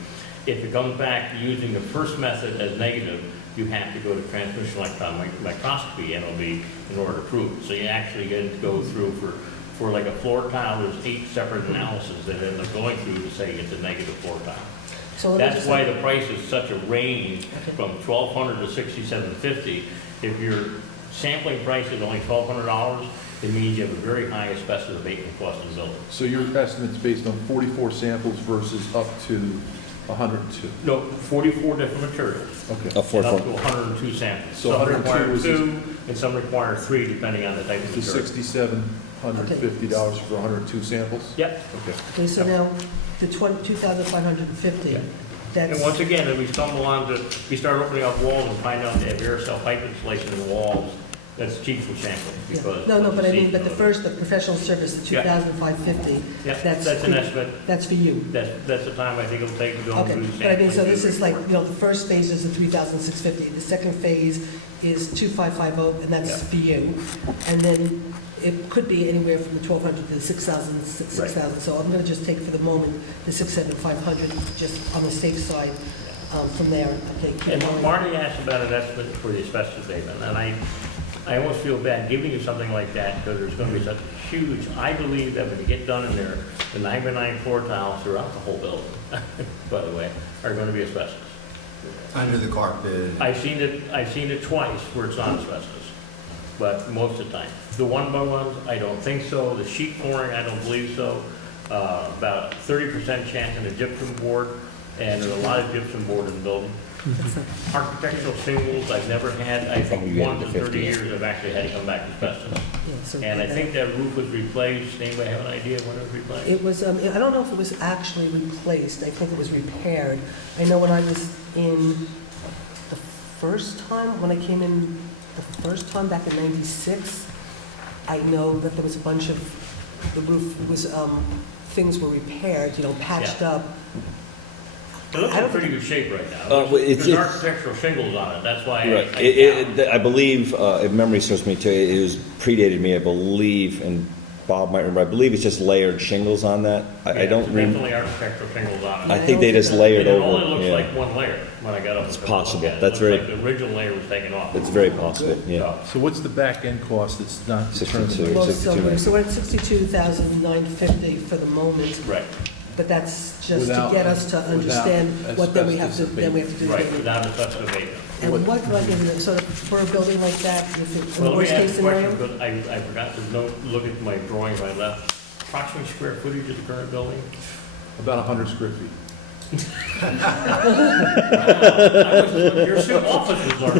If it comes back using the first method as negative, you have to go to transmission electron microscopy, NOV, in order to prove it. So you actually get to go through for like a floor tile, there's 8 separate analyses that end up going through to say it's a negative floor tile. so. let me That's just- why the price is such a range from $1,200 to $6,750. If your sampling price is only $1,200, it means you have a very high asbestos abatement cost in the building. So your estimate's based on 44 samples versus up to 102? No, 44 different materials. Okay. A four, And up to four. 102 samples. So Some 102 require is- 2, and some require 3, depending on the type of The material. $6,750 for 102 samples? Yep. Okay. Okay, so now, the 2,550, Yeah. that's... And once again, if we stumble onto, we start opening up walls and find out they have air cell pipe insulation in the walls, that's cheap for sampling, Yeah. because. No, but I mean, but the the professional service, the Yeah. 2,550, Yeah, that's an estimate. that's for you. That's the time I think it'll take to go Okay, through the but I mean, so sampling. this is like, you know, the first phase is the 3,650, the second phase is 2,550, and that's Yeah. for you. And then it could be anywhere from the 1,200 to the 6,000, Right. 6,000. So I'm gonna just take for the moment the 6,500, just on the safe side, from there. Okay, keep And going. Marty asked about an estimate for the asbestos abatement, and I almost feel bad giving you something like that, because there's gonna be such a huge, I believe that when you get done in there, the 9x9 floor tiles throughout the whole building, by the way, are gonna be asbestos. Under the carpet. I've seen it twice where it's not asbestos, but most of the time. The one-by-ones, I don't think so. The sheet flooring, I don't believe so. About 30% chance in the gypsum board, and there's a lot of gypsum board in the building. Architectural shingles, I've never had, I think you get once the in 30 50. years, I've actually had to come back asbestos. Yeah, so And I think that roof was replaced. Anybody have an idea when it was replaced? It was, I don't know if it was actually replaced, I think it was repaired. I know when I was in the first time, when I came in the first time back in 96, I know that there was a bunch of, the roof was, things were repaired, you know, patched Yeah. up. It looks I in don't pretty good shape right now. Well, it's- There's architectural shingles on it, that's why Right. I I believe, if memory serves me too, it was predated me, I believe, and Bob might remember, I believe it's just layered shingles on that. I don't remember. Definitely architectural shingles on I it. think they just layered And it over, only looks yeah. like one layer when I got up. It's and took a look possible. at it. It That's looks very- like the original layer was taken off. It's very possible, yeah. So what's the back end cost that's not determined? 62. Well, 62. so we're at 62,950 for the moment, Right, but that's just to Without- get us to understand without what then we have to, asbestos then we have to do. the right, building. without asbestos abatement. And what, like, so for a building like that, if it's Well, the let me worst case ask a question, scenario? because I forgot to look at my drawings I left. Approximate square footage of the current building? About 100 square feet. Your office was large.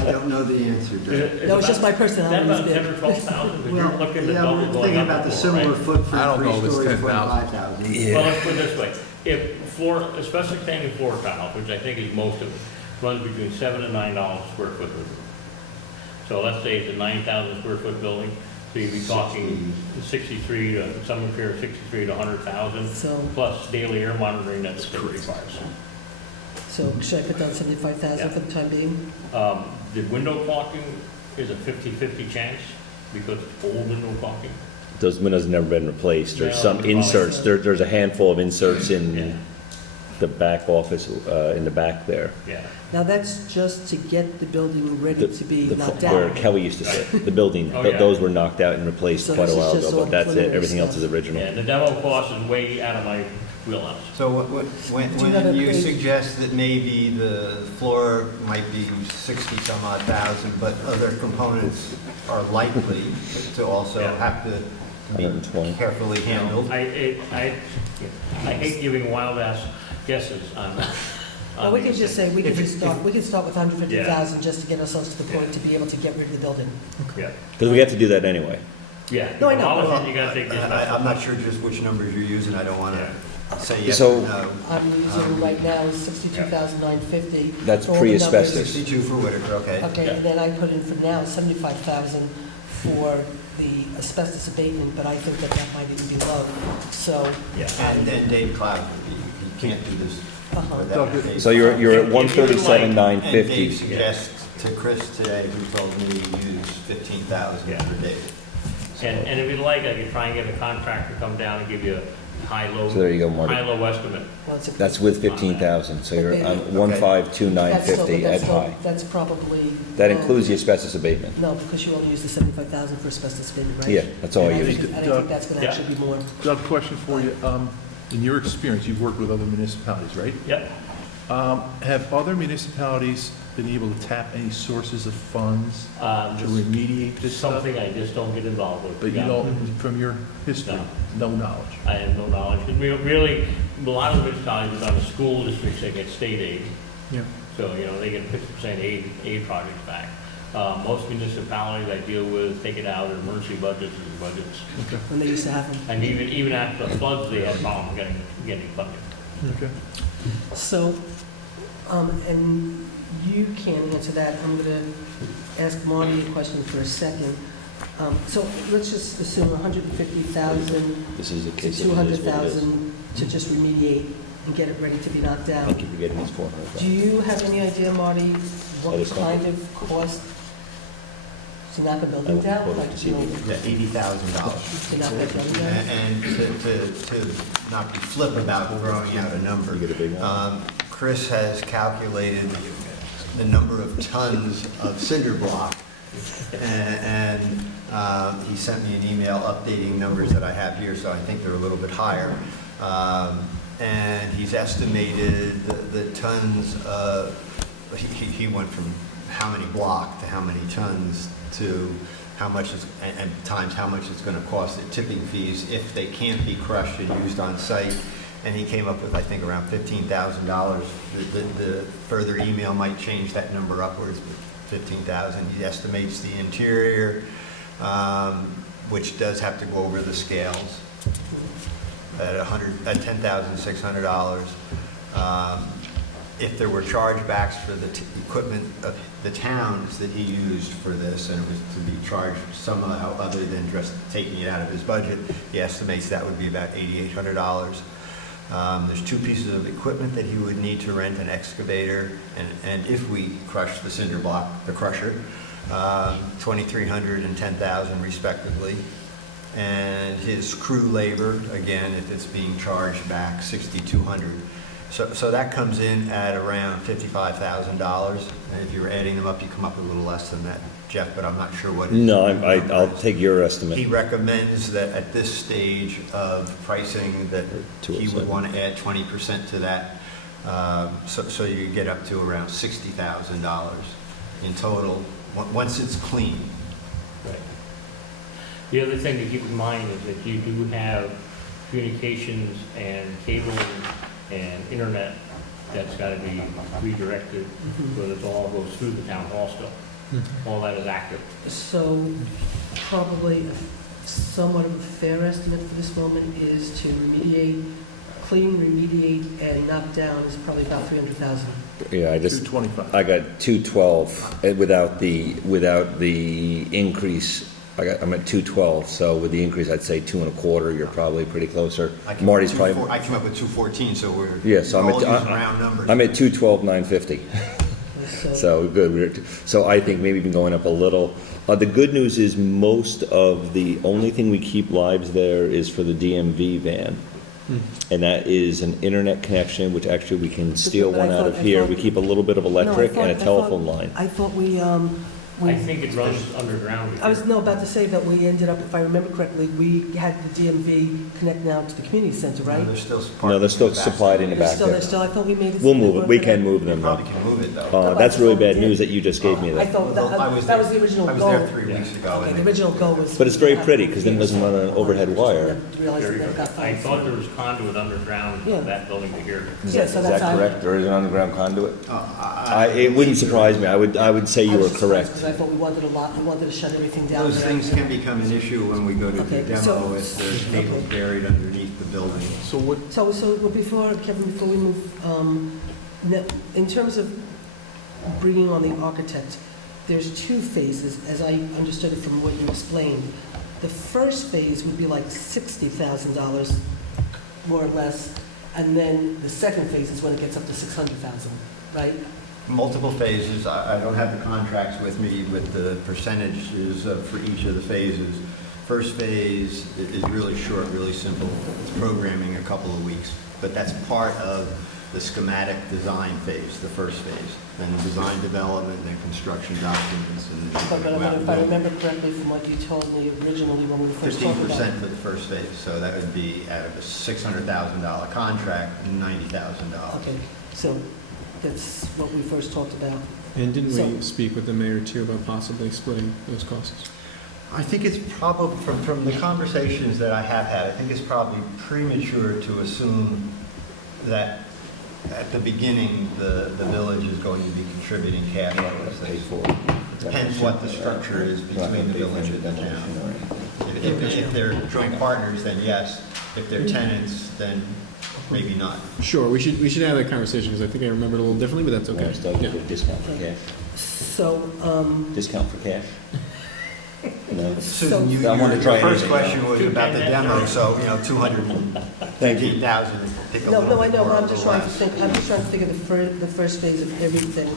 I don't know the answer, Joe. That was just my Is that personality. about was 10 big. or 12,000? Because you're Well, looking at yeah, double we're going thinking up about the before, similar right? footprint, I don't know if it's 3 stories, 10,000. 5,000. Well, let's put it this way. If floor, especially standing floor tile, which I think is most of it, runs between $7 and $9 a square foot. So let's say it's a 9,000 square foot building, so you'd be talking 63 to, some repair 63 to 100,000, So, plus daily air monitoring that the city requires. so should I put down 75,000 Yeah. for the time being? The window caulking is a 50-50 chance, because it's old window caulking. Those windows have never been replaced. There's No, some probably inserts, so. there's a handful of inserts Yeah. in the back office, in the back there. Yeah. Now, that's just to get the building ready to be knocked Where down. Kelly used to sit, the building, Oh, yeah. those were knocked out and replaced So quite a this is while just ago, all but that's it, preliminary everything else is stuff. original. And the demo cost is way out of my wheelhouse. So Do you have a when you page? suggest that maybe the floor might be 60 some odd thousand, but other components are likely to also Yeah. have to be 120. carefully handled. I hate giving wild ass guesses on. Well, we could just say, we could If it- just start, we could start with 150,000 just to get ourselves to the point to be able to get rid of the building. Yeah, Because we have to do that anyway. yeah. No, I know. Obviously, you gotta take this. I'm not sure just which numbers you're using, I don't want to say yes So- or no. I'm using right now is 62,950. That's for all the numbers. pre-asbestos. 62 for Whitaker, okay. Okay, and then I put in for now 75,000 for the asbestos abatement, but I think that that might even be low, so. Yeah. And then Dave Cloud, he can't do this Uh-huh. without Dave. So you're at If you would like- 137,950. And Dave suggests to Chris today, who told me to use 15,000 Yeah. for Dave. And if you'd like, I could try and get a contractor to come down and give you a high-low. So there you go, Marty. High-low estimate. Well, it's a- That's with 15,000, so you're on Okay. 152,950 that's at still- high. That's probably. That low. includes the asbestos abatement. No, because you only use the 75,000 for asbestos abatement, right? Yeah, that's all I And used. think- And I Doug- think that's going to Yeah. actually be more. Doug, question for you. In your experience, you've worked with other municipalities, right? Yep. Have other municipalities been able to tap any sources of funds to This remediate is this stuff? something I just don't get involved with. But you don't, from your history, no knowledge? I have no knowledge. Really, a lot of municipalities on the school districts, they get state aid. Yeah. So, they get 50% aid projects back. Most municipalities I deal with take it out of emergency budgets and budgets. When they used to have them. And even after the floods, they had problems getting funding. Okay. So, and you can't answer that. I'm going to ask Marty a question for a second. So let's just assume 150,000 This is the to case. It is what it is. 200,000 to just remediate and get it ready to be knocked down. I keep forgetting it's 400. Do you have any idea, Marty, what That is kind of cost to knock a I building will down? quote it Like, this you know, evening. Yeah, $80,000. to knock that building down? And to not be flip about throwing out a number, You get a big one? Chris has calculated the number of tons of cinder block, and he sent me an email updating numbers that I have here, so I think they're a little bit higher. And he's estimated the tons of, he went from how many block to how many tons to how much is, and times how much it's going to cost the tipping fees if they can't be crushed and used on site. And he came up with, I think, around $15,000. The further email might change that number upwards, but $15,000. He estimates the interior, which does have to go over the scales, at $10,600. If there were chargebacks for the equipment of the towns that he used for this, and it was to be charged somehow other than just taking it out of his budget, he estimates that would be about $8,800. There's two pieces of equipment that he would need to rent, an excavator, and if we crush the cinder block, the crusher, $2,300 and $10,000 respectively. And his crew labor, again, if it's being charged back, $6,200. So that comes in at around $55,000. And if you're adding them up, you come up with a little less than that, Jeff, but I'm not sure what. No, I'll take your He estimate. recommends that at this stage of pricing, that he would want to add 20% to that. So you get up to around $60,000 in total, once it's clean. Right. The other thing to keep in mind is that you do have communications and cabling and internet that's got to be redirected, so that it all goes through the town hall still. All that is active. So probably somewhat of a fair estimate for this moment is to remediate, clean, remediate, and knock down is probably about 300,000. Yeah, I just, 225. I got 212 without the increase. I'm at 212, so with the increase, I'd say 2.25. You're probably pretty closer. Marty's probably. I came up with 214, so we're Yeah, so all using round numbers. I'm at 212,950. So good. So I think maybe even going up a little. The good news is the only thing we keep lives there is for the DMV van. And that is an internet connection, which actually we can steal But I one out thought- of I here. thought- We keep a little bit of electric and a telephone line. I thought we I think it runs underground. I was about to say that we ended up, if I remember correctly, we had the DMV connect now to the community center, right? No, they're still supplied in the back there. I thought we made it. We'll move it. We can move them. Probably can move it, though. That's really bad news that you just gave me I that. thought I was that was there- the original I was goal. there 3 weeks ago. Okay, and the original goal was. But it's very pretty, because then it doesn't run on an overhead wire. Realized it never got I funded. thought there was conduit underground Yeah. from that building to here. Yeah, so Is that's that how- correct? There is an underground conduit? It wouldn't surprise me. I would say you were correct. Because I thought we wanted a lot, we wanted to shut everything down. Those things can become an issue when we go to do Okay, so- demo, if there's cables buried underneath the building. So what, So before, Kevin, before we move, in terms of bringing on the architect, there's two phases, as I understood it from what you explained. The first phase would be like $60,000, more or less, and then the second phase is when it gets up to $600,000, right? Multiple phases. I don't have the contracts with me with the percentages for each of the phases. First phase is really short, really simple. It's programming a couple of weeks, but that's part of the schematic design phase, the first phase. Then design development, then construction documents, and But if I remember correctly from what you told me originally when we first talked about it. 15% for the first phase, so that would be out of a $600,000 contract, $90,000. Okay, so That's what we first talked about. And didn't So- we speak with the mayor too about possibly splitting those costs? I think it's probably, from the conversations that I have had, I think it's probably premature to assume that at the beginning, the village is going to be contributing cash Not to gonna this pay thing. for it. Depends what the structure is Not gonna between the pay for village and the demolition town. or- If they're joint partners, then yes. If they're tenants, then maybe not. Sure, we should have that conversation, because I think I remembered a little differently, but that's okay. Well, Doug, Yeah. a discount for cash. So, Discount for cash? No? Susan, I wanted to try your first anything, question was about the demo, so, you know, Thank you. 215,000. Take a no, little I know, more, I'm a just little trying to less. think, I'm just trying to figure the first phase of everything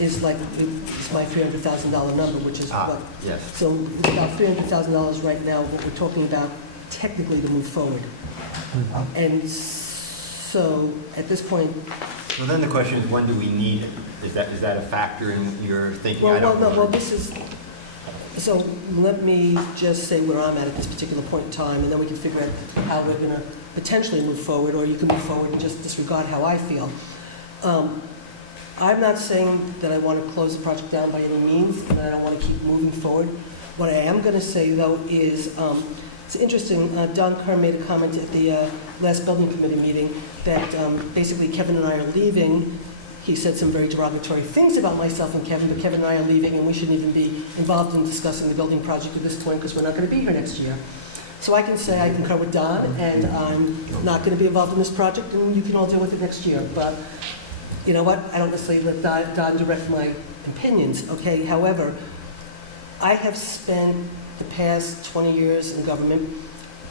is like, it's my $300,000 number, which is what? Yes. So it's about $300,000 right now, what we're talking about technically to move forward. And so, at this point, Well, then the question is, when do we need it? Is that a factor in your thinking? I well, don't no, know. well, this is, so let me just say where I'm at this particular point in time, and then we can figure out how we're gonna potentially move forward, or you can move forward and just disregard how I feel. I'm not saying that I want to close the project down by any means, and I don't want to keep moving forward. What I am going to say, though, is, it's interesting, Don Kerr made a comment at the last building committee meeting that basically Kevin and I are leaving. He said some very derogatory things about myself and Kevin, but Kevin and I are leaving, and we shouldn't even be involved in discussing the building project at this point, because we're not going to be here next year. So I can say I concur with Don, and I'm not going to be involved in this project, and you can all deal with it next year. But you know what? I don't necessarily let Don direct my opinions, okay? However, I have spent the past 20 years in government,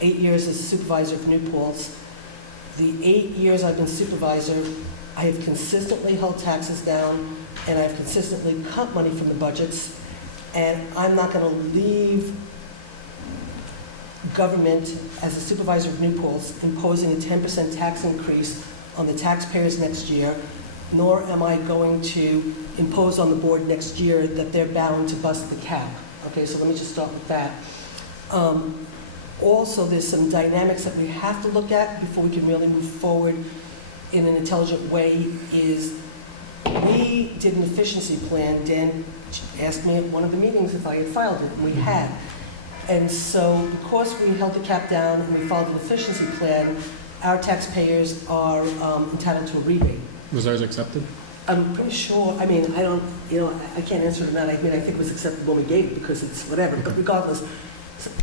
8 years as a supervisor for New Paltz. The 8 years I've been supervisor, I have consistently held taxes down, and I've consistently cut money from the budgets, and I'm not going to leave government as a supervisor of New Paltz imposing a 10% tax increase on the taxpayers next year, nor am I going to impose on the board next year that they're bound to bust the cap. Okay, so let me just start with that. Also, there's some dynamics that we have to look at before we can really move forward in an intelligent way. Is we did an efficiency plan. Dan asked me at one of the meetings if I had filed it, and we had. And so because we held the cap down and we followed an efficiency plan, our taxpayers are entitled to a rebate. Was ours accepted? I'm pretty sure, I mean, I don't, you know, I can't answer to that. I mean, I think it was accepted when we gave it because it's whatever, but regardless.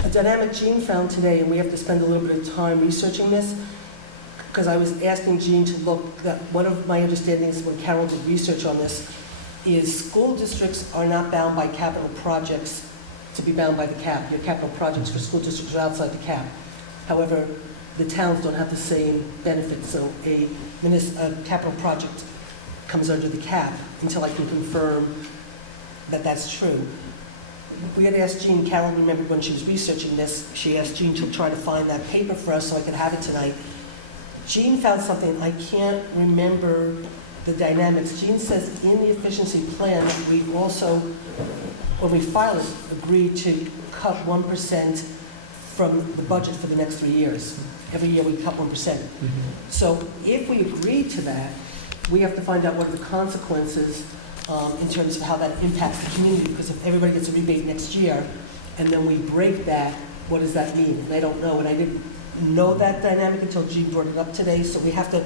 A dynamic Gene found today, and we have to spend a little bit of time researching this, because I was asking Gene to look, that one of my understandings when Carol did research on this is school districts are not bound by capital projects to be bound by the cap. Your capital projects for school districts are outside the cap. However, the towns don't have the same benefits, so a capital project comes under the cap until I can confirm that that's true. We had asked Jean, Carol remembered when she was researching this, she asked Jean to try to find that paper for us so I could have it tonight. Jean found something, I can't remember the dynamics. Jean says in the efficiency plan, we also, when we filed it, agreed to cut 1% from the budget for the next 3 years. Every year we cut 1%. So if we agree to that, we have to find out what are the consequences in terms of how that impacts the community, because if everybody gets a rebate next year, and then we break that, what does that mean? And I don't know, and I didn't know that dynamic until Jean brought it up today, so we have to,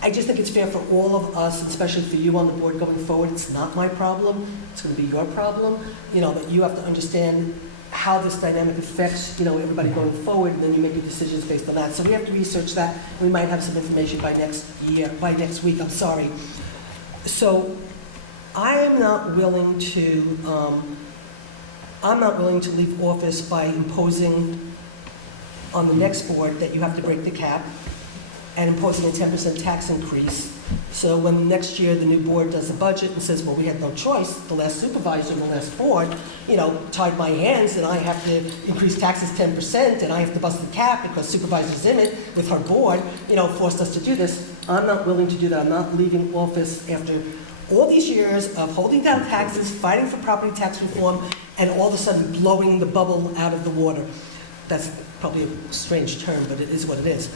I just think it's fair for all of us, especially for you on the board going forward. It's not my problem, it's gonna be your problem, you know, that you have to understand how this dynamic affects, you know, everybody going forward, and then you make your decisions based on that. So we have to research that. We might have some information by next week, I'm sorry. So I am not willing to, leave office by imposing on the next board that you have to break the cap and imposing a 10% tax increase. So when next year the new board does the budget and says, well, we had no choice, the last supervisor, the last board, you know, tied my hands and I have to increase taxes 10% and I have to bust the cap because Supervisor Zimmett with her board, you know, forced us to do this. I'm not willing to do that. I'm not leaving office after all these years of holding down taxes, fighting for property tax reform, and all of a sudden blowing the bubble out of the water. That's probably a strange term, but it is what it is.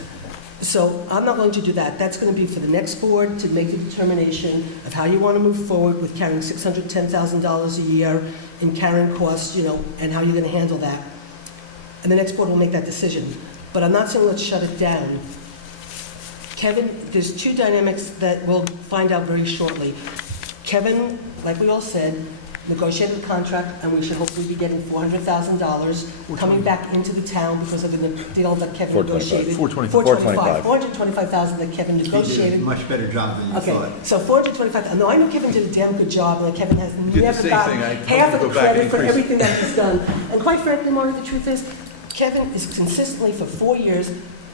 So I'm not going to do that. That's going to be for the next board to make the determination of how you want to move forward with carrying $610,000 a year in carrying costs, and how you're going to handle that. And the next board will make that decision. But I'm not saying let's shut it down. Kevin, there's two dynamics that we'll find out very shortly. Kevin, like we all said, negotiated the contract, and we should hopefully be getting $400,000 coming back into the town because of the deal that Kevin 425. negotiated. 425. $425,000 that Kevin He did a negotiated. much better job than you Okay, thought. so $425,000. No, I know Kevin did a damn good job, and Kevin has the never same gotten thing. I half of go the back and credit for increase. everything that he's done. And quite frankly, Marty, the truth is, Kevin is consistently for 4 years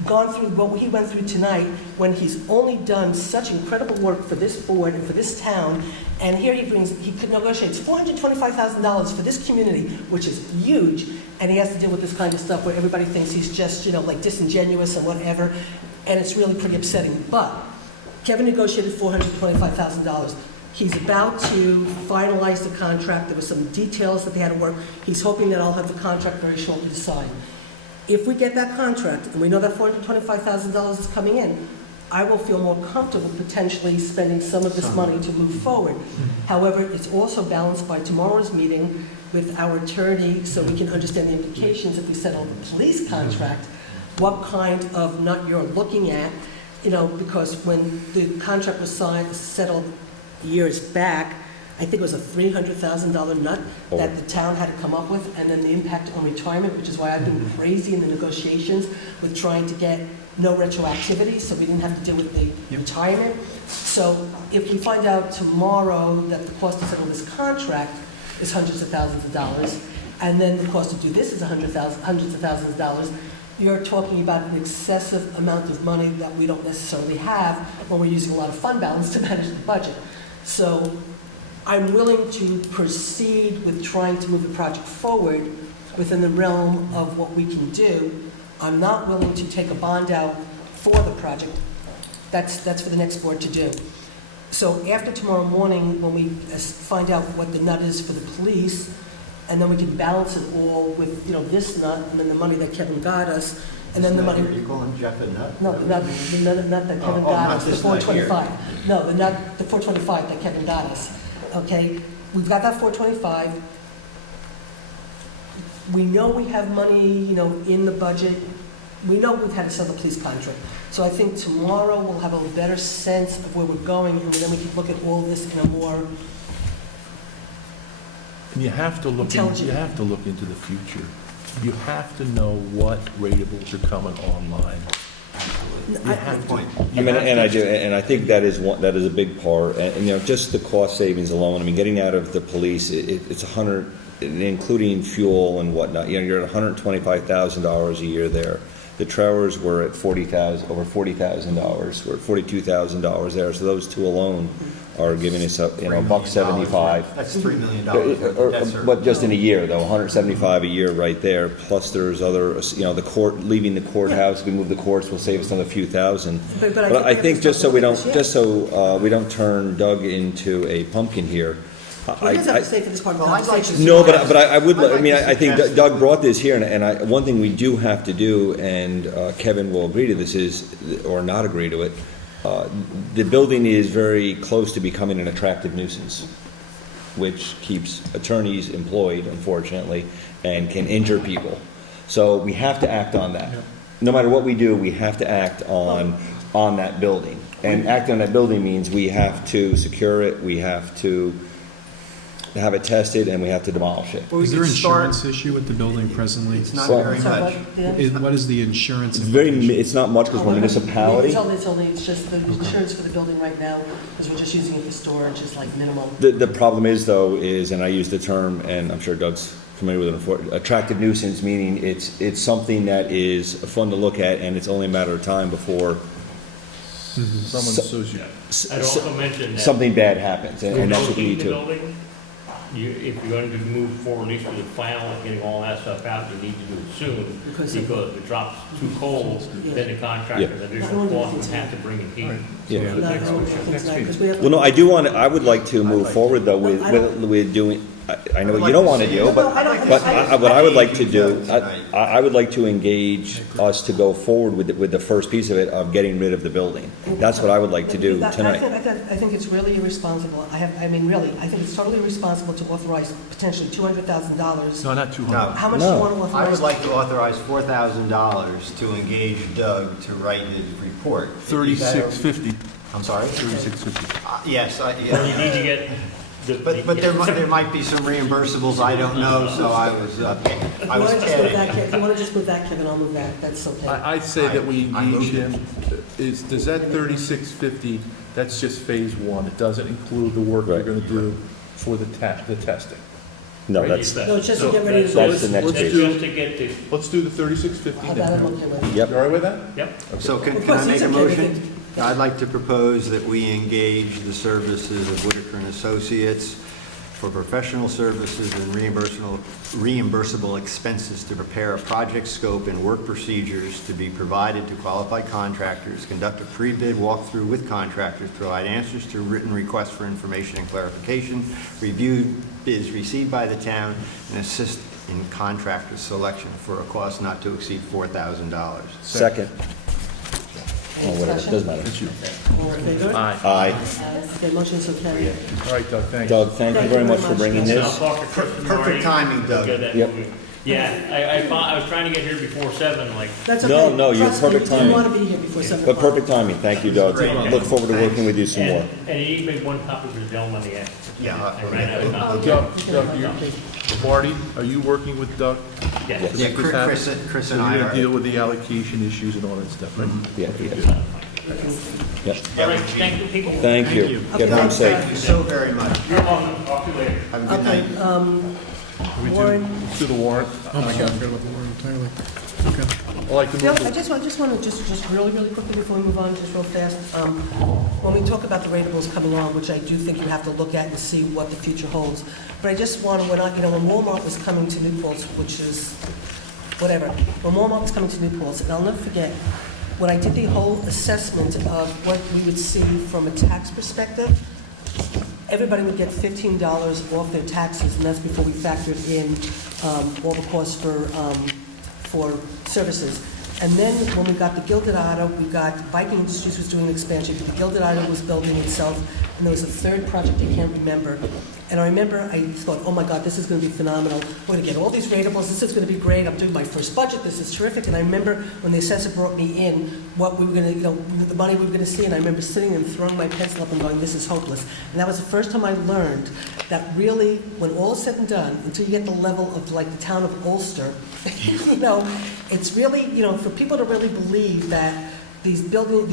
gone through what he went through tonight when he's only done such incredible work for this board and for this town. And here he could negotiate $425,000 for this community, which is huge. And he has to deal with this kind of stuff where everybody thinks he's just, like disingenuous and whatever. And it's really pretty upsetting. But Kevin negotiated $425,000. He's about to finalize the contract. There were some details that they had to work. He's hoping that I'll have the contract very shortly to sign. If we get that contract, and we know that $425,000 is coming in, I will feel more comfortable potentially spending some of this money to move forward. However, it's also balanced by tomorrow's meeting with our attorney, so we can understand the implications if we settle the police contract, what kind of nut you're looking at, because when the contract was settled years back, I think it was a $300,000 nut that the town had to come up with, and then the impact on retirement, which is why I've been crazy in the negotiations with trying to get no retroactivity, so we didn't have to deal with the retirement. So if we find out tomorrow that the cost to settle this contract is hundreds of thousands of dollars, and then the cost to do this is hundreds of thousands of dollars, you're talking about an excessive amount of money that we don't necessarily have when we're using a lot of fund balance to manage the budget. So I'm willing to proceed with trying to move the project forward within the realm of what we can do. I'm not willing to take a bond out for the project. That's for the next board to do. So after tomorrow morning, when we find out what the nut is for the police, and then we can balance it all with, this nut, and then the money that Kevin got us, and then the money... Are you calling Jeff a nut? No, the nut that Kevin got us, the this nut here. 425. No, the 425 that Kevin got us. Okay, we've got that 425. We know we have money, in the budget. We know we've had to sell the police contract. So I think tomorrow we'll have a better sense of where we're going, and then we can look at all this in a more... And you have to look, Intelligent. you have to look into the future. You have to know what ratables are coming online. You have to. Point. You have And to- I do, and I think that is a big part, and just the cost savings alone, getting out of the police, it's $100, including fuel and whatnot, you're at $125,000 a year there. The trailers were at over $40,000, we're at $42,000 there, so those two alone are giving us $1.75. That's $3 million. That's But just in a year, though, 175 a year right there, plus there's other, the court, leaving the courthouse, we move the courts, will save us another few thousand. But I think just so we don't, Yeah. we don't turn Doug into a pumpkin here. Well, he doesn't have to stay for this part of the Well, I'd like conversation. to- No, but I would, I'd like to I think suggest- Doug brought this here, and one thing we do have to do, and Kevin will agree to this, or not agree to it, the building is very close to becoming an attractive nuisance, which keeps attorneys employed, unfortunately, and can injure people. So we have to act on that. No matter what we do, we have to act on that building. And acting on that building means we have to secure it, we have to have it tested, and we have to demolish it. Well, we Is there could start- insurance issue with the building presently? It's not Well- very So, much. but, yeah. What is the insurance? It's not much because we're a municipality. It's just the insurance for the building right now, because we're just using it for storage, is like minimal. The problem is, though, and I use the term, and I'm sure Doug's familiar with it, attractive nuisance, meaning it's something that is fun to look at, and it's only a matter of time before Someone sues you. I'd also mention that. something bad happens, and that's what we need The to. building, if you're going to move forward, at least with the final and getting all that stuff out, you need to do it soon, Because because of- if it drops too cold, Yeah. then the contractor's additional cost would have to bring in heat. Yeah. For the Not next all motion. things like- 'cause we have- Well, no, I would like to move forward, though, with doing, I know what you don't want to do, but what I would like to do, Tonight. I would like to engage us to go forward with the first piece of it, of getting rid of the building. That's what I would like to do tonight. I think it's really irresponsible. Really, I think it's totally irresponsible to authorize potentially $200,000. No, not 200. No. How much do you want to I authorize? would like to authorize $4,000 to engage Doug to write his report. 3650. I'm sorry? 3650. Yes, Well, you need to get the. but there might be some reimbursables, I don't know, so I was kidding. If you want to just move that, Kevin, I'll move that. That's okay. I'd say that we I engage moved him, does that 3650, that's just phase one, it doesn't include the work we're Right. gonna do for the testing. No, Right, that's, No, it's just to get ready to. That's the next That's page. just to get the, Let's do the 3650 That I'm then. okay with. Yep. You all right with that? yep. So can Of I course, make it's a okay with motion? I'd like to propose that we engage the services of Whitaker and Associates for professional services and reimbursable expenses to prepare a project scope and work procedures to be provided to qualified contractors, conduct a pre-bid walkthrough with contractors, provide answers to written requests for information and clarification, review bids received by the town, and assist in contractor selection for a cost not to exceed $4,000. Second. Oh, whatever, it doesn't matter. That's you. All in favor? Aye. Aye. Okay, motion so carried. All right, Doug, thank you. Doug, thank you very much for bringing And I'll this. talk to Chris Perfect Marty. timing, Doug. Get that Yep. moving. Yeah, I was trying to get here before 7, like, That's No, okay. no, you're Trust me, perfect You timing. want to be here before 7 But o'clock. perfect timing, thank you, Doug. Great. Look forward to working with you some more. and you even made one copy for the gentleman at the end. Yeah. I ran out of copies. Doug, Marty, are you working with Doug? Yes. Yes. Yeah, Make this happen? Chris So and I you're are. gonna deal with the allocation issues and all that stuff, right? Yeah, Yep. All right, thank you, people. Thank you. Get home safe. Thank you so very much. You're welcome. Talk to you later. Have a good Okay, night. Warren. Let's do the warrant. Oh my God, I forgot about the warrant entirely. Okay. I'd like to Bill, move, I just want to just really quickly before we move on, just real fast. When we talk about the ratables coming on, which I do think you have to look at and see what the future holds. But I just want to, when Walmart was coming to New Paltz, which is, whatever, when Walmart was coming to New Paltz, and I'll never forget, when I did the whole assessment of what we would see from a tax perspective, everybody would get $15 off their taxes, and that's before we factored in all the costs for services. And then when we got the Gilded Auto, we got Viking Industries was doing an expansion, the Gilded Auto was building itself, and there was a third project I can't remember. And I remember I thought, oh my God, this is going to be phenomenal. We're going to get all these ratables. This is going to be great. I'm doing my first budget. This is terrific. And I remember when the assessor brought me in, what we were going to, the money we were going to see. And I remember sitting and throwing my pencil up and going, this is hopeless. And that was the first time I learned that really, when all is said and done, until you get the level of like the town of Ulster, it's really, for people to really believe that these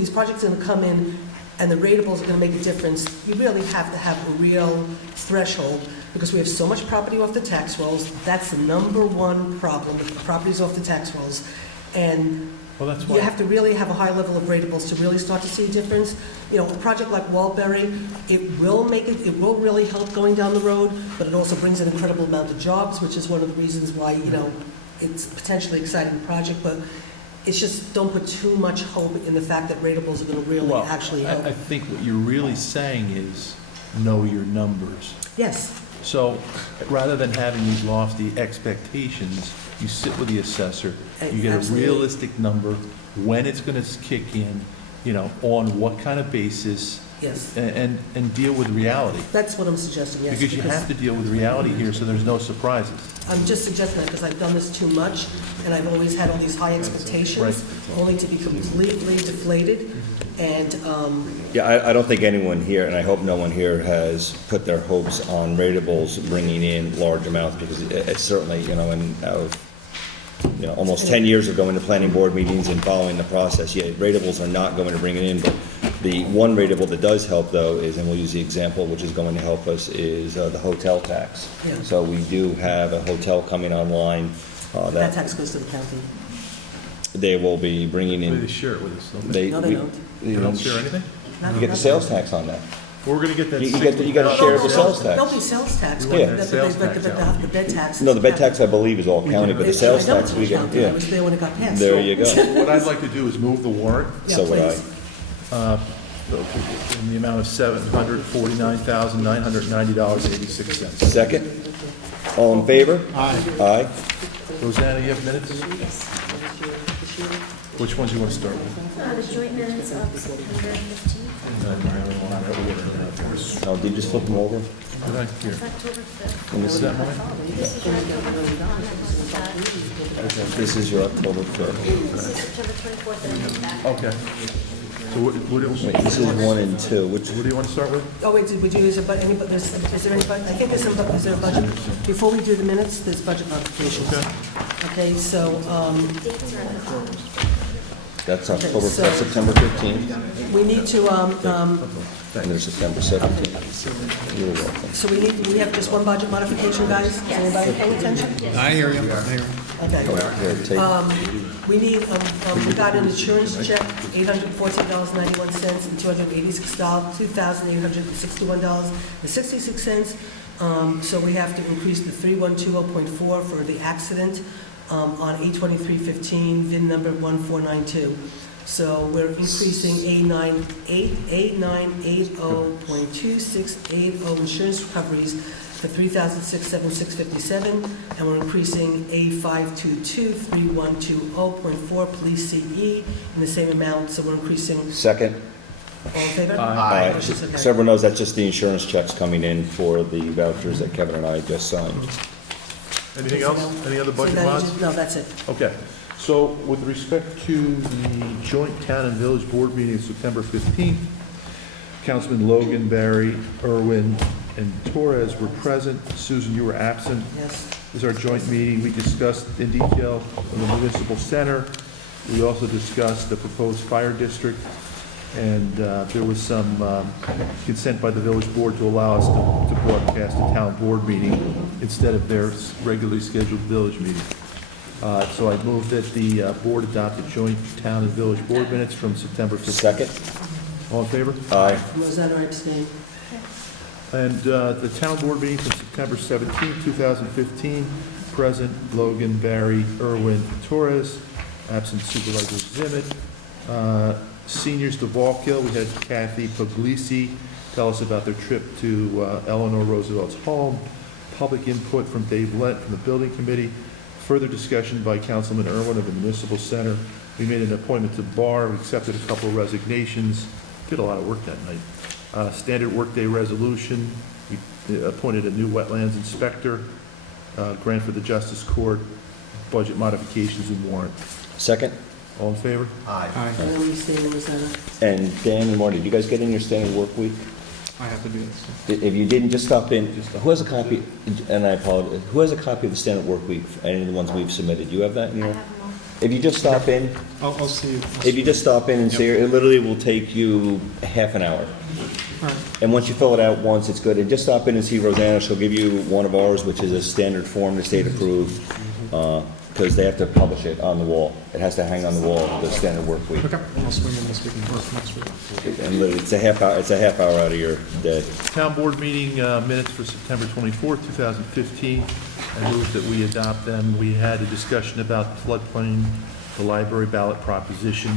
projects are going to come in and the ratables are going to make a difference, you really have to have a real threshold, because we have so much property off the tax rolls. That's the number one problem, with the properties off the tax rolls. And well, that's you why, have to really have a high level of ratables to really start to see a difference. A project like Wallberry, it will really help going down the road, but it also brings an incredible amount of jobs, which is one of the reasons why, it's a potentially exciting project, but it's just don't put too much hope in the fact that ratables are going to really well, actually help. I think what you're really saying is know your numbers. Yes, So rather than having these lofty expectations, you sit with the assessor, you get a Absolutely. realistic number, when it's going to kick in, on what kind of basis, yes. and deal with reality. That's what I'm suggesting, yes. Because you have to deal with reality here, so there's no surprises. I'm just suggesting that because I've done this too much, and I've always had all these high expectations, only to be completely deflated, and, Yeah, I don't think anyone here, and I hope no one here, has put their hopes on ratables bringing in large amounts, because it's certainly, almost 10 years ago in the planning board meetings and following the process, yeah, ratables are not going to bring it in, but the one rateable that does help, though, is, and we'll use the example which is going to help us, is the hotel tax. Yeah. So we do have a hotel coming online that tax goes to the county. they will be bringing They in. share it with us, don't they? No, they don't. They don't share anything? You get the sales tax on that. We're going to get that. You get a share of the sales tax. Don't be sales tax, We but want that sales tax out. the bed tax. No, the bed tax, I believe, is all county, but the sales I know tax, it's we get, counted. I yeah. was there when it got passed. There you go. What I'd like to do is move the warrant Yeah, So would I. please. in the amount of $749,990.86. Second? All in favor? Aye. Aye. Rosanna, you have minutes? Which ones do you want to start with? The joint minutes of September 15th, Oh, did you just flip them over? Did I? Here. it's October 5th. Let me see. that mine? This is your October 5th, This is your October 5th. this is September 24th, and then back. Okay. So what Wait, this is 1 and 2. Which, do you want to start with? Oh, wait, would you use a, is there any, I think there's some, is there a budget? Before we do the minutes, there's budget modifications. Okay, so, Dates are at the bottom. that's October, so- that's September 15th, we need to, and there's September 17th. You're welcome. so we have just one budget modification, guys? Is anybody paying attention? I hear you. Okay. Here, take, We need, we got an insurance check, $814.91, and $286,6861.66. So we have to increase the 3120.4 for the accident on 8/23/15, VIN number 1492. So we're increasing A980.2680 insurance recoveries to $3,676.57, and we're increasing A522.3120.4 police CE in the same amount, so we're increasing, second. all in favor? Aye. Motion's okay. So everyone knows that's just the insurance checks coming in for the vouchers that Kevin and I just signed. Anything else? Any other So budget now you mods? just- No, that's it. Okay, so with respect to the joint town and village board meeting of September 15th, Councilman Logan, Barry, Irwin, and Torres were present. Susan, you were absent. Yes. This is our joint meeting. We discussed in detail the municipal center. We also discussed the proposed fire district, and there was some consent by the village board to allow us to broadcast a town board meeting instead of their regularly scheduled village meeting. So I move that the board adopt the joint town and village board minutes from September 15th. Second? All in favor? Aye. Rosanna, abstain. And the town board meeting from September 17th, 2015, present Logan, Barry, Irwin, Torres, absent Supervisor Zimmett. Seniors to Valkill, we had Kathy Puglisi tell us about their trip to Eleanor Roosevelt's home. Public input from Dave Lent from the building committee. Further discussion by Councilman Irwin of the Municipal Center. We made an appointment to bar, we accepted a couple of resignations, did a lot of work that night. Standard workday resolution, we appointed a new wetlands inspector, grant for the Justice Court, budget modifications and warrant. Second? All in favor? Aye. And then we stay in Rosanna. And Dan and Marty, did you guys get in your standard work week? I have to do this. If you didn't, just stop in. Who has a copy, and I apologize, who has a copy of the standard work week, any of the ones we've submitted? Do you have that in I your? have them all. If you just stop in, I'll see you. if you just stop in and see her, it literally will take you half an hour. All right. And once you fill it out once, it's good. And just stop in and see Rosanna. She'll give you one of ours, which is a standard form, the state approved, because they have to publish it on the wall. It has to hang on the wall, the standard work week. Okay, I'll swing in this week and work next week. And literally, it's a half hour out of your day. Town board meeting minutes for September 24th, 2015. I move that we adopt them. We had a discussion about the floodplain, the library ballot proposition.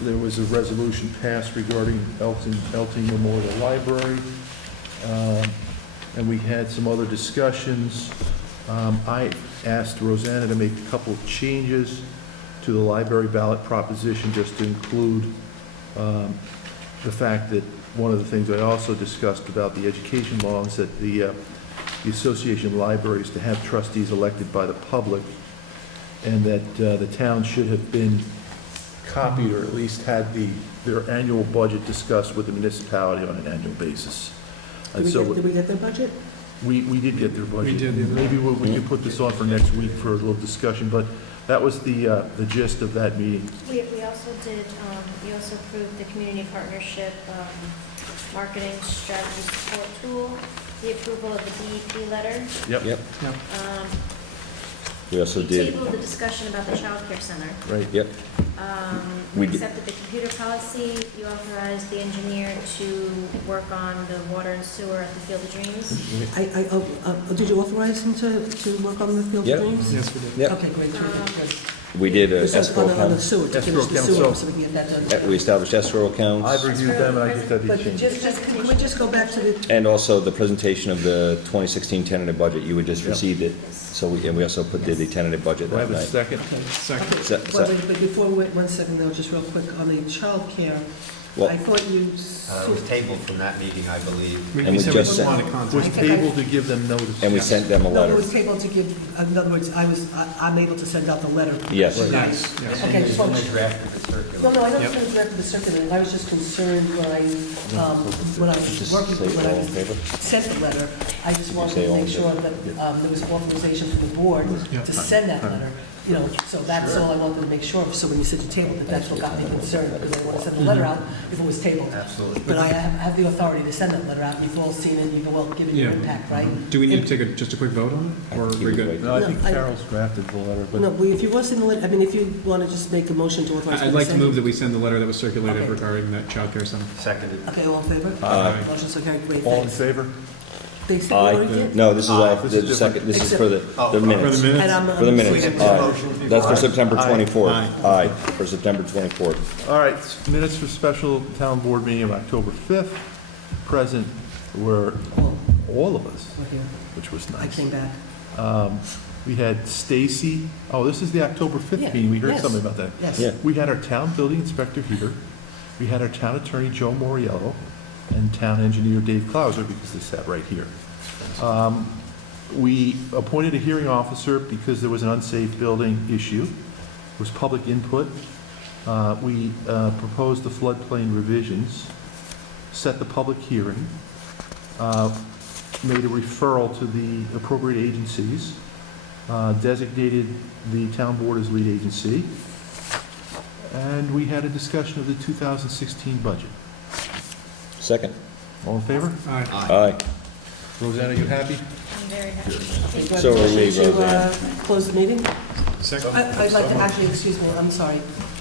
There was a resolution passed regarding Elton Memorial Library. And we had some other discussions. I asked Rosanna to make a couple of changes to the library ballot proposition, just to include the fact that one of the things I also discussed about the education law is that the Association of Libraries to have trustees elected by the public, and that the town should have been copied, or at least had their annual budget discussed with the municipality on an annual basis. And so Did we get their budget? we did get their budget. We did, yeah. Maybe we can put this on for next week for a little discussion, but that was the gist of that meeting. We also did, we also approved the community partnership marketing strategy support tool, the approval of the DEP letter. Yep. Um, We also We did, tabled the discussion about the child care center. Right. yep. We We did- accepted the computer policy. You authorized the engineer to work on the water and sewer at the Field of Dreams. Did you authorize him to work on the field Yep. of dreams? Yes, we did. Yep. Okay, great, terrific, good. We did This is escrow on the accounts. sewer, to finish the Escrow sewer, accounts, so we can get that done. We established escrow accounts. I've reviewed them, and I just had But these changes. can we just go back to the, And also the presentation of the 2016 tentative budget, you had just Yep. received it. So and we also did the tentative budget Do I that have a night. second? Second. okay, Se- well, se- but before we wait, 1 second though, just real quick, on the childcare, Well- I thought you. It was tabled from that meeting, I believe. And we said just didn't want to Was contact. table to give them notice. And we sent them a No, letter. it was able to give, in other words, I'm able to send out the letter. Yes. to you guys. Yes, yes. Okay, just want to. Drafted the circular. No, I don't think it was directed to the circular, I was just concerned when I was working, when I all in favor? sent the letter, I just wanted say to all in make sure that there was authorization from the board to send that letter, you know, so that's all I wanted to make sure of, so when you said you tabled it, that's what got me concerned, because I want to send the letter out if it was tabled. Absolutely. But I have the authority to send that letter out, and you've all seen it, you go, well, given your Yeah. impact, right? Do we need to take just a quick vote on it, or are we good? No, I think No, I- Carol's drafted the letter, but No, well, if you want to send the letter, I mean, if you want to just make a motion to authorize. me I'd like to send it. move that we send the letter that was circulated Okay. regarding that childcare center. Seconded. Okay, all in favor? Aye. Motion so carried, great, all in thanks. favor? They said you already Aye. did? No, this is all, This the is second, this is for the Oh, minutes. And I'm, For the minutes, aye. That's for September Aye. 24th. Aye. Aye, for September 24th. All right, minutes for special town board meeting of October 5th. Present were all of us, We're here. which was I nice. came back. We had Stacy, oh, this is the October 5th Yeah, meeting, we heard yes. something about that. Yes. Yeah. We had our town building inspector here, we had our town attorney Joe Moriello, and town engineer Dave Clauser, because they sat right here. We appointed a hearing officer because there was an unsafe building issue, there was public input. We proposed the floodplain revisions, set the public hearing, made a referral to the appropriate agencies, designated the town board as lead agency, and we had a discussion of the 2016 budget. Second. All in favor? Aye. Aye. Rosanna, you happy? I'm very happy. So are we, Motion to, Roseanne. close the meeting? Second. I'd like to actually, excuse me, I'm sorry.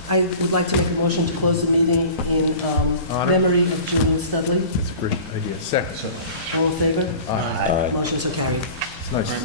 I would like to make a motion to close the meeting in Honor. memory of Julian Studley. That's a great idea. Second. All in favor? Aye. Motion so carried. It's nice.